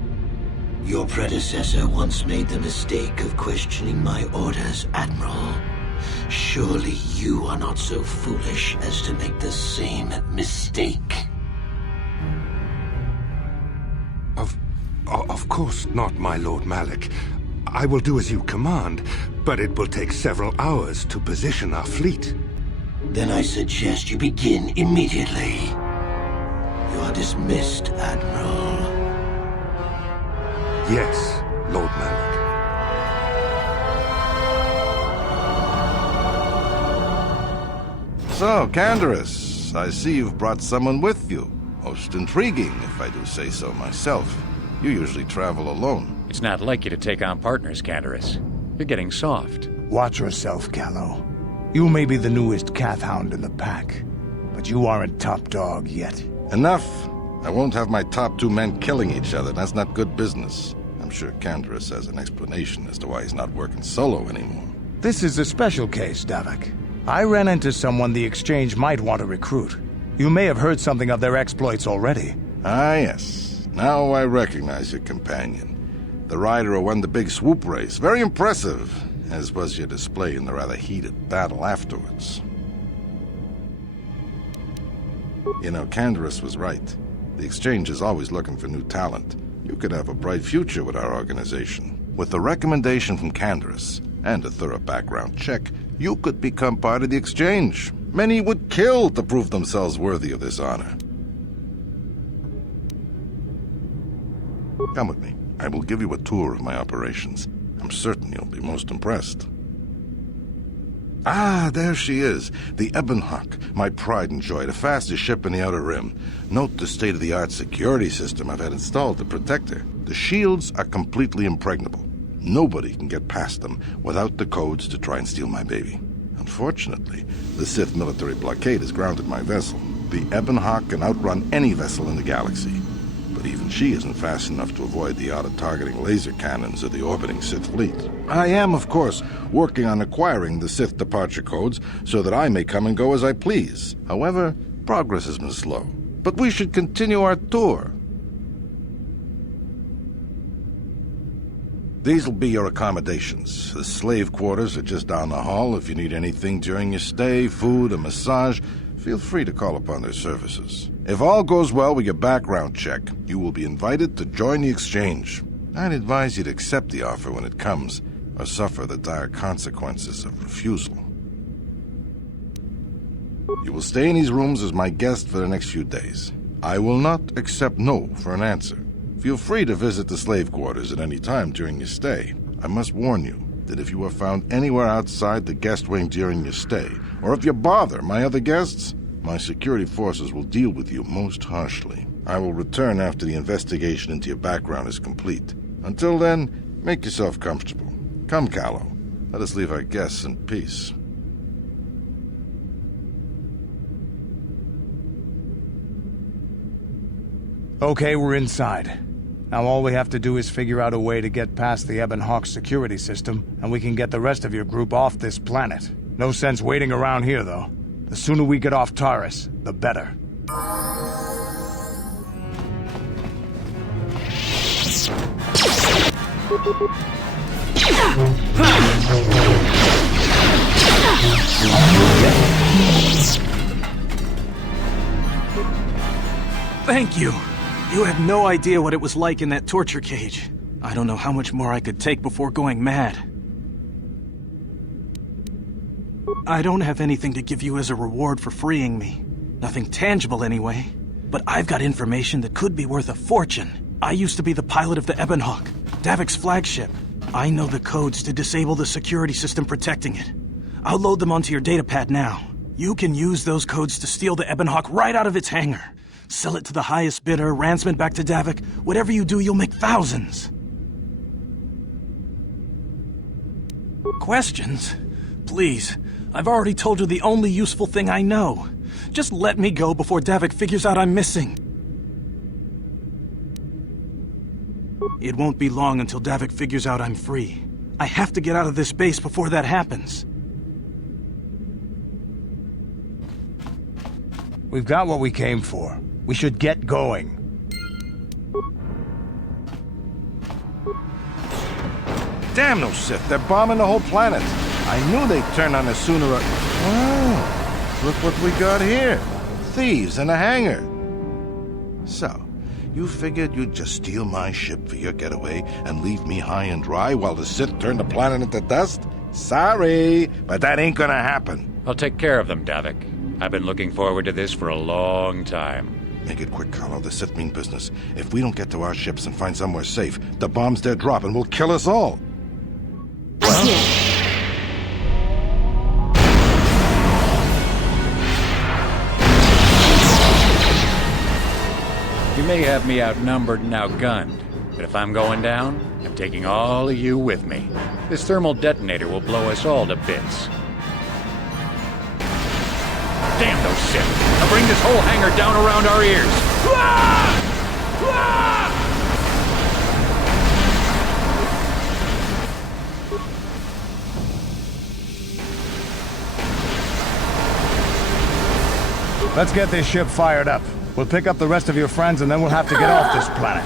Your predecessor once made the mistake of questioning my orders, Admiral. Surely you are not so foolish as to make the same mistake. Of course not, my Lord Malak. I will do as you command, but it will take several hours to position our fleet. Then I suggest you begin immediately. You are dismissed, Admiral. Yes, Lord Malak. So, Candaris, I see you've brought someone with you. Most intriguing, if I do say so myself. You usually travel alone. It's not like you to take on partners, Candaris. You're getting soft. Watch yourself, Callow. You may be the newest Cath Hound in the pack, but you aren't top dog yet. Enough! I won't have my top two men killing each other. That's not good business. I'm sure Candaris has an explanation as to why he's not working solo anymore. This is a special case, Davik. I ran into someone the Exchange might want to recruit. You may have heard something of their exploits already. Ah, yes. Now I recognize your companion. The rider who won the big swoop race. Very impressive, as was your display in the rather heated battle afterwards. You know, Candaris was right. The Exchange is always looking for new talent. You could have a bright future with our organization. With the recommendation from Candaris and a thorough background check, you could become part of the Exchange. Many would kill to prove themselves worthy of this honor. Come with me. I will give you a tour of my operations. I'm certain you'll be most impressed. Ah, there she is. The Ebon Hawk, my pride and joy, the fastest ship in the Outer Rim. Note the state-of-the-art security system I've had installed to protect her. The shields are completely impregnable. Nobody can get past them without the codes to try and steal my baby. Unfortunately, the Sith military blockade has grounded my vessel. The Ebon Hawk can outrun any vessel in the galaxy. But even she isn't fast enough to avoid the auto-targeting laser cannons of the orbiting Sith fleet. I am, of course, working on acquiring the Sith departure codes so that I may come and go as I please. However, progress has been slow. But we should continue our tour. These will be your accommodations. The slave quarters are just down the hall. If you need anything during your stay, food, a massage, feel free to call upon their services. If all goes well with your background check, you will be invited to join the Exchange. I'd advise you to accept the offer when it comes, or suffer the dire consequences of refusal. You will stay in these rooms as my guest for the next few days. I will not accept no for an answer. Feel free to visit the slave quarters at any time during your stay. I must warn you that if you are found anywhere outside the guest wing during your stay, or if you bother my other guests, my security forces will deal with you most harshly. I will return after the investigation into your background is complete. Until then, make yourself comfortable. Come, Callow. Let us leave our guests in peace. Okay, we're inside. Now all we have to do is figure out a way to get past the Ebon Hawk security system, and we can get the rest of your group off this planet. No sense waiting around here, though. The sooner we get off Taris, the better. Thank you. You have no idea what it was like in that torture cage. I don't know how much more I could take before going mad. I don't have anything to give you as a reward for freeing me. Nothing tangible anyway. But I've got information that could be worth a fortune. I used to be the pilot of the Ebon Hawk, Davik's flagship. I know the codes to disable the security system protecting it. I'll load them onto your datapad now. You can use those codes to steal the Ebon Hawk right out of its hangar. Sell it to the highest bidder, ransom it back to Davik. Whatever you do, you'll make thousands. Questions? Please, I've already told you the only useful thing I know. Just let me go before Davik figures out I'm missing. It won't be long until Davik figures out I'm free. I have to get out of this base before that happens. We've got what we came for. We should get going. Damn those Sith, they're bombing the whole planet. I knew they'd turn on us sooner or... Oh, look what we got here. Thieves in a hangar. So, you figured you'd just steal my ship for your getaway and leave me high and dry while the Sith turn the planet into dust? Sorry, but that ain't gonna happen. I'll take care of them, Davik. I've been looking forward to this for a long time. Make it quick, Carlo. The Sith mean business. If we don't get to our ships and find somewhere safe, the bombs they're dropping will kill us all. You may have me outnumbered and outgunned, but if I'm going down, I'm taking all of you with me. This thermal detonator will blow us all to bits. Damn those Sith! I'll bring this whole hangar down around our ears! Let's get this ship fired up. We'll pick up the rest of your friends and then we'll have to get off this planet.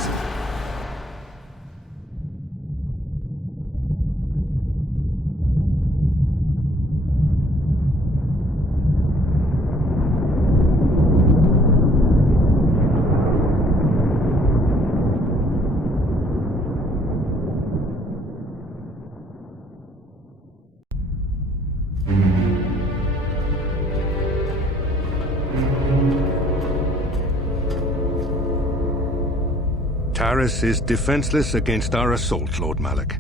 Taris is defenseless against our assault, Lord Malak.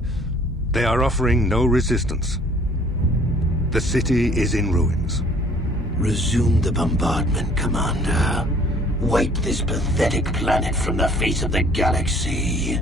They are offering no resistance. The city is in ruins. Resume the bombardment, Commander. Wipe this pathetic planet from the face of the galaxy.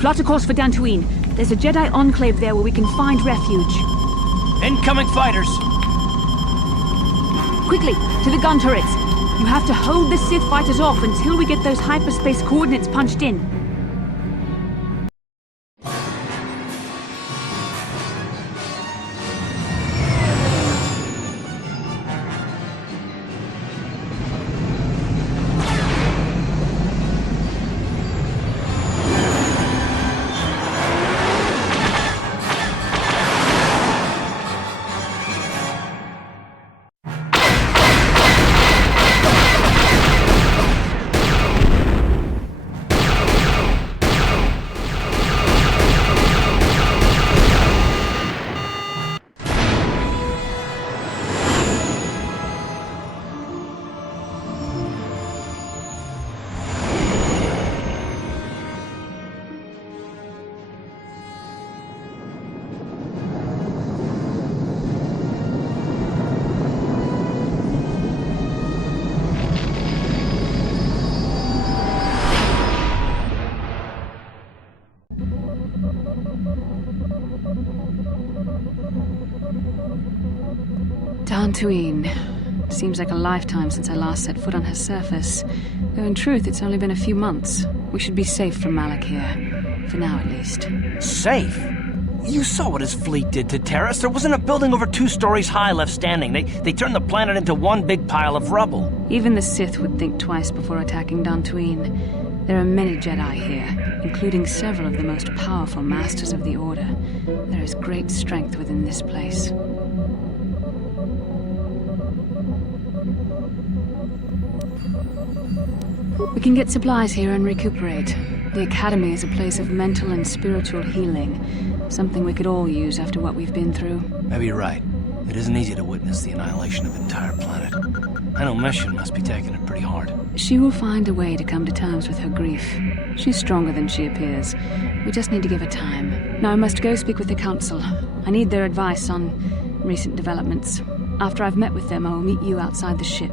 Plot a course for Dantooine. There's a Jedi enclave there where we can find refuge. Incoming fighters! Quickly, to the gun turrets. You have to hold the Sith fighters off until we get those hyperspace coordinates punched in. Dantooine. Seems like a lifetime since I last set foot on her surface. Though in truth, it's only been a few months. We should be safe from Malak here. For now, at least. Safe? You saw what his fleet did to Taris. There wasn't a building over 2 stories high left standing. They turned the planet into one big pile of rubble. Even the Sith would think twice before attacking Dantooine. There are many Jedi here, including several of the most powerful masters of the Order. There is great strength within this place. We can get supplies here and recuperate. The Academy is a place of mental and spiritual healing. Something we could all use after what we've been through. Maybe you're right. It isn't easy to witness the annihilation of an entire planet. I know Mission must be taking it pretty hard. She will find a way to come to terms with her grief. She's stronger than she appears. We just need to give her time. Now I must go speak with the Council. I need their advice on recent developments. After I've met with them, I will meet you outside the ship.